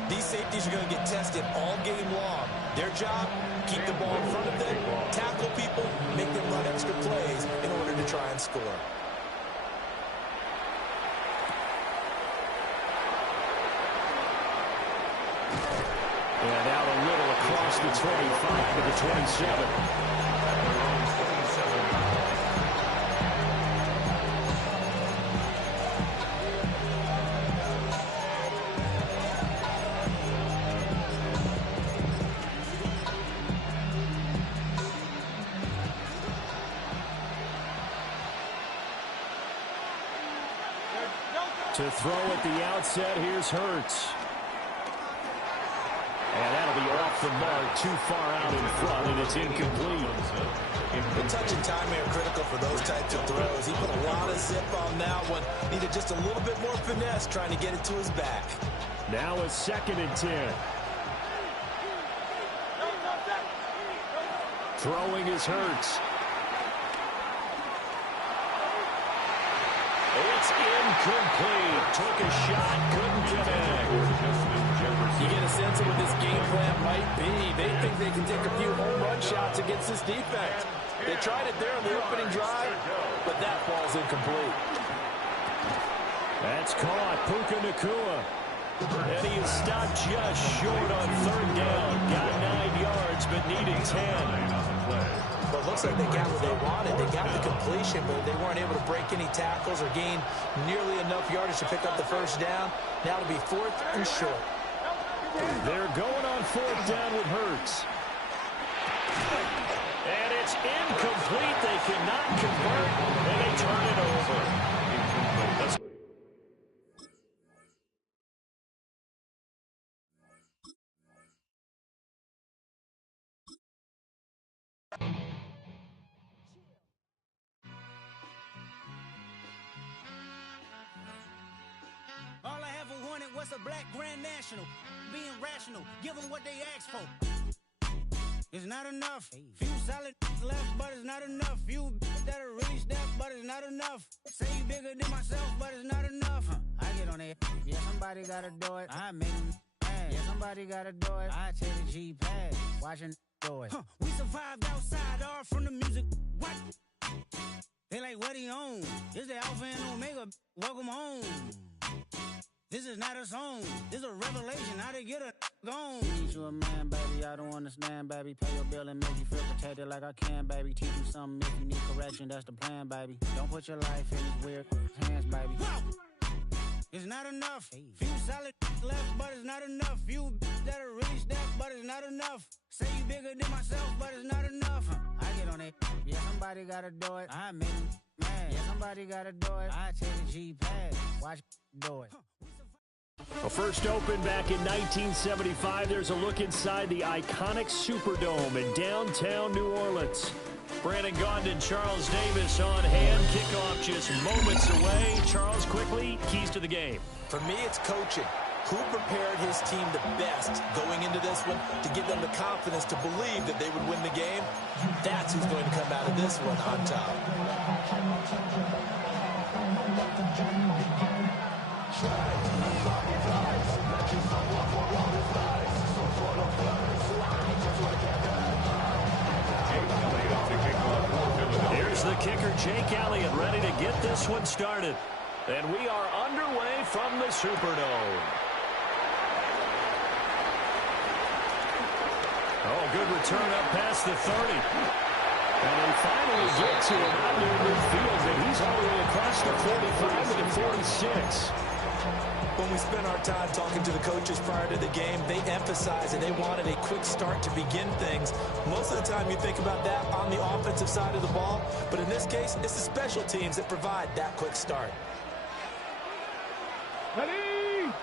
These safeties are going to get tested all game long. Their job, keep the ball in front of them, tackle people, make them run extra plays in order to try and score. And out a little across the 25 to the 27. To throw at the outset, here's Hurts. And that'll be off the mark, too far out in front, and it's incomplete. The touch and timing are critical for those types of throws. He put a lot of zip on that one. Needed just a little bit more finesse trying to get it to his back. Now it's 2nd and 10. Throwing is Hurts. It's incomplete. Took a shot, couldn't connect. You get a sense of what this game plan might be. They think they can take a few home run shots against this defense. They tried it there on the opening drive, but that ball's incomplete. That's caught. Puka Nacua. And he is stopped just short on 3rd down. Got 9 yards, but needed 10. But it looks like they got what they wanted. They got the completion, but they weren't able to break any tackles or gain nearly enough yardage to pick up the 1st down. Now it'll be 4th and short. They're going on 4th down with Hurts. And it's incomplete. They cannot convert, and they turn it over. All I ever wanted was a black Grand National. Being rational, give them what they ask for. It's not enough. Few solid left, but it's not enough. Few that are really step, but it's not enough. Say you bigger than myself, but it's not enough. I get on it. Yeah, somebody gotta do it. I make them mad. Yeah, somebody gotta do it. I take the G-pad. Watching do it. We survived outside, all from the music. What? They like, what he on? This the Alpha and Omega. Welcome home. This is not a song. This is a revelation. How they get a gone. Need you a man, baby. I don't understand, baby. Pay your bill and make you feel protected like I can, baby. Teach you something if you need correction. That's the plan, baby. Don't put your life in these weird hands, baby. Whoa! It's not enough. Few solid left, but it's not enough. Few that are really step, but it's not enough. Say you bigger than myself, but it's not enough. I get on it. Yeah, somebody gotta do it. I make them mad. Yeah, somebody gotta do it. I take the G-pad. Watch do it. Well, first opened back in 1975. There's a look inside the iconic Superdome in downtown New Orleans. Brandon Gaudin and Charles Davis on hand. Kickoff just moments away. Charles, quickly, keys to the game. For me, it's coaching. Who prepared his team the best going into this one to give them the confidence to believe that they would win the game? That's who's going to come out of this one on top. Here's the kicker, Jake Elliott, ready to get this one started. And we are underway from the Superdome. Oh, good return up past the 30. And they finally get to him out near midfield, but he's all the way across the 45 to the 46. When we spent our time talking to the coaches prior to the game, they emphasized that they wanted a quick start to begin things. Most of the time you think about that on the offensive side of the ball, but in this case, it's the special teams that provide that quick start. Ready?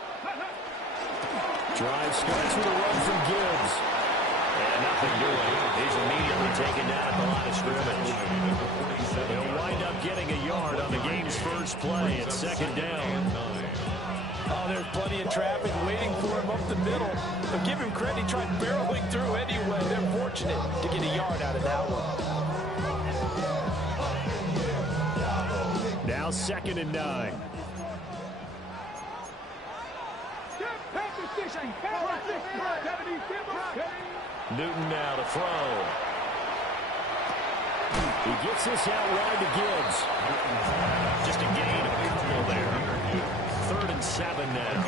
Drive starts with a run from Gibbs. And nothing doing. He's immediately taken down at the line of scrimmage. He'll wind up getting a yard on the game's first play. It's second down. Oh, there's plenty of traffic waiting for him up the middle. But give him credit, he tried barreling through anyway. They're fortunate to get a yard out of that one. Now 2nd and 9. Newton now to throw. He gets this out wide to Gibbs. Just a gain of a couple there. 3rd and 7 now.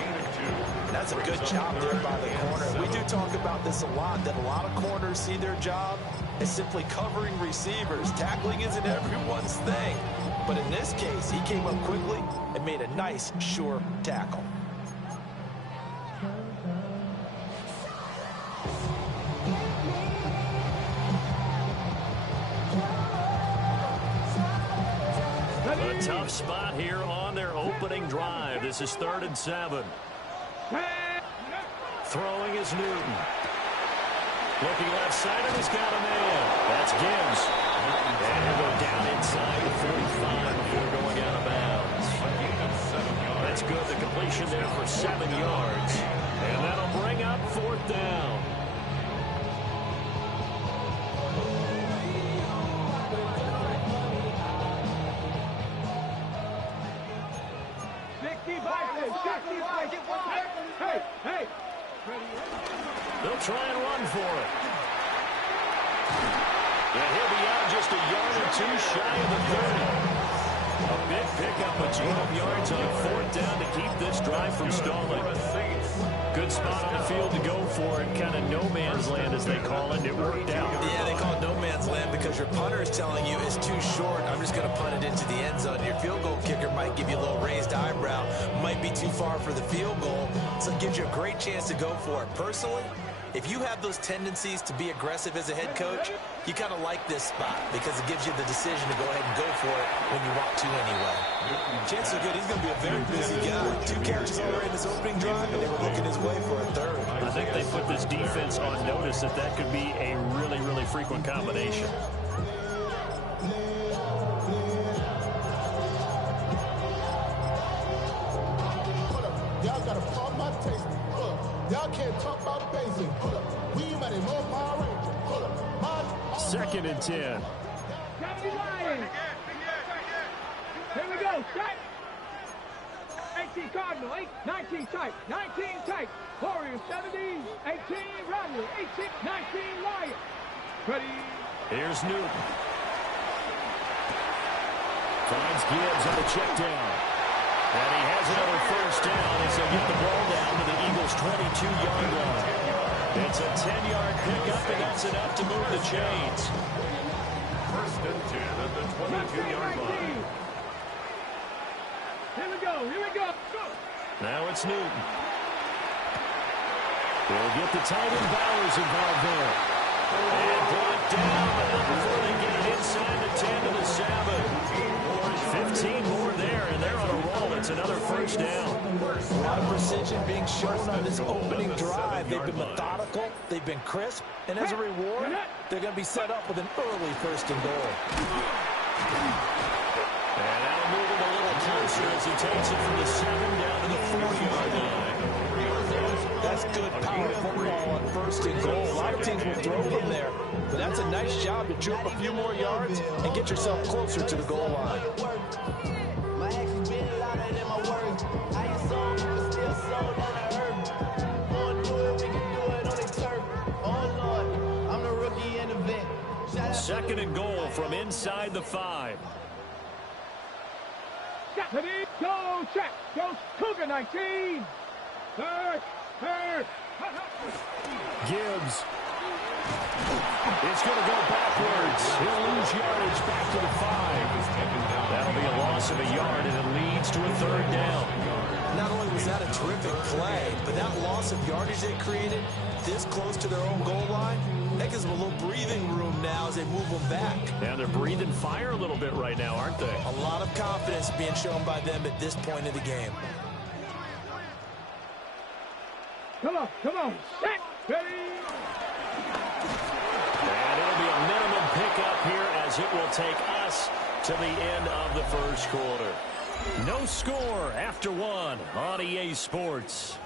That's a good job there by the corner. We do talk about this a lot, that a lot of corners see their job as simply covering receivers. Tackling isn't everyone's thing. But in this case, he came up quickly and made a nice, sure tackle. A tough spot here on their opening drive. This is 3rd and 7. Throwing is Newton. Looking left side, and he's got a man. That's Gibbs. And he'll go down inside the 45 before going out of bounds. That's good. The completion there for 7 yards. And that'll bring up 4th down. Hey! They'll try and run for it. And he'll be out just a yard or two shy of the 30. A big pickup of 12 yards on 4th down to keep this drive from stalling. Good spot on the field to go for it. Kind of no man's land, as they call it. It worked out. Yeah, they call it no man's land because your punter is telling you it's too short. I'm just going to punt it into the end zone. Your field goal kicker might give you a little raised eyebrow. Might be too far for the field goal. So it gives you a great chance to go for it. Personally, if you have those tendencies to be aggressive as a head coach, you kind of like this spot because it gives you the decision to go ahead and go for it when you want to anyway. Chances are good. He's going to be a very busy guy. 2 catches already in this opening drive, and they were looking his way for a 3rd. I think they put this defense on notice that that could be a really, really frequent combination. Y'all got to pump my taste. Y'all can't talk about basic. We might as well Power Ranger. 2nd and 10. Here we go. Set. 18 Cardinal, 19 tight, 19 tight. Warriors 17, 18 Romney, 18, 19 Lion. Ready. Here's Newton. Finds Gibbs on a check down. And he has another 1st down as they get the ball down to the Eagles' 22-yard line. It's a 10-yard pickup, and that's enough to move the chains. 1st and 10 at the 22-yard line. Here we go. Go. Now it's Newton. They'll get the tight end Bowers involved there. And brought down, but not before they get it inside the 10 to the 7. 15 more there, and they're on a roll. it's another first down. A lot of precision being shown on this opening drive. They've been methodical, they've been crisp, and as a reward, they're going to be set up with an early first and goal. And now moving a little closer as he takes it from the 7 down to the 40-yard line. That's good power football on first and goal. A lot of teams will throw from there, but that's a nice job to trip a few more yards and get yourself closer to the goal line. My actions been louder than my words. I ain't sold, but still sold on the earth. Won't do it, we can do it on the turf. Oh Lord, I'm the rookie and the vet. Second and goal from inside the 5. Go, check. Goes Cougar 19. Third. Gibbs. It's going to go backwards. He'll lose yardage back to the 5. That'll be a loss of a yard, and it leads to a third down. Not only was that a terrific play, but that loss of yardage they created this close to their own goal line, that gives them a little breathing room now as they move them back. Yeah, they're breathing fire a little bit right now, aren't they? A lot of confidence being shown by them at this point of the game. Come on. Set. Ready. And it'll be a minimum pickup here as it will take us to the end of the first quarter. No score after 1 on EA Sports.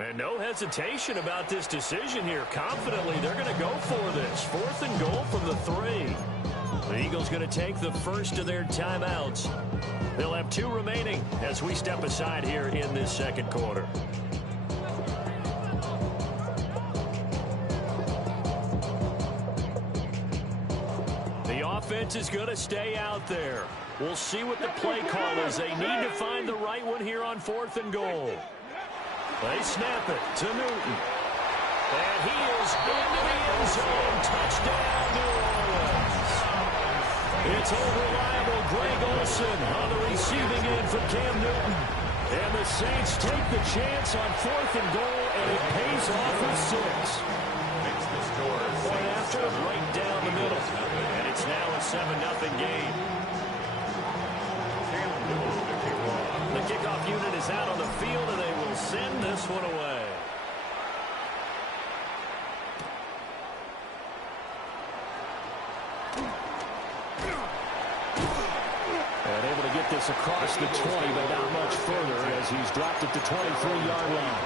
And no hesitation about this decision here. Confidently, they're going to go for this. 4th and goal from the 3. The Eagles going to take the first of their timeouts. They'll have 2 remaining as we step aside here in this second quarter. The offense is going to stay out there. We'll see what the play call is. They need to find the right one here on 4th and goal. They snap it to Newton. And he is into the end zone. Touchdown, New Orleans. It's old reliable Greg Olsen on the receiving end for Cam Newton. And the Saints take the chance on 4th and goal, and it pays off with 6. Makes the score Point after, right down the middle. And it's now a 7-0 game. The kickoff unit is out on the field, and they will send this one away. And able to get this across the 20, but not much further as he's dropped it to 23-yard line.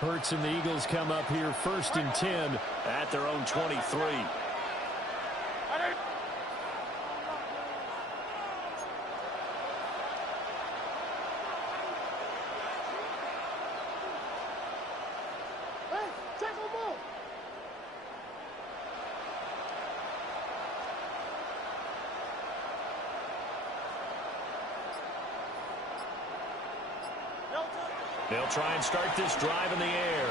Hurts and the Eagles come up here 1st and 10 at their own 23. They'll try and start this drive in the air.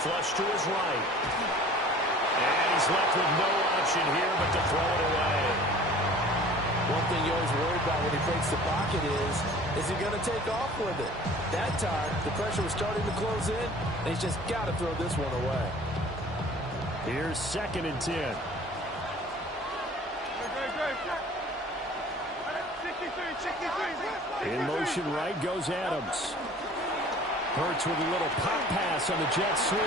Flush to his right. And he's left with no option here but to throw it away. One thing you always worry about when he breaks the pocket is he going to take off with it? That time, the pressure was starting to close in, and he's just got to throw this one away. Here's 2nd and 10. In motion right goes Adams. Hurts with a little pop pass on the jet sweep.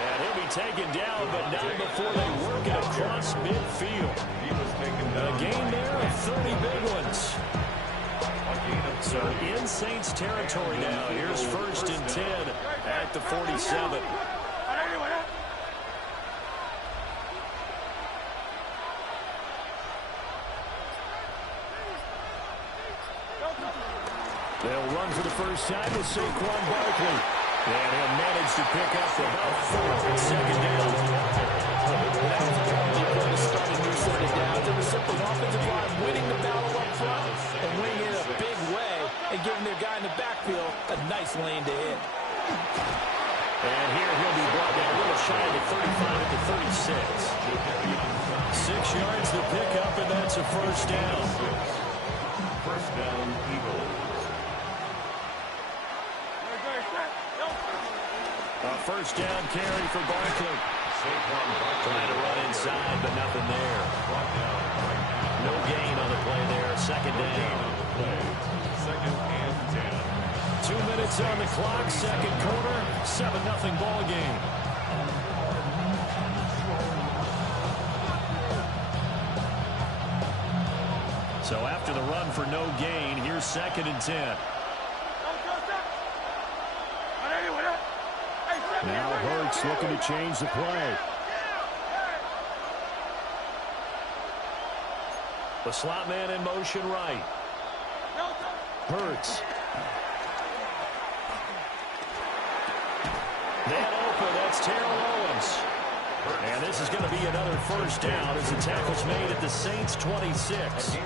And he'll be taken down, but not before they work it across midfield. He was taken down. A gain there of 30 big ones. So in Saints territory now. Here's 1st and 10 at the 47. They'll run for the first time with Saquon Barkley. And he'll manage to pick up about 4 second down. That was probably going to start a new set of downs. It was simple offensive line winning the battle up front and winning it in a big way and giving their guy in the backfield a nice lane to hit. And here he'll be brought down a little shy of the 35 at the 36. 6 yards to pick up, and that's a first down. First down, Eagles. A first down carry for Barkley. Trying to run inside, but nothing there. No gain on the play there. Second down. Second and 10. 2 minutes on the clock. Second quarter. 7-0 ball game. So after the run for no gain, here's second and 10. Now Hurts looking to change the play. The slot man in motion right. Hurts. That open, that's Terrell Owens. And this is going to be another first down as the tackle's made at the Saints' 26.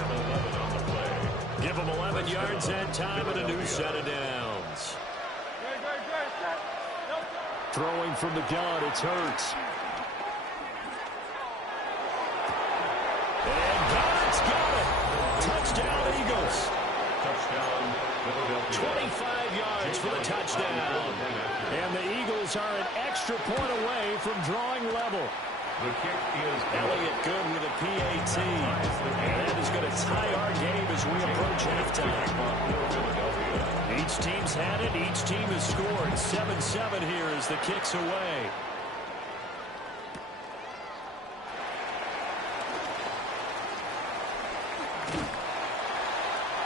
Give them 11 yards that time and a new set of downs. Throwing from the gun, it's Hurts. And got it. Touchdown, Eagles. Touchdown, Philadelphia. 25 yards for the touchdown. And the Eagles are an extra point away from drawing level. The kick is Elliott good with a PAT. And that is going to tie our game as we approach halftime. Each team's had it. Each team has scored. 7-7 here as the kick's away.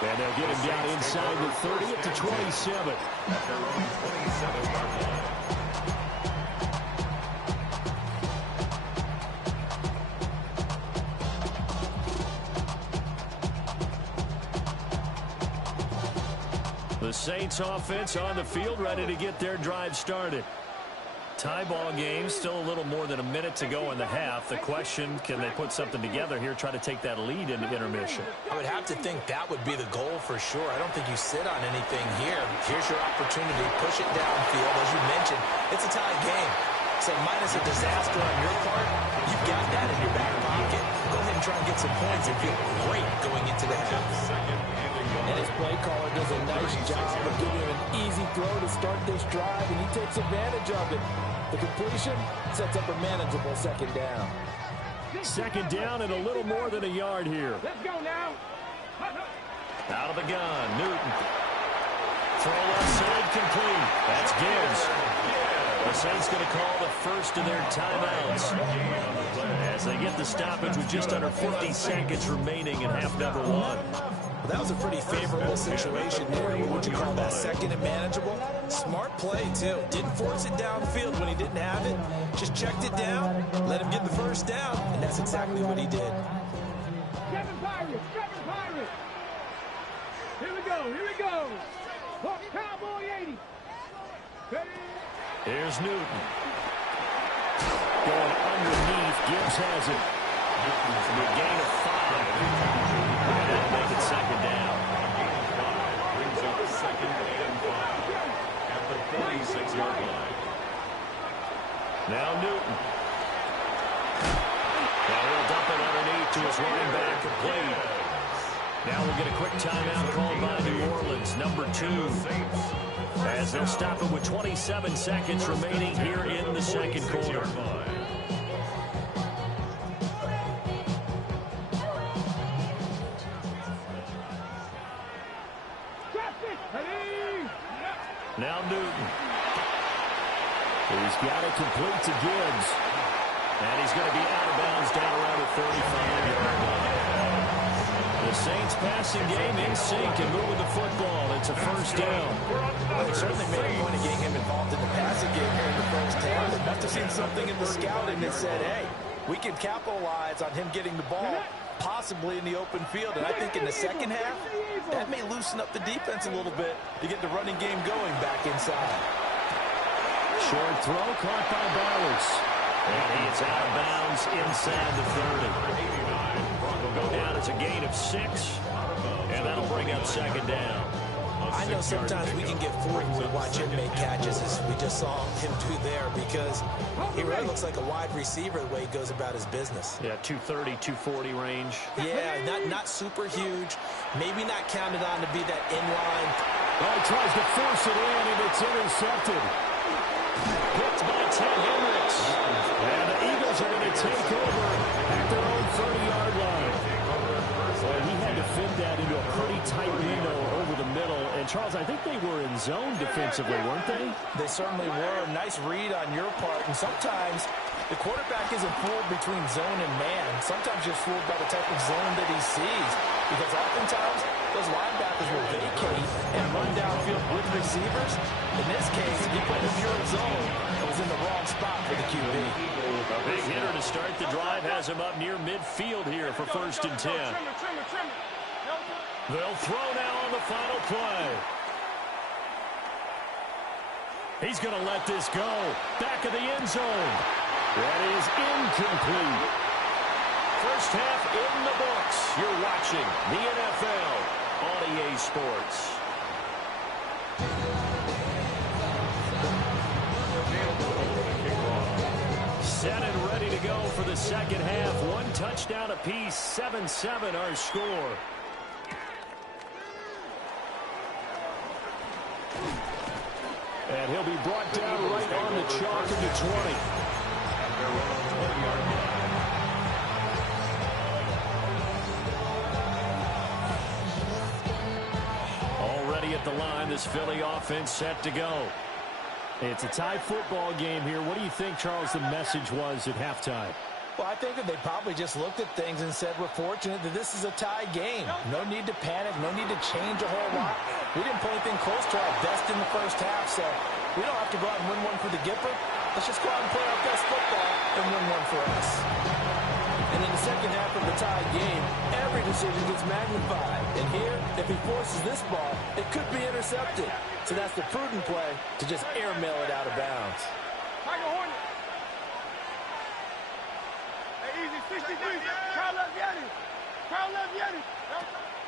And they'll get him down inside the 30 at the 27. At their own 27-yard line. The Saints offense on the field ready to get their drive started. Tie ball game, still a little more than a minute to go in the half. The question, can they put something together here, try to take that lead into intermission? I would have to think that would be the goal for sure. I don't think you sit on anything here. Here's your opportunity. Push it downfield. As you mentioned, it's a tie game. So minus a disaster on your part, you've got that in your back pocket. Go ahead and try and get some points and feel great going into the half. And his play caller does a nice job of giving him an easy throw to start this drive, and he takes advantage of it. The completion sets up a manageable second down. Second down and a little more than a yard here. Let's go now. Out of the gun, Newton. Throw left side complete. That's Gibbs. The Saints going to call the first of their timeouts as they get the stoppage with just under 50 seconds remaining in half number one. Well, that was a pretty favorable situation there. What would you call that, second and manageable? Smart play, too. Didn't force it downfield when he didn't have it. Just checked it down, let him get the first down, and that's exactly what he did. Kevin Pirates. Here we go. Hawk Cowboy 80. Ready? Here's Newton. Going underneath, Gibbs has it. Newton's a gain of 5. And that'll make it second down. Brings up second and 5 at the 46-yard line. Now Newton. Now he'll dump it underneath to his running back, complete. Now we'll get a quick timeout called by New Orleans, number 2. As they'll stop it with 27 seconds remaining here in the second quarter. Now Newton. He's got it complete to Gibbs. And he's going to be out of bounds down around the 35-yard line. The Saints passing game in sync and moving the football. It's a first down. Well, they certainly made a point of getting him involved in the passing game here in the first half. They must have seen something in the scouting that said, hey, we can capitalize on him getting the ball possibly in the open field. And I think in the second half, that may loosen up the defense a little bit to get the running game going back inside. Short throw caught by Bowers. And he is out of bounds inside the 30. Will go down as a gain of 6. And that'll bring up second down. I know sometimes we can get fooled when we watch him make catches, as we just saw him do there, because he really looks like a wide receiver the way he goes about his business. Yeah, 230, 240 range. Yeah, not super huge. Maybe not counted on to be that inline. Oh, he tries to force it in, and it's intercepted. Picked by Ted Hendricks. And the Eagles are going to take over at their own 30-yard line. Well, he had to fit that into a pretty tight window over the middle. And, Charles, I think they were in zone defensively, weren't they? They certainly were. Nice read on your part. And sometimes the quarterback isn't fooled between zone and man. Sometimes you're fooled by the type of zone that he sees. Because oftentimes those linebackers will vacate and run downfield with receivers. In this case, he put the pure zone. It was in the wrong spot for the QB. A big hitter to start the drive has him up near midfield here for 1st and 10. They'll throw now on the final play. He's going to let this go. Back of the end zone. That is incomplete. First half in the books. You're watching the NFL on EA Sports. Set and ready to go for the second half. One touchdown apiece, 7-7 our score. And he'll be brought down right on the chalk of the 20. Already at the line, this Philly offense set to go. It's a tie football game here. What do you think, Charles, the message was at halftime? Well, I think that they probably just looked at things and said, we're fortunate that this is a tie game. No need to panic. No need to change a whole lot. We didn't play anything close to our best in the first half, so we don't have to go out and win one for the Gipper. Let's just go out and play our best football and win one for us. And in the second half of the tie game, every decision gets magnified. And here, if he forces this ball, it could be intercepted. So that's the prudent play to just airmail it out of bounds.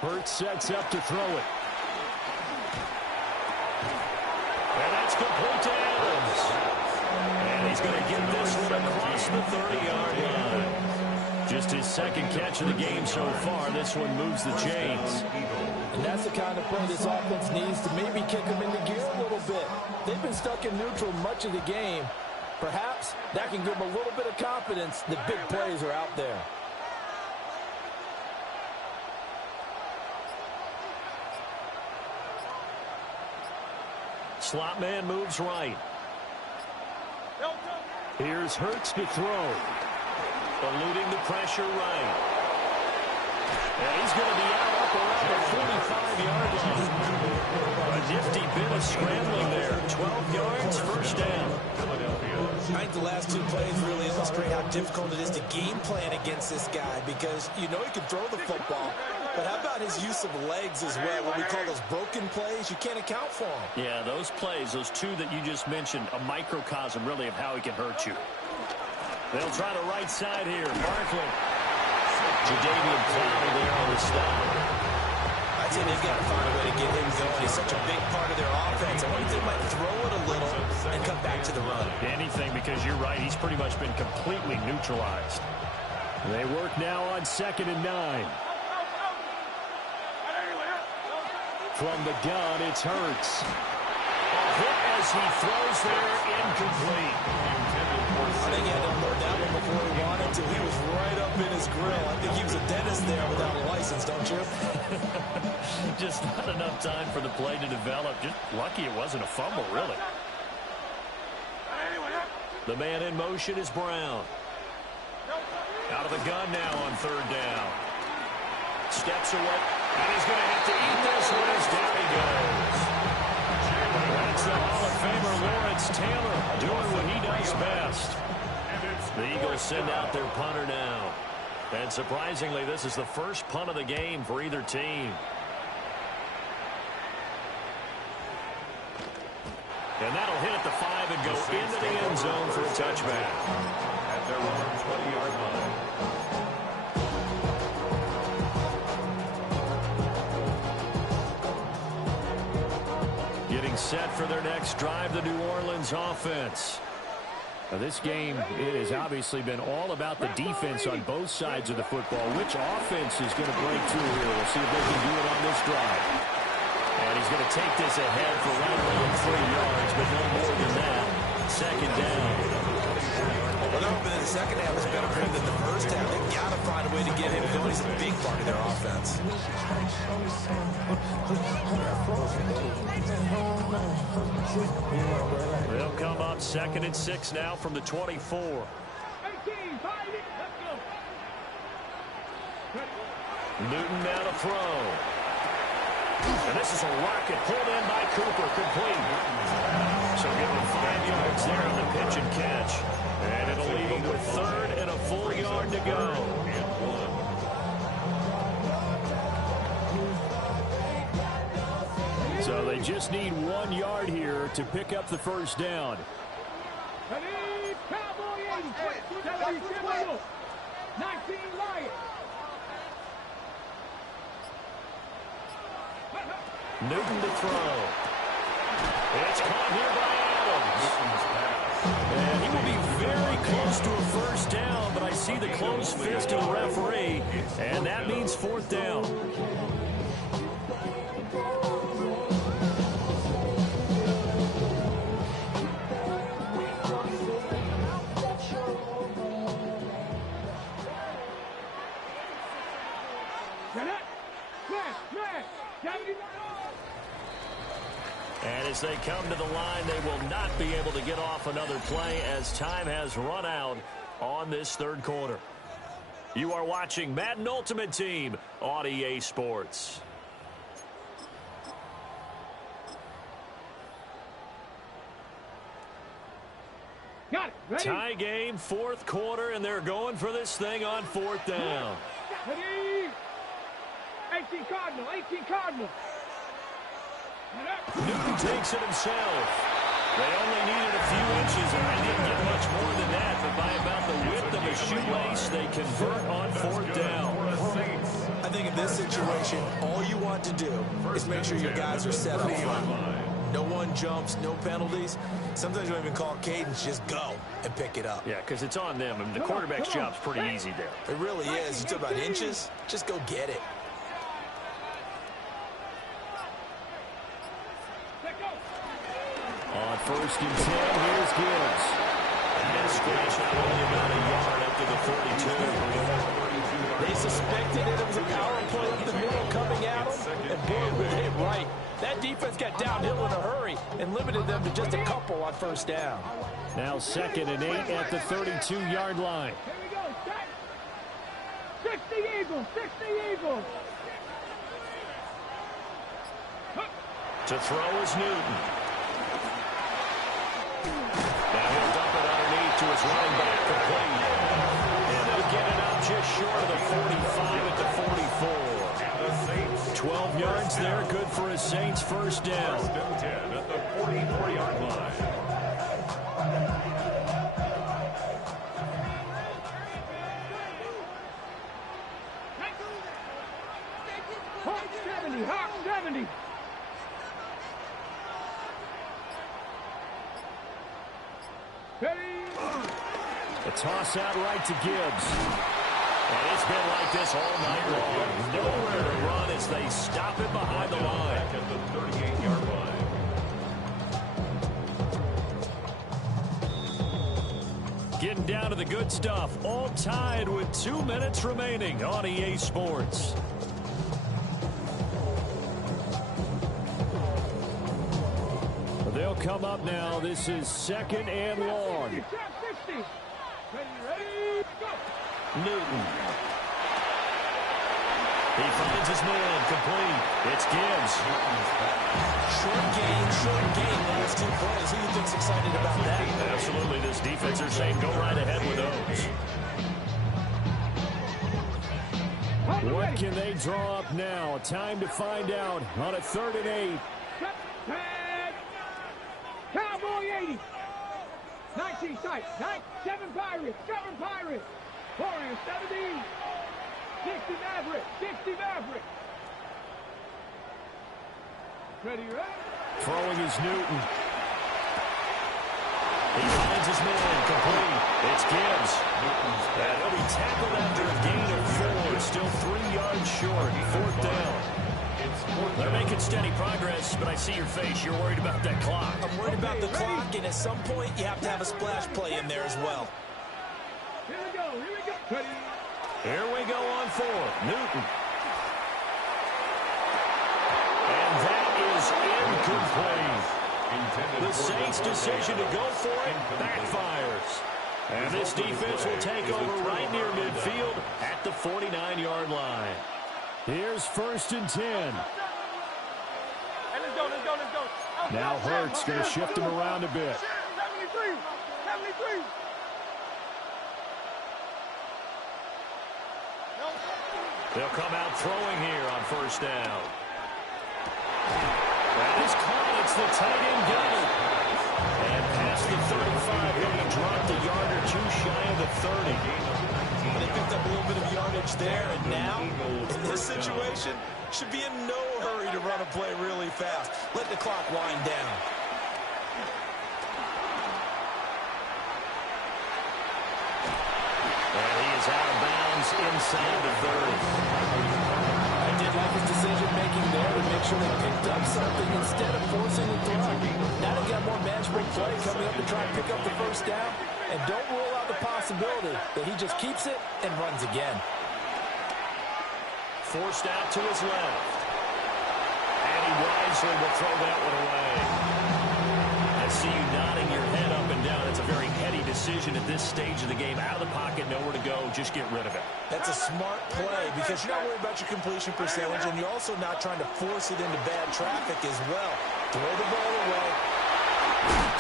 Hurts sets up to throw it. And that's complete to Adams. And he's going to get this one across the 30-yard line. Just his second catch of the game so far. This one moves the chains. And that's the kind of play this offense needs to maybe kick them into gear a little bit. They've been stuck in neutral much of the game. Perhaps that can give them a little bit of confidence that big plays are out there. Slot man moves right. Here's Hurts to throw. Eluding the pressure right. And he's going to be out up around the 45-yard line. A nifty bit of scrambling there. 12 yards, first down. I think the last two plays really illustrate how difficult it is to game plan against this guy because you know he can throw the football, but how about his use of legs as well? What we call those broken plays, you can't account for them. Yeah, those plays, those two that you just mentioned, a microcosm really of how he can hurt you. They'll try the right side here. Barkley. Jadeveon Clowney there on the stop. I'd say they've got to find a way to get him going. He's such a big part of their offense. I wonder if they might throw it a little and come back to the run. Anything, because you're right. He's pretty much been completely neutralized. They work now on 2nd and 9. From the gun, it's Hurts. A hit as he throws there, incomplete. I think he had to unload that one before he wanted to. He was right up in his grill. I think he was a dentist there without a license, don't you? Just not enough time for the play to develop. Just lucky it wasn't a fumble, really. The man in motion is Brown. Out of the gun now on 3rd down. Steps away, and he's going to have to eat this one as down he goes. That's the Hall of Famer Lawrence Taylor doing what he does best. The Eagles send out their punter now. And surprisingly, this is the first punt of the game for either team. And that'll hit at the 5 and go into the end zone for a touchback. At their own 20-yard line. Getting set for their next drive, the New Orleans offense. Now, this game, it has obviously been all about the defense on both sides of the football. Which offense is going to break through here? We'll see if they can do it on this drive. And he's going to take this ahead for right around 3 yards, but no more than that. second down. Well, they're hoping that the second half is better for him than the first half. They've got to find a way to get him going. He's a big part of their offense. They'll come up 2nd and 6 now from the 24. Newton now to throw. And this is a rocket pulled in by Cooper, complete. So give him 5 yards there on the pitch and catch. And it'll leave him with 3rd and a full yard to go. So they just need 1 yard here to pick up the first down. Newton to throw. It's caught here by Adams. And he will be very close to a first down, but I see the closed fist of the referee, and that means 4th down. And as they come to the line, they will not be able to get off another play as time has run out on this 3rd quarter. You are watching Madden Ultimate Team on EA Sports. Got it. Ready? Tie game, 4th quarter, and they're going for this thing on 4th down. Ready? 18 Cardinal, 18 Cardinal. Newton takes it himself. They only needed a few inches, and they didn't get much more than that, but by about the width of a shoelace, they convert on 4th down. I think in this situation, all you want to do is make sure your guys are set up front. No one jumps, no penalties. Sometimes you don't even call cadence, just go and pick it up. Yeah, because it's on them, and the quarterback's job's pretty easy there. It really is. You talk about inches, just go get it. On 1st and 10, here's Gibbs. And scratch not only about a yard up to the 42. They suspected it was a power play up the middle coming at them, and boy, we hit right. That defense got downhill in a hurry and limited them to just a couple on 1st down. Now 2nd and 8 at the 32-yard line. Here we go. 60 Eagles, 60 Eagles. To throw is Newton. Now he'll dump it underneath to his running back, complete. And they'll get it up just short of the 45 at the 44. 12 yards there, good for a Saints first down. 1st and 10 at the 44-yard line. Hawk 70, Hawk 70. A toss out right to Gibbs. And it's been like this all night long. Nowhere to run as they stop it behind the line. At the 38-yard line. Getting down to the good stuff. All tied with 2 minutes remaining on EA Sports. They'll come up now. This is 2nd and long. Newton. He finds his man, complete. It's Gibbs. Short gain, last 2 plays. Who do you think's excited about that? Absolutely, this defense are saying go right ahead with those. What can they draw up now? Time to find out on a 3rd and 8. Cowboy 80. 19 sight. 7 Pirates. 7 Pirates. Warriors 17. 60 Maverick. 60 Maverick. Ready, ready? Throwing is Newton. He finds his man, complete. It's Gibbs. And he'll be tackled after a gain of 4. Still 3 yards short. 4th down. It's They're making steady progress, but I see your face. You're worried about that clock. I'm worried about the clock, and at some point, you have to have a splash play in there as well. Here we go. Here we go on 4. Newton. And that is incomplete. The Saints' decision to go for it backfires. And this defense will take over right near midfield at the 49-yard line. Here's 1st and 10. Hey, let's go. Now Hurts going to shift him around a bit. 73. They'll come out throwing here on 1st down. That is caught. It's the tight end gunner. And past the 35, he dropped a yard or 2 shy of the 30. They picked up a little bit of yardage there, and now, in this situation, should be in no hurry to run a play really fast. Let the clock wind down. And he is out of bounds inside the 30. I did like his decision-making there to make sure they picked up something instead of forcing the throw. Now they got more management play coming up to try and pick up the 1st down. And don't rule out the possibility that he just keeps it and runs again. Forced out to his left. And he wisely will throw that one away. I see you nodding your head up and down. It's a very heady decision at this stage of the game. Out of the pocket, nowhere to go. Just get rid of it. That's a smart play because you're not worried about your completion percentage, and you're also not trying to force it into bad traffic as well. Throw the ball away.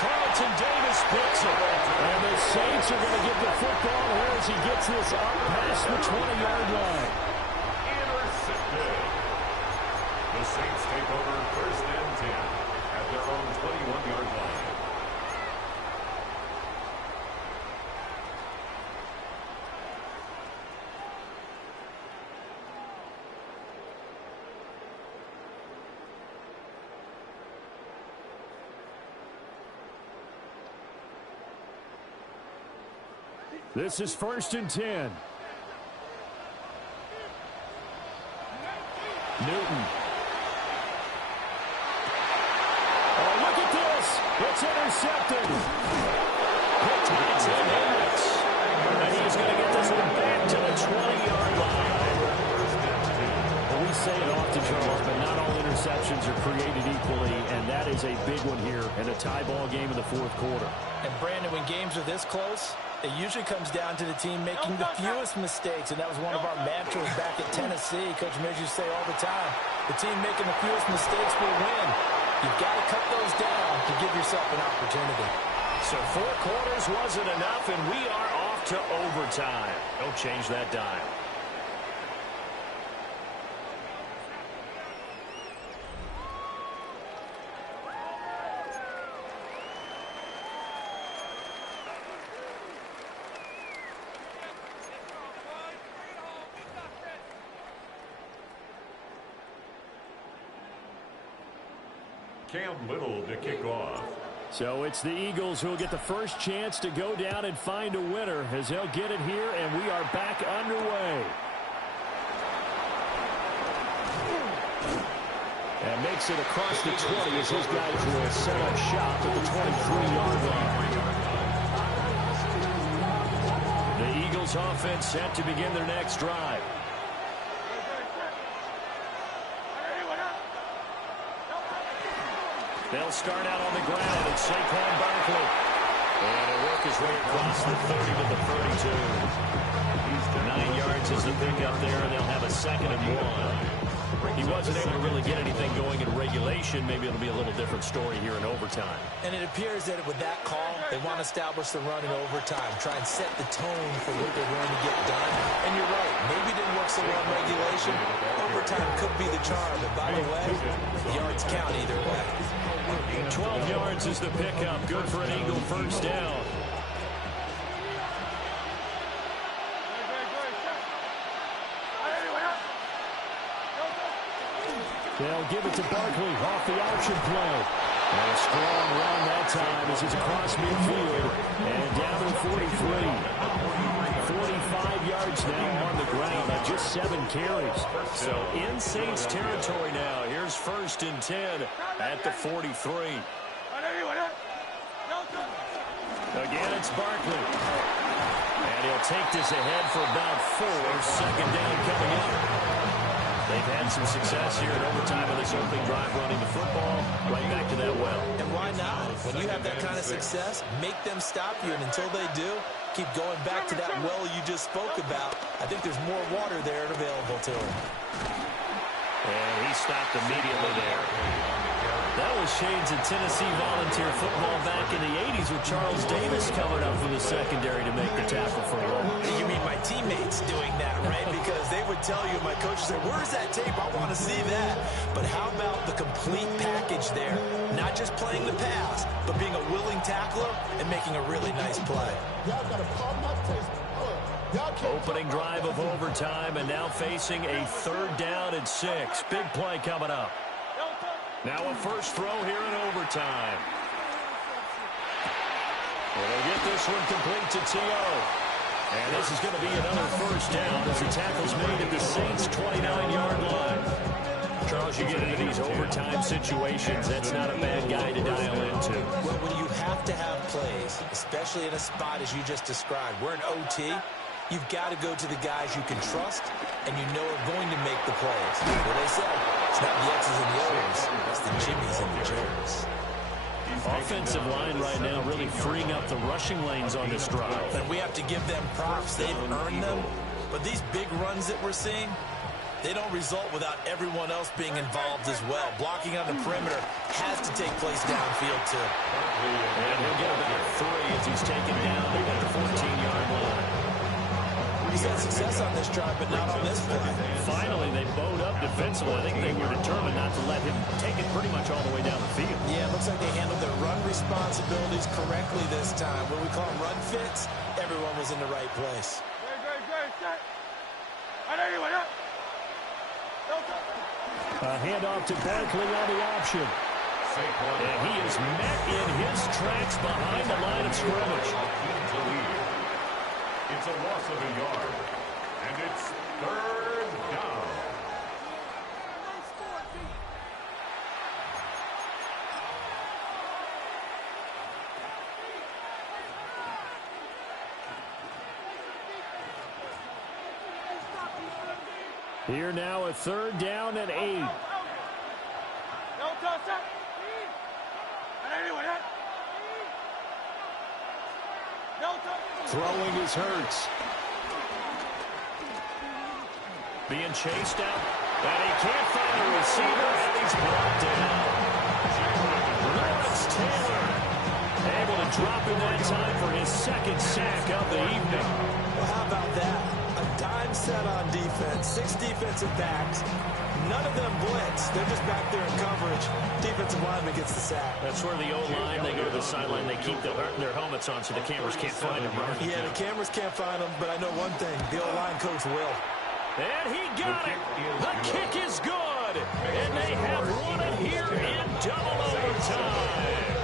Carlton Davis picks it. And the Saints are going to get the football here as he gets this up past the 20-yard line. Intercepted. The Saints take over 1st and 10 at their own 21-yard line. This is 1st and 10. Newton. Oh, look at this. It's intercepted. Picked by Tim Hendricks. And he's going to get this one back to the 20-yard line. Well, we say it often, Charles, but not all interceptions are created equally, and that is a big one here in a tie ball game in the 4th quarter. And Brandon, when games are this close, it usually comes down to the team making the fewest mistakes, and that was one of our mantras back at Tennessee. Coach Midge used to say all the time, the team making the fewest mistakes will win. You've got to cut those down to give yourself an opportunity. So 4 quarters wasn't enough, and we are off to overtime. Don't change that dime. Cam Little to kick off. So it's the Eagles who will get the first chance to go down and find a winner as they'll get it here, and we are back underway. And makes it across the 20 as his guys will set up shop at the 23-yard line. The Eagles offense set to begin their next drive. They'll start out on the ground. It's Saquon Barkley. And he'll work his way across the 30 to the 32. 9 yards is the pickup there, and they'll have a 2nd and 1. He wasn't able to really get anything going in regulation. Maybe it'll be a little different story here in overtime. And it appears that with that call, they want to establish the run in overtime, try and set the tone for what they're going to get done. And you're right, maybe it didn't work so well in regulation. Overtime could be the charm. And by the way, yards count either way. 12 yards is the pickup. Good for an Eagle first down. They'll give it to Barkley off the option play. And a strong run that time as he's across midfield and down to the 43. 45 yards now on the ground on just 7 carries. So in Saints territory now. Here's 1st and 10 at the 43. Again, it's Barkley. And he'll take this ahead for about 4. Second down coming up. They've had some success here in overtime in this opening drive running the football. Right back to that well. And why not? When you have that kind of success, make them stop you. And until they do, keep going back to that well you just spoke about. I think there's more water there available to him. And he stopped immediately there. That was shades of Tennessee volunteer football back in the 80s with Charles Davis coming up from the secondary to make the tackle for a goal. You mean my teammates doing that, right? Because they would tell you, my coach would say, where's that tape? I want to see that. But how about the complete package there? Not just playing the pass, but being a willing tackler and making a really nice play. Y'all got to calm that taste. Opening drive of overtime and now facing a 3rd down and 6. Big play coming up. Now a first throw here in overtime. Well, they'll get this one complete to T.O. And this is going to be another first down as the tackle's made at the Saints' 29-yard line. Charles, you get into these overtime situations, that's not a bad guy to dial into. Well, when you have to have plays, especially in a spot as you just described, we're in OT, you've got to go to the guys you can trust and you know are going to make the plays. What they say, it's not the X's and the O's, it's the Jimmys and the Joes. Offensive line right now really freeing up the rushing lanes on this drive. And we have to give them props. They've earned them. But these big runs that we're seeing, they don't result without everyone else being involved as well. Blocking on the perimeter has to take place downfield, too. And he'll get about 3 as he's taken down at the 14-yard line. He's had success on this drive, but not on this play. Finally, they bowed up defensively. I think they were determined not to let him take it pretty much all the way down the field. Yeah, it looks like they handled their run responsibilities correctly this time. What we call run fits, everyone was in the right place. A handoff to Barkley on the option. And he is met in his tracks behind the line of scrimmage. It's a loss of a yard, and it's 3rd down. Here now a 3rd down and 8. Throwing is Hurts. Being chased out. And he can't find a receiver, and he's brought down. Lawrence Taylor able to drop in that time for his 2nd sack of the evening. Well, how about that? A dime set on defense. 6 defensive backs. None of them blitz. They're just back there in coverage. Defensive lineman gets the sack. That's where the O-line, they go to the sideline, they keep their helmets on so the cameras can't find them. Right? Yeah, the cameras can't find them, but I know one thing. The O-line coach will. And he got it. The kick is good. And they have won it here in double overtime.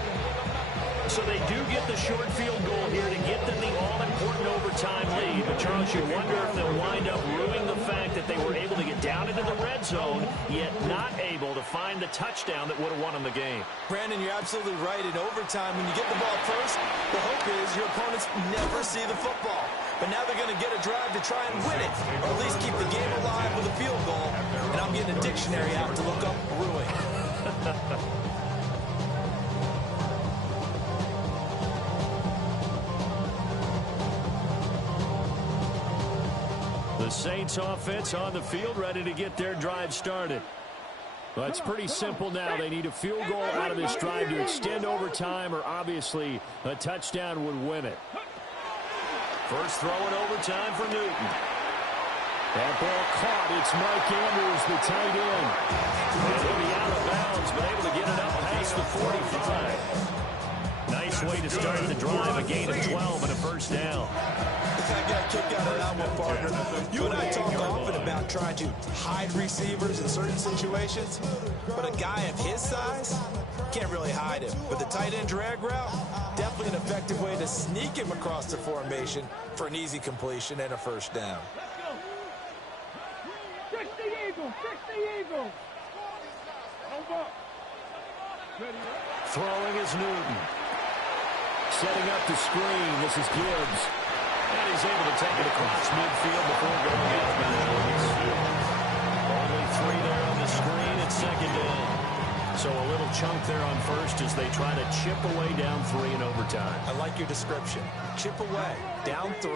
So they do get the short field goal here to get them the all-important overtime lead. But, Charles, you wonder if they'll wind up ruining the fact that they were able to get down into the red zone, yet not able to find the touchdown that would have won them the game. Brandon, you're absolutely right. In overtime, when you get the ball first, the hope is your opponents never see the football. But now they're going to get a drive to try and win it, or at least keep the game alive with a field goal. And I'm getting a dictionary out to look up ruin. The Saints offense on the field, ready to get their drive started. Well, it's pretty simple now. They need a field goal out of this drive to extend overtime, or obviously a touchdown would win it. First throw in overtime for Newton. That ball caught. It's Mike Andrews, the tight end. And he'll be out of bounds, but able to get it up past the 45. Nice nice way to start the drive. A gain of 12 and a first down. I got a kick out of that one, partner. You and I talk often about trying to hide receivers in certain situations, but a guy of his size can't really hide him. But the tight end drag route, definitely an effective way to sneak him across the formation for an easy completion and a first down. Fix the Eagles! Fix the Eagles! Over. Throwing is Newton. Setting up the screen. This is Gibbs. And he's able to take it across midfield before going out of bounds. Only 3 there on the screen at second down. So a little chunk there on first as they try to chip away down 3 in overtime. I like your description. Chip away, down 3.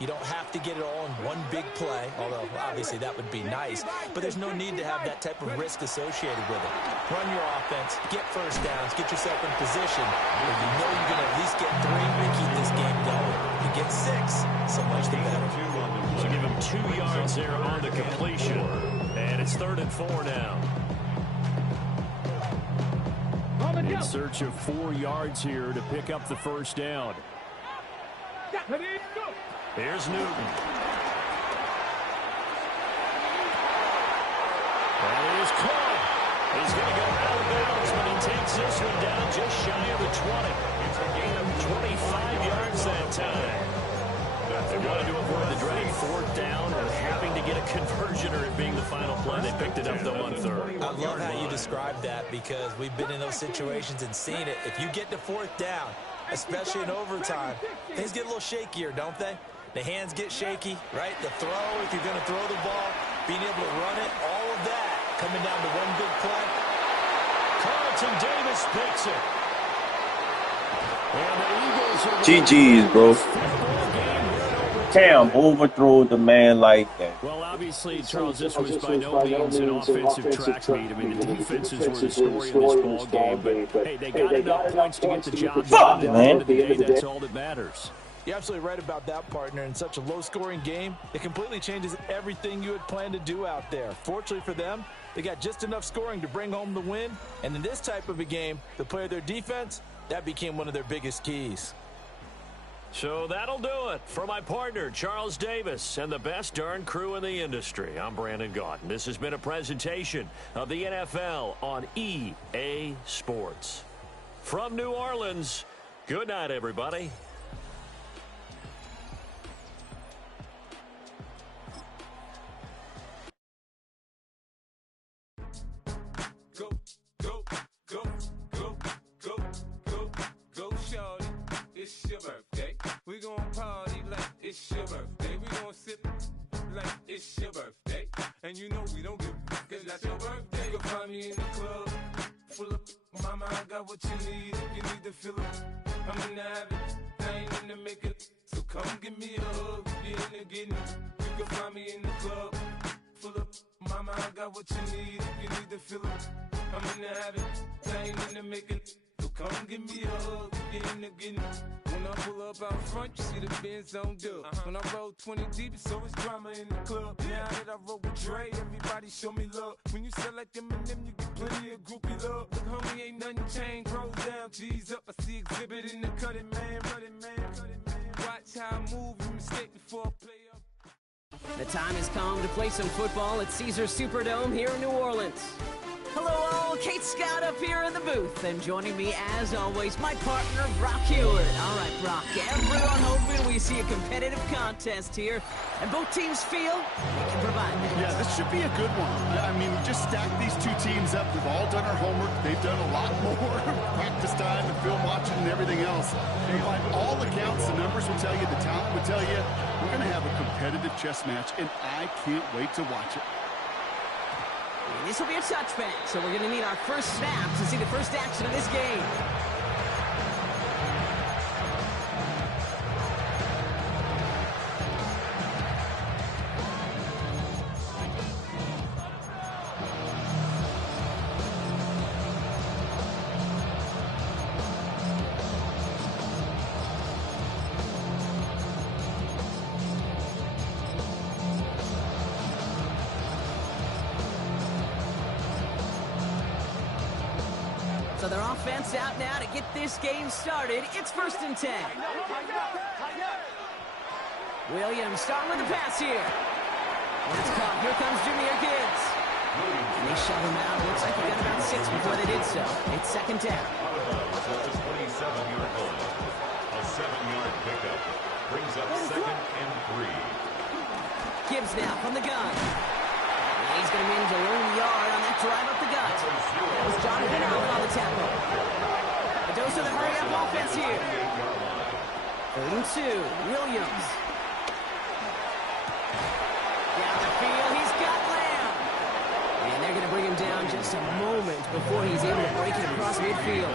You don't have to get it all in one big play, although obviously that would be nice. But there's no need to have that type of risk associated with it. Run your offense, get first downs, get yourself in position where you know you're going to at least get 3 to keep this game going. You get 6, so much the better. So give him 2 yards there on the completion. And it's 3rd and 4 now. In search of 4 yards here to pick up the first down. Here's Newton. And it is caught. He's going to go out of bounds, but he takes this one down just shy of the 20. It's a gain of 25 yards that time. They wanted to avoid the dreaded 4th down or having to get a conversion or it being the final play. They picked it up though on 3rd. I love how you described that because we've been in those situations and seen it. If you get to 4th down, especially in overtime, things get a little shakier, don't they? The hands get shaky, right? The throw, if you're going to throw the ball, being able to run it, all of that coming down to one big play. Carlton Davis picks it. And the Eagles are GG's, bro. Cam overthrow the man like that. Well, obviously, Charles, this was by no means an offensive track meet. I mean, the defenses were the story of this ball game, but hey, they got enough points to get the job done. At the end of the day, that's all that matters. You're absolutely right about that, partner. In such a low-scoring game, it completely changes everything you had planned to do out there. Fortunately for them, they got just enough scoring to bring home the win. And in this type of a game, to play their defense, that became one of their biggest keys. So that'll do it for my partner, Charles Davis, and the best darn crew in the industry. I'm Brandon Gaudin. This has been a presentation of the NFL on EA Sports. From New Orleans, good night, everybody. It's your birthday. We gon' party like it's your birthday. We gon' sip like it's your birthday. And you know we don't give cause that's your birthday. You can find me in the club, full of mama, I got what you need. If you need to fill it, I'm in the habit. I ain't in the makeup, so come give me a hug. If you're in the getting, you can find me in the club, full of mama, I got what you need. If you need to fill it, I'm in the habit. I ain't in the makeup. So come give me a hug, get in the getting. When I pull up out front, you see the Benz on dub. When I roll 20 deep, it's always drama in the club. Now that I roll with Dre, everybody show me love. When you sell like Eminem, you get plenty of groupie love. Look, homie, ain't nothing changed. Roll down, G's up. I see exhibit in the cutting, man. Running, man. Watch how I move, you mistake before I play up. The time has come to play some football at Caesars Superdome here in New Orleans. Hello all, Kate Scott up here in the booth, and joining me as always, my partner, Brock Hewitt. All right, Brock, everyone hoping we see a competitive contest here, and both teams feel they can provide that. Yeah, this should be a good one. I mean, just stack these two teams up. We've all done our homework. They've done a lot more practice time and film watching and everything else. And by all accounts, the numbers will tell you, the talent will tell you, we're going to have a competitive chess match, and I can't wait to watch it. This will be a touchback, so we're going to need our first snap to see the first action of this game. So their offense out now to get this game started. It's 1st and 10. Williams starting with the pass here. That's caught. Here comes Junior Gibbs. And they shove him out. Looks like he got about 6 before they did so. It's 2nd down. So it's 27-yard line. A 7-yard pickup brings up 2nd and 3. Gibbs now from the gun. And he's going to manage a lone yard on that drive up the gut. That was Jonathan Allen on the tackle. A dose of the hurry-up offense here. 3rd and 2. Williams. Down the field, he's got Lamb. And they're going to bring him down just a moment before he's able to break it across midfield.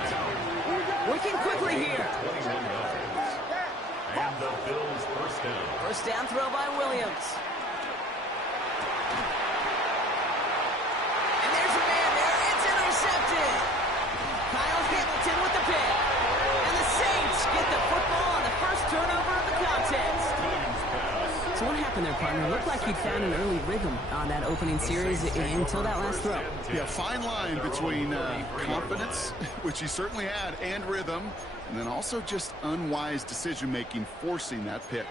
Working quickly here. And the Bills' 1st down. 1st down throw by Williams. And there's a man there. It's intercepted. Kyle Hamilton with the pick. And the Saints get the football on the first turnover of the contest. So what happened there, partner? Looked like he'd found an early rhythm on that opening series until that last throw. Yeah, fine line between confidence, which he certainly had, and rhythm, and then also just unwise decision-making, forcing that pick.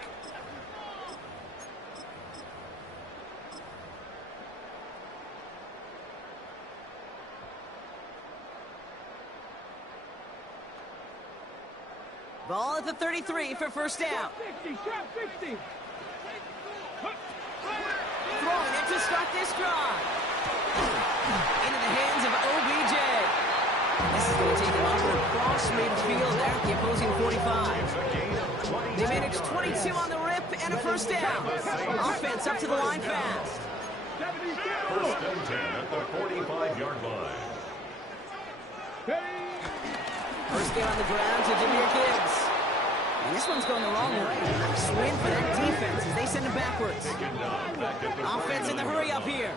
Ball at the 33 for 1st down. 60. Throwing it to start this drive. Into the hands of OBJ. This is going to take them over across midfield there at the opposing 45. They managed 22 on the rip and a 1st down. Offense up to the line fast. 1st and 10 at the 45-yard line. First game on the ground to Jahmyr Gibbs. And this one's going the wrong way. Nice win for that defense as they send it backwards. Offense in the hurry up here.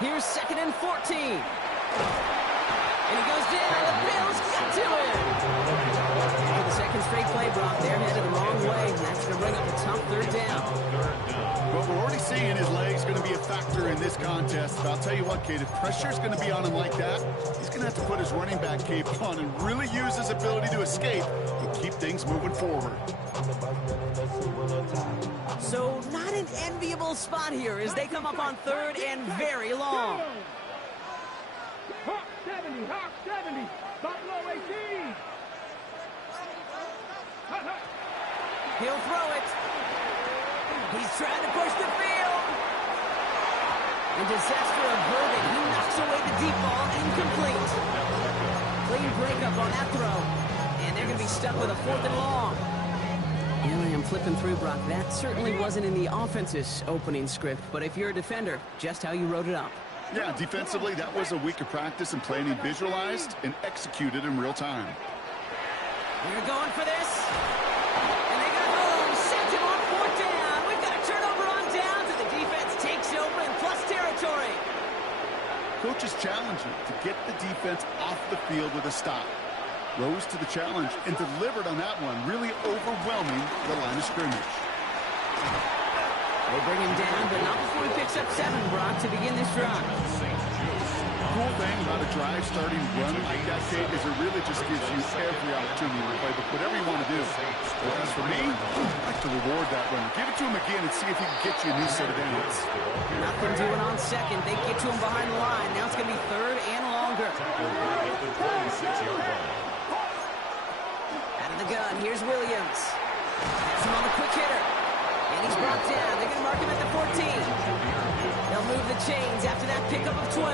Here's 2nd and 14. And he goes down. The Bills get to him. For the 2nd straight play, Brock, they're headed the wrong way. And that's going to bring up a tough 3rd down. But we're already seeing his legs going to be a factor in this contest. But I'll tell you what, Kate, if pressure's going to be on him like that, he's going to have to put his running back cape on and really use his ability to escape and keep things moving forward. So not an enviable spot here as they come up on 3rd and very long. Hawk 70, Buffalo 18. He'll throw it. He's trying to push the field. And disaster averted. He knocks away the deep ball. Incomplete. Clean breakup on that throw. And they're going to be stuck with a 4th and long. Really, I'm flipping through, Brock. That certainly wasn't in the offense's opening script. But if you're a defender, just how you wrote it up. Yeah, defensively, that was a week of practice and planning visualized and executed in real time. We're going for this. And they got home. Sent him on 4th down. We've got a turnover on downs, and the defense takes over in plus territory. Coach is challenging to get the defense off the field with a stop. Rose to the challenge and delivered on that one, really overwhelming the line of scrimmage. They bring him down, but not before he picks up 7, Brock, to begin this drive. The cool thing about a drive starting run like that, Kate, is it really just gives you every opportunity to play whatever you want to do. But as for me, I'd like to reward that runner. Give it to him again and see if he can get you a new set of downs. Nothing doing on 2nd. They get to him behind the line. Now it's going to be 3rd and longer. Out of the gun, here's Williams. Has him on the quick hitter. And he's brought down. They're going to mark him at the 14. They'll move the chains after that pickup of 12.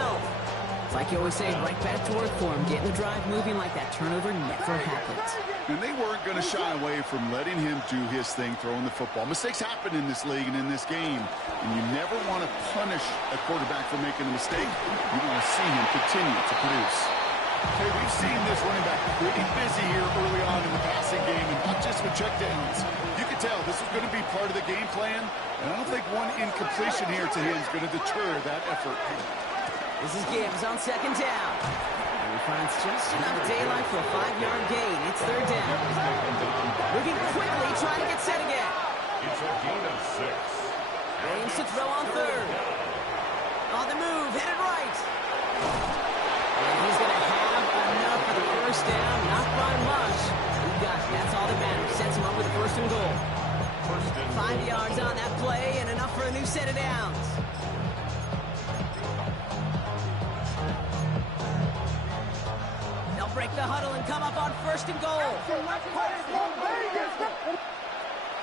It's like you always say, right back to work for him. Getting the drive moving like that turnover never happens. And they weren't going to shy away from letting him do his thing, throwing the football. Mistakes happen in this league and in this game. And you never want to punish a quarterback for making a mistake. You want to see him continue to produce. Okay, we've seen this running back pretty busy here early on in the passing game, and not just with checkdowns. You can tell this is going to be part of the game plan, and I don't think one incompletion here to him is going to deter that effort. This is Gibbs on 2nd down. And he finds just enough daylight for a 5-yard gain. It's 3rd down. Moving quickly, trying to get set again. It's a gain of 6. Aims to throw on 3rd. On the move, headed right. And he's going to have a run with first and goal. 5 yards on that play and enough for a new set of downs. They'll break the huddle and come up on first and goal.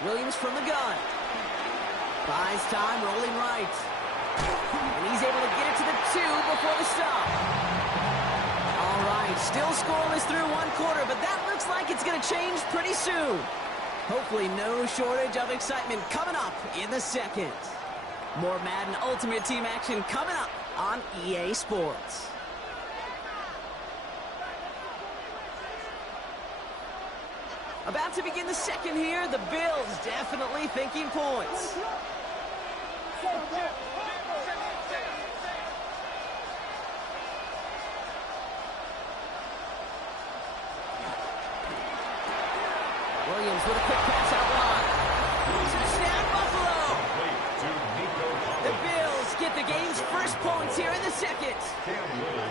Williams from the gun. Buys time, rolling right. And he's able to get it to the 2 before the stop. All right, still scoreless through one quarter, but that looks like it's going to change pretty soon. Hopefully no shortage of excitement coming up in the second. More Madden Ultimate Team action coming up on EA Sports. About to begin the second here, the Bills definitely thinking points. Williams with a quick pass out wide. Touchdown, Buffalo! The Bills get the game's first points here in the second.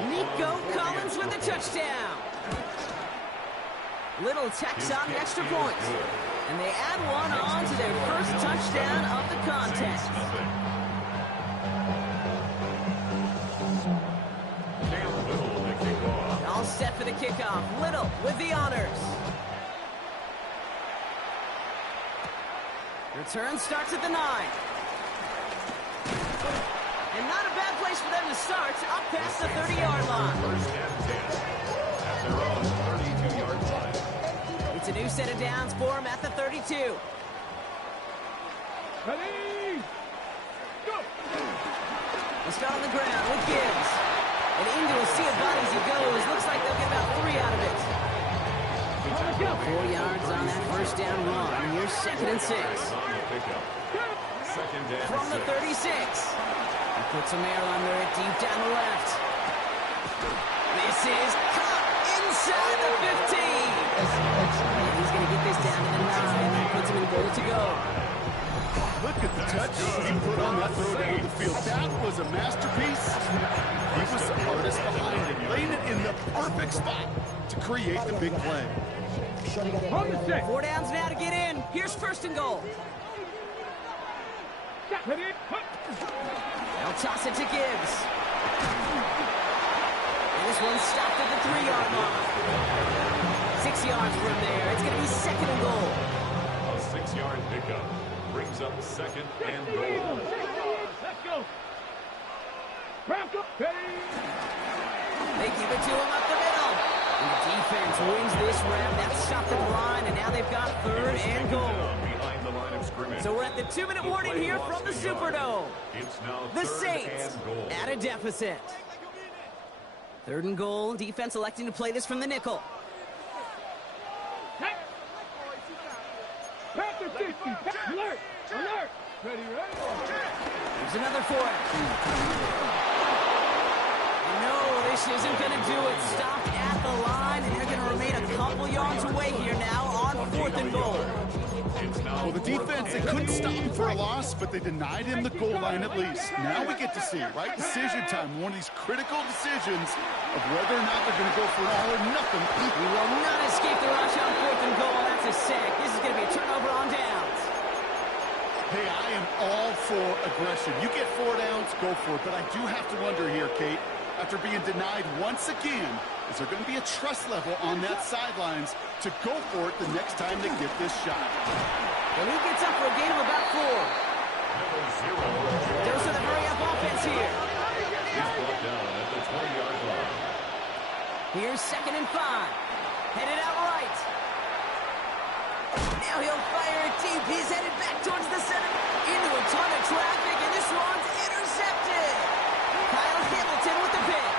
Nico Collins with the touchdown. Little tacks on the extra point. And they add one on to their first touchdown of the contest. All set for the kickoff. Little with the honors. Return starts at the 9. And not a bad place for them to start, up past the 30-yard line. First and 10 at their own 32-yard line. It's a new set of downs for him at the 32. Ready? Go! We'll start on the ground with Gibbs. And into a sea of bodies he goes. Looks like they'll get about 3 out of it. 4 yards on that first down run. Here's second and 6. From the 36. He puts a man under it deep down the left. This is caught inside the 15. And he's going to get this down to the 9. That puts him in goal to go. Look at the touch he put on that throw down the field. That was a masterpiece. He was the artist behind it, laying it in the perfect spot to create the big play. 4 downs now to get in. Here's first and goal. They'll toss it to Gibbs. And this one's stopped at the 3-yard line. 6 yards from there. It's going to be second and goal. A 6-yard pickup brings up second and goal. Let's go. They give it to him up the middle. And the defense wins this round. That's stopped at the line, and now they've got third and goal. Behind the line of scrimmage. So we're at the 2-minute warning here from the Superdome. It's now The third Saints and goal. at a deficit. Third and goal. Defense electing to play this from the nickel. Panther 50. Alert. Alert. Ready, ready. There's another for it. No, this isn't going to do it. Stopped at the line, and they're going to remain a couple yards away here now on 4th and goal. Well, the defense, they couldn't stop him for a loss, but they denied him the goal line at least. Now we get to see, right decision time, one of these critical decisions of whether or not they're going to go for an all or nothing. We will not escape the rush on 4th and goal. That's a sack. This is going to be a turnover on downs. Hey, I am all for aggression. You get 4 downs, go for it. But I do have to wonder here, Kate, after being denied once again, is there going to be a trust level on that sidelines to go for it the next time they get this shot? And he gets up for a gain of about 4. Dose of the hurry-up offense here. He's brought down at the 20-yard line. Here's second and 5. Headed out right. Now he'll fire it deep. He's headed back towards the center. Into a ton of traffic, and this one's intercepted. Kyle Hamilton with the pick.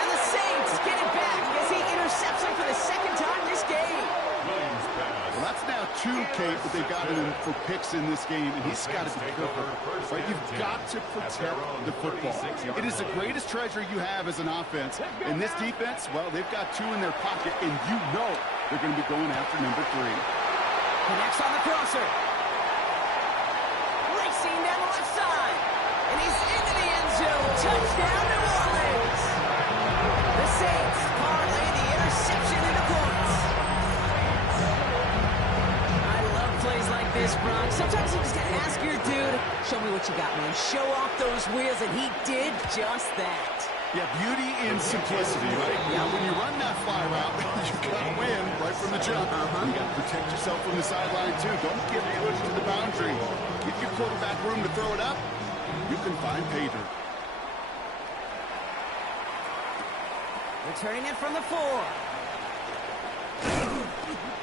And the Saints get it back as he intercepts him for the second time this game. Well, that's now 2, Kate, but they've got him for picks in this game, and he's got to be careful. Right? You've got to protect the football. It is the greatest treasure you have as an offense. And this defense, well, they've got 2 in their pocket, and you know they're going to be going after number 3. Connects on the crosser. Racing down the left side. And he's into the end zone. Touchdown, New Orleans. The Saints parlay the interception into points. I this, Brock. Sometimes you just gotta ask your dude, show me what you got, man. Show off those wheels, and he did just that. Yeah, beauty in simplicity, right? Yeah, when you run that fly route, you gotta win right from the jump. You gotta protect yourself from the sideline, too. Don't get pushed to the boundary. Give your quarterback room to throw it up. You can find pay dirt. Returning it from the 4.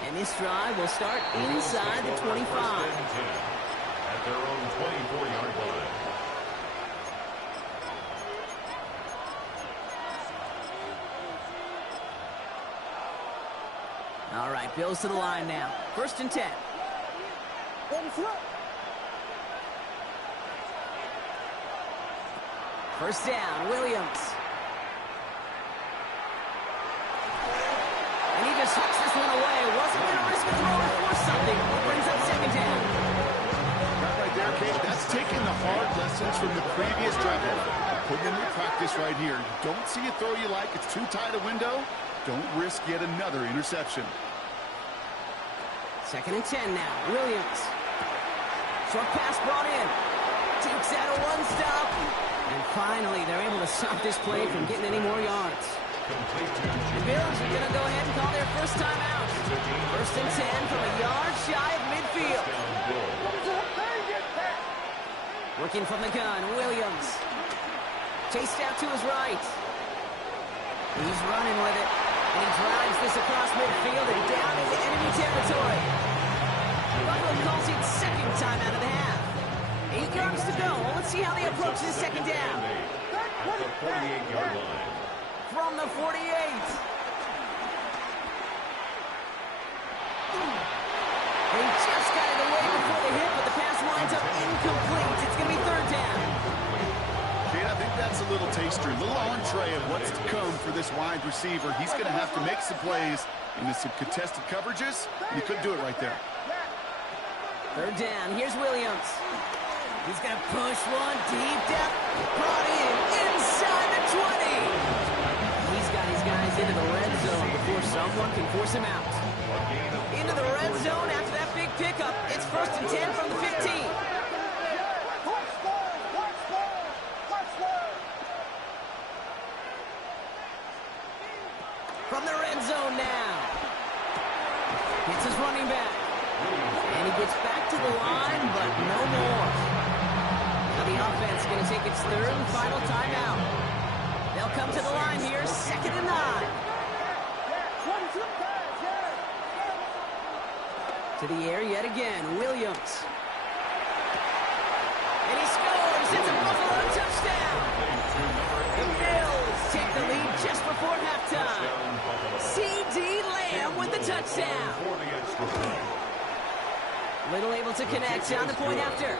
And this drive will start inside the 25. At their own 24-yard line. All right, Bills to the line now. 1st and 10. First down, Williams. And he just hooks this one away. Wasn't going to risk a throw or force something. It brings up 2nd down. That right there, Kate, that's taking the hard lessons from the previous drive. Put them into practice right here. You don't see a throw you like. It's too tight a window. Don't risk yet another interception. 2nd and 10 now. Williams. Short pass brought in. Takes out a one-stop. And finally, they're able to stop this play from getting any more yards. The Bills are going to go ahead and call their first time out. 1st and 10 from a yard shy of midfield. Working from the gun, Williams. Chased out to his right. He's running with it. And he drives this across midfield and down into enemy territory. Buffalo calls it 2nd time out of the half. 8 yards to go. Well, let's see how they approach this 2nd down. At the 48-yard line. From the 48. They just got it away before the hit, but the pass winds up incomplete. It's going to be 3rd down. Kate, I think that's a little taster, a little entree of what's to come for this wide receiver. He's going to have to make some plays into some contested coverages, and he couldn't do it right there. 3rd down. Here's Williams. He's going to push one deep down. Brought in inside the 20. He's got his guys into the red zone before someone can force him out. Into the red zone after that big pickup. It's 1st and 10 from the 15. From the red zone now. It's his running back. And he gets back to the line, but no more. Now the offense is going to take its 3rd and final timeout. They'll come to the line here, 2nd and 9. To the air yet again, Williams. And he scores. It's a Buffalo touchdown. The Bills take the lead just before halftime. C.D. Lamb with the touchdown. Little able to connect on the point after.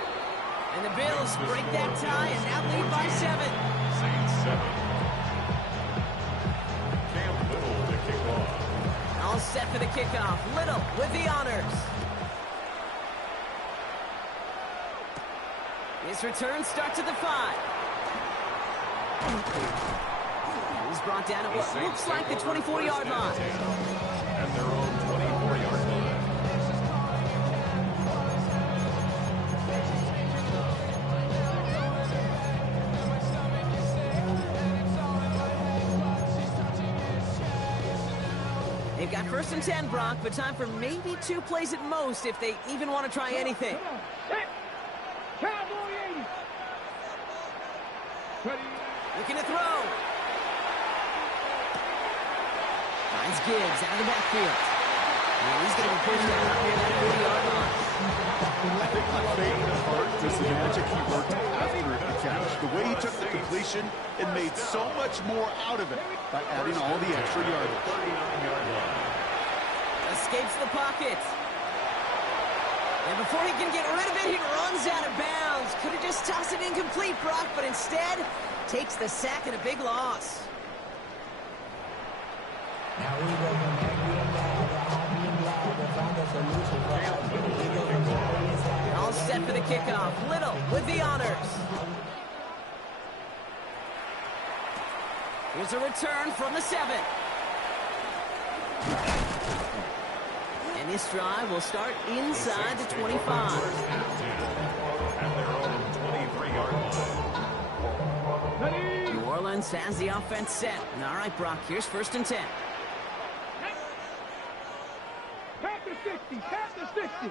And the Bills break that tie and now lead by 7. Cam Little to kick off. All set for the kickoff. Little with the honors. His return starts at the 5. He's brought down at what looks like the 24-yard line. At their own 24-yard line. They've got 1st and 10, Brock, but time for maybe 2 plays at most if they even want to try anything. Looking to throw. Finds Gibbs out of the backfield. And he's going to be pushed out near that 40-yard line. I think my favorite part was the magic he worked after the catch. The way he took the completion and made so much more out of it by adding all the extra yardage. Escapes the pocket. And before he can get rid of it, he runs out of bounds. Could have just tossed it incomplete, Brock, but instead takes the sack and a big loss. All set for the kickoff. Little with the honors. Here's a return from the 7. And And this drive will start inside the 25. At their own 23-yard line. New Orleans has the offense set. All right, Brock, here's 1st and 10. Count to 60. Count to 60.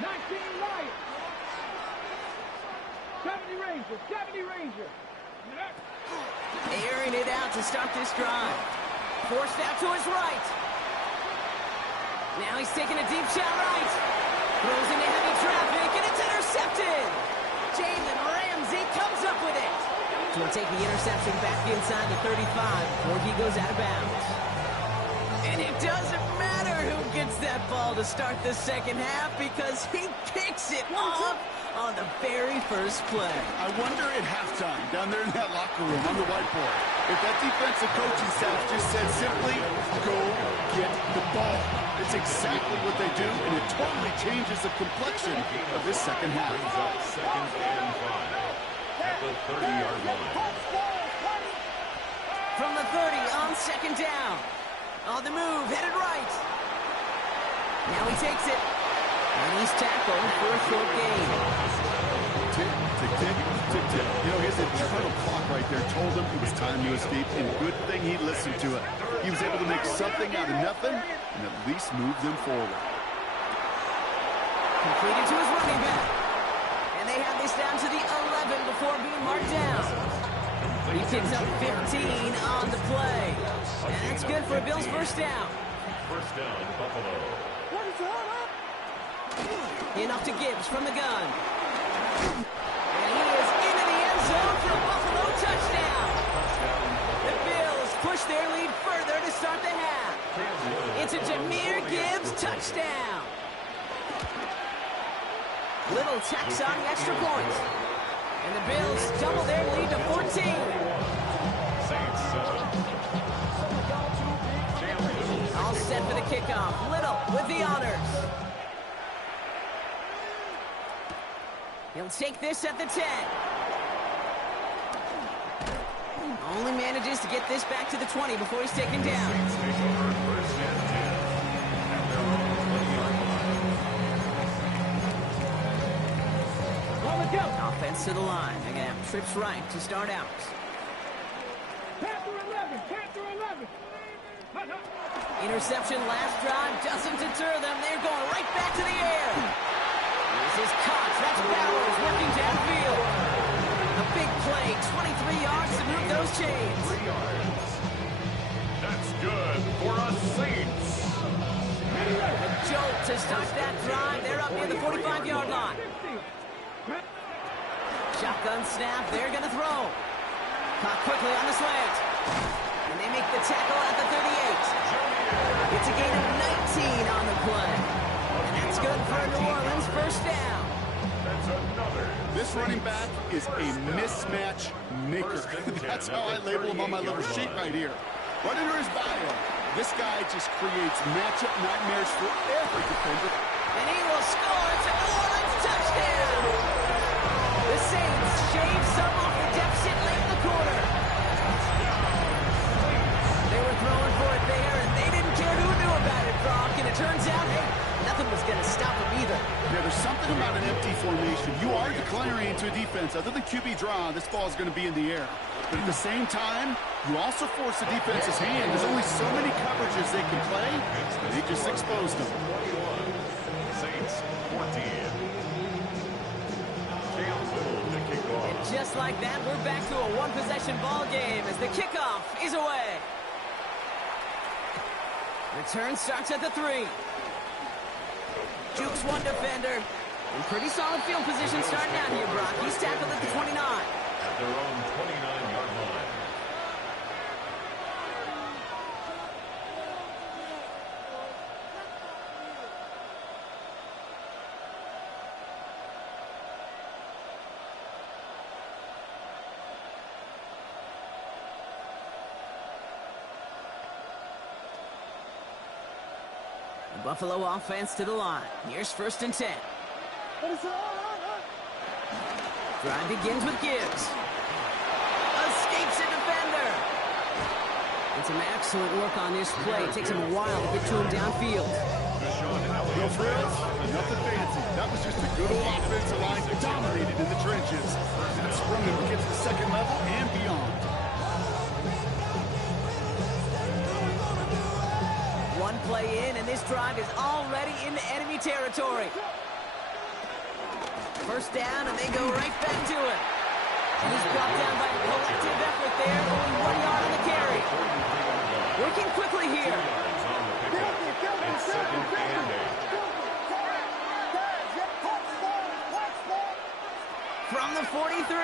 19 Lions. 70 Rangers. 70 Rangers. Airing it out to start this drive. Forced out to his right. Now he's taking a deep shot right. Throws into heavy traffic, and it's intercepted. Jalen Ramsey comes up with it. So he'll take the interception back inside the 35 before he goes out of bounds. And it doesn't matter who gets that ball to start the second half because he picks it off on the very first play. I wonder at halftime, down there in that locker room on the whiteboard, if that defensive coaching staff just said simply, go get the ball. It's exactly what they do, and it totally changes the complexion of this second half. Brings up 2nd and 5 at the 30-yard line. From the 30 on 2nd down. On the move, headed right. Now he takes it. And he's tackled for a short gain. Tick, tick, tick, tick, tick. You know, his internal clock right there told him it was time to his feet, and good thing he listened to it. He was able to make something out of nothing and at least move them forward. Completed to his running back. And they have this down to the 11 before being marked down. He picks up 15 on the play. And that's good for a Bills first down. First down, Buffalo. Enough to Gibbs from the gun. And he is into the end zone for a Buffalo touchdown. The Bills push their lead further to start the half. It's a Jahmyr Gibbs touchdown. Little tacks on the extra point. And the Bills double their lead to 14. Saints 7. All set for the kickoff. Little with the honors. He'll take this at the 10. Only manages to get this back to the 20 before he's taken down. Offense to the line. They're going to have trips right to start out. Panther 11. Panther 11. Interception last drive doesn't deter them. They're going right back to the air. This is Cox. That's Bowers working downfield. A big play, 23 yards to move those chains. 3 yards. That's good for us Saints. A jolt to start that drive. They're up near the 45-yard line. Shotgun snap. They're going to throw. Caught quickly on the slant. And they make the tackle at the 38. It's a gain of 19 on the play. And that's good for a New Orleans first down. That's another. This running back is a mismatch maker. That's how I label him on my little sheet right here. Right under his bio. This guy just creates matchup nightmares for every defender. And he will score. It's a New Orleans touchdown. The Saints shave some off the deficit late in the quarter. They were throwing for it there, and they didn't care who knew about it, Brock. And it turns out, hey, nothing was going to stop them either. Yeah, there's something about an empty formation. You are declaring into a defense. Other than QB draw, this ball is going to be in the air. But at the same time, you also force the defense's hand. There's only so many coverages they can play. They just exposed them. Saints 14. And just like that, we're back to a one-possession ball game as the kickoff is away. Return starts at the 3. Jukes one defender. In pretty solid field position starting out here, Brock. He's tackled at the 29. At their own 29-yard line. The Buffalo offense to the line. Here's 1st and 10. Drive begins with Gibbs. Escapes a defender. Some excellent work on this play. It takes him a while to get to him downfield. No frills, nothing fancy. That was just a good old offensive line dominated in the trenches. That sprung them to get to the second level and beyond. One play in, and this drive is already into enemy territory. First down, and they go right back to it. And he's brought down by a collective effort there, only 1 yard on the carry. Working quickly here. From the 43.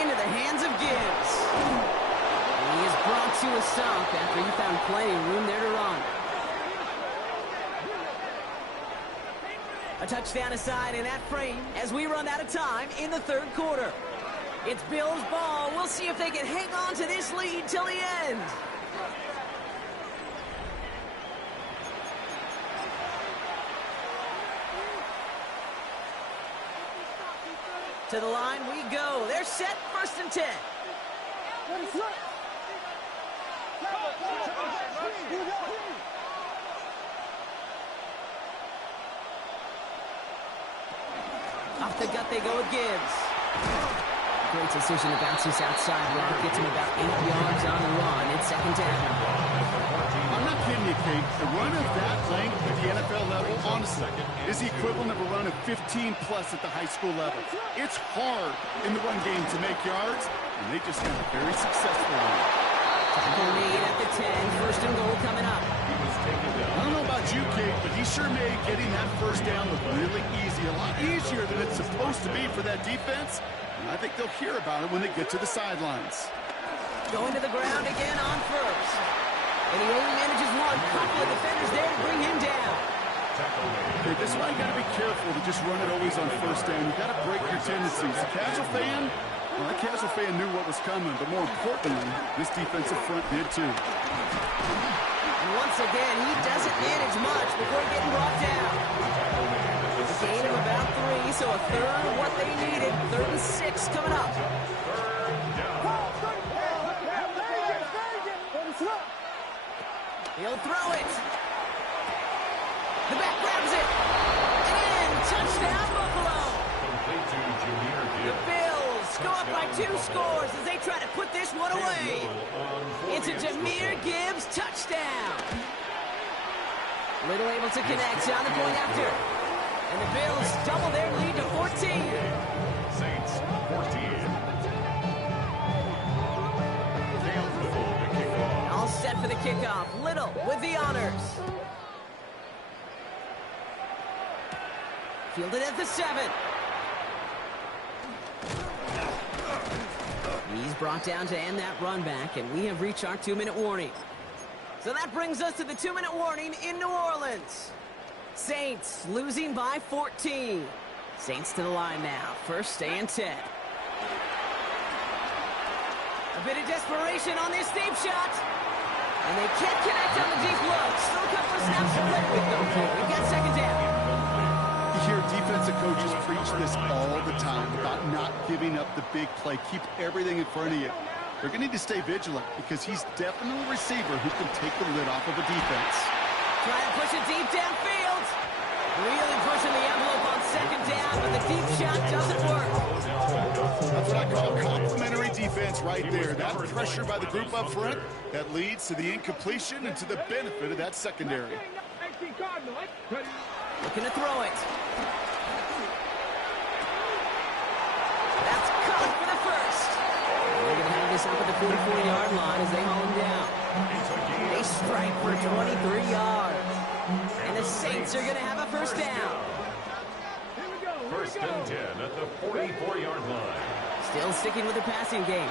Into the hands of Gibbs. And he is brought to a stop after he found plenty of room there to run. A touchdown aside in that frame as we run out of time in the third quarter. It's Bills ball. We'll see if they can hang on to this lead till the end. To the line we go. They're set, 1st and 10. Off the gut they go with Gibbs. Great decision to bounce this outside route. Gets him about 8 yards on the run. It's 2nd down. I'm not kidding you, Kate. A run of that length at the NFL level, honestly, is the equivalent of a run of 15-plus at the high school level. It's hard in the run game to make yards, and they just got a very successful one. Tackle made at the 10. 1st and goal coming up. I don't know about you, Kate, but he sure made getting that first down look really easy. A lot easier than it's supposed to be for that defense. And I think they'll hear about it when they get to the sidelines. Going to the ground again on 1st. And he only manages one. Couple of defenders there to bring him down. Okay, this is why you got to be careful to just run it always on 1st down. You got to break your tendencies. The casual fan, well, that casual fan knew what was coming, but more importantly, this defensive front did too. And once again, he doesn't manage much before getting brought down. A gain of about 3, so a third of what they needed. 3rd and 6 coming up. He'll throw it. The back grabs it. And touchdown, Buffalo. The Bills go up by 2 scores as they try to put this one away. It's a Jahmyr Gibbs touchdown. Little able to connect on the point after. And the Bills double their lead to 14. Saints 14. All set for the kickoff. Little with the honors. Fielded at the 7. He's brought down to end that run back, and we have reached our 2-minute warning. So that brings us to the 2-minute warning in New Orleans. Saints losing by 14. Saints to the line now. 1st and 10. A bit of desperation on this deep shot. And they can't connect on the deep look. Still a couple of snaps to play with, though. We've got 2nd down. You hear defensive coaches preach this all the time about not giving up the big play. Keep everything in front of you. They're going to need to stay vigilant because he's definitely a receiver who can take the lid off of a defense. Trying to push it deep downfield. Really pushing the envelope on 2nd down, but the deep shot doesn't work. That's what I call complimentary defense right there. That pressure by the group up front, that leads to the incompletion and to the benefit of that secondary. Looking to throw it. That's caught for the 1st. They're going to have this up at the 44-yard line as they haul him down. They strike for 23 yards. And the Saints are going to have a 1st down. 1st and 10 at the 44-yard line. Still sticking with the passing game.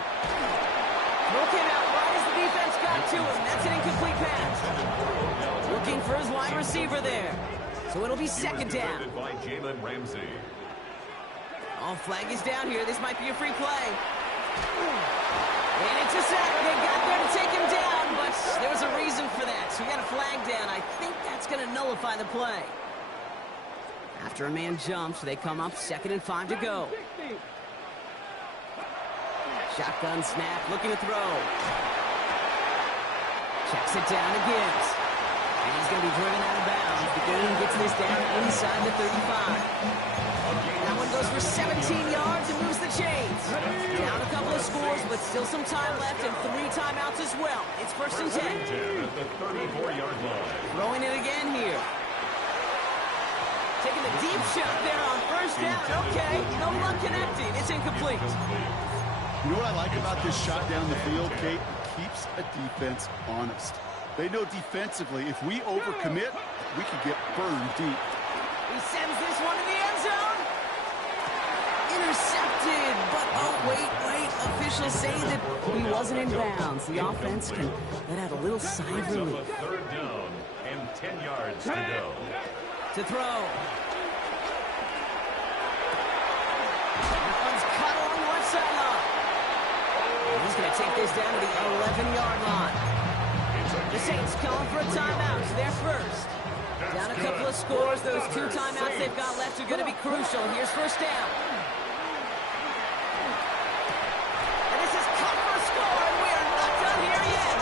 Throw came out right as the defense got to him. That's an incomplete pass. Looking for his wide receiver there. So it'll be 2nd down. By Jalen Ramsey. Oh, flag is down here. This might be a free play. And it's a sack. They got there to take him down, but there was a reason for that. So we got a flag down. I think that's going to nullify the play. After a man jumps, they come up 2nd and 5 to go. Shotgun snap, looking to throw. Checks it down again. And he's going to be driven out of bounds. The game gets this down inside the 35. That one goes for 17 yards and moves the chains. Down a couple of scores, but still some time left and 3 timeouts as well. It's first and 10. At the 34-yard line. Throwing it again here. Taking the deep shot there on first down. Okay, no luck connecting. It's incomplete. You know what I like about this shot down the field, Kate? It keeps a defense honest. They know defensively, if we overcommit, we could get burned deep. He sends this one to the end zone. Intercepted, but oh, wait. Officials say that he wasn't in bounds. The offense can let out a little sigh of relief. Third down and 10 yards to go. To throw. That one's cut along the left sideline. He's going to take this down to the 11-yard line. The Saints calling for a timeout. They're first. Down a couple of scores. Those 2 timeouts they've got left are going to be crucial. Here's first down. And this is cut for a score, and we are not done here yet.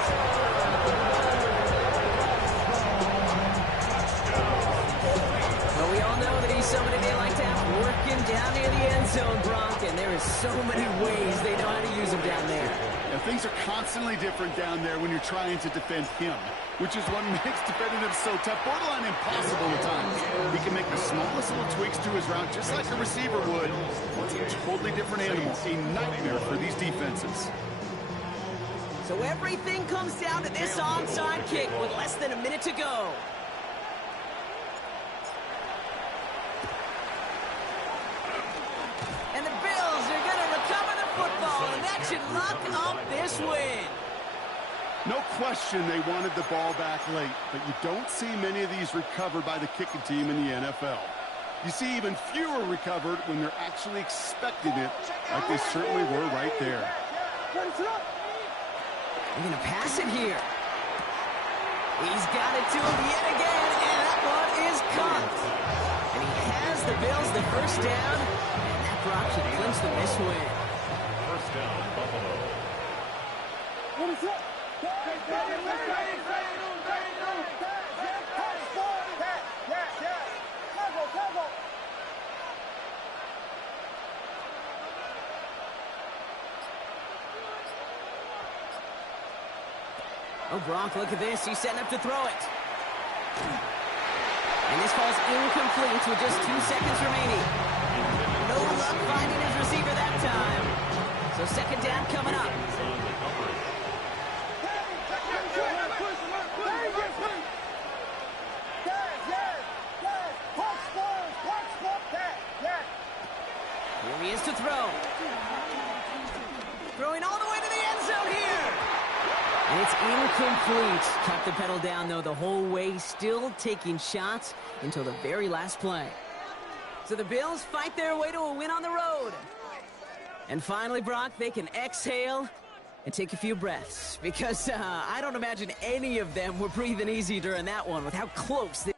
Well, we all know that he's somebody they like to have working down near the end zone, Bronk, and there is so many ways they know how to use him down there. Yeah, things are constantly different down there when you're trying to defend him, which is what makes defending him so tough, borderline impossible at times. He can make the smallest little tweaks to his route, just like a receiver would. It's a totally different animal, a nightmare for these defenses. So everything comes down to this onside kick with less than a minute to go. And the Bills are going to recover the football, and that should lock up this win. No question they wanted the ball back late, but you don't see many of these recovered by the kicking team in the NFL. You see even fewer recovered when they're actually expecting it, like they certainly were right there. They're going to pass it here. He's got it to him yet again, and that one is caught. And he has the Bills the first down, and that drop should clinch the miss win. First down, Buffalo. What is it? Oh, Bronk, look at this. He's setting up to throw it. And this falls incomplete with just 2 seconds remaining. No luck finding his receiver that time. So second down coming up. Here he is to throw. Throwing all the way to the end zone here. And it's incomplete. Kept the pedal down, though, the whole way, still taking shots until the very last play. So the Bills fight their way to a win on the road. And finally, Brock, they can exhale and take a few breaths. Because I don't imagine any of them were breathing easy during that one with how close they...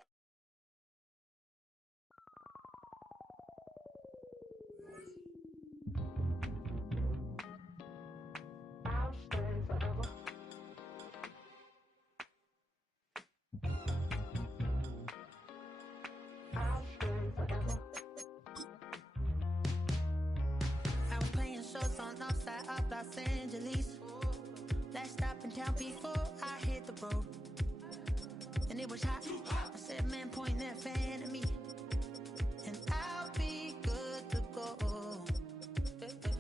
Los Angeles. Last stop in town before I hit the road. And it was hot. I said, man, point that fan at me. And I'll be good to go.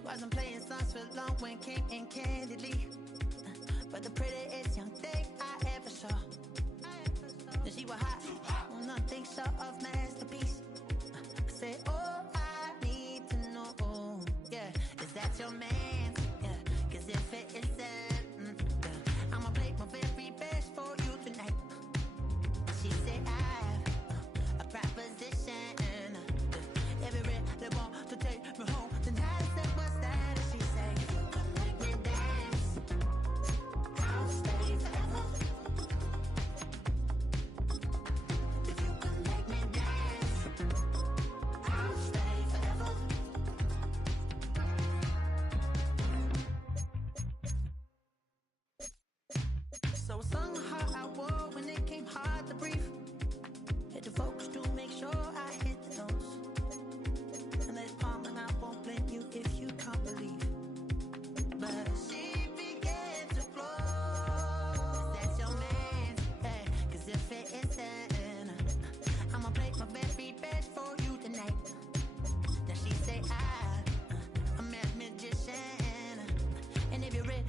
Wasn't playing songs for long when came in candidly. But the prettiest young thing I ever saw. And she was hot. Well, nothing short of masterpiece. I said, oh, I need to know. Yeah, is that your man? If it is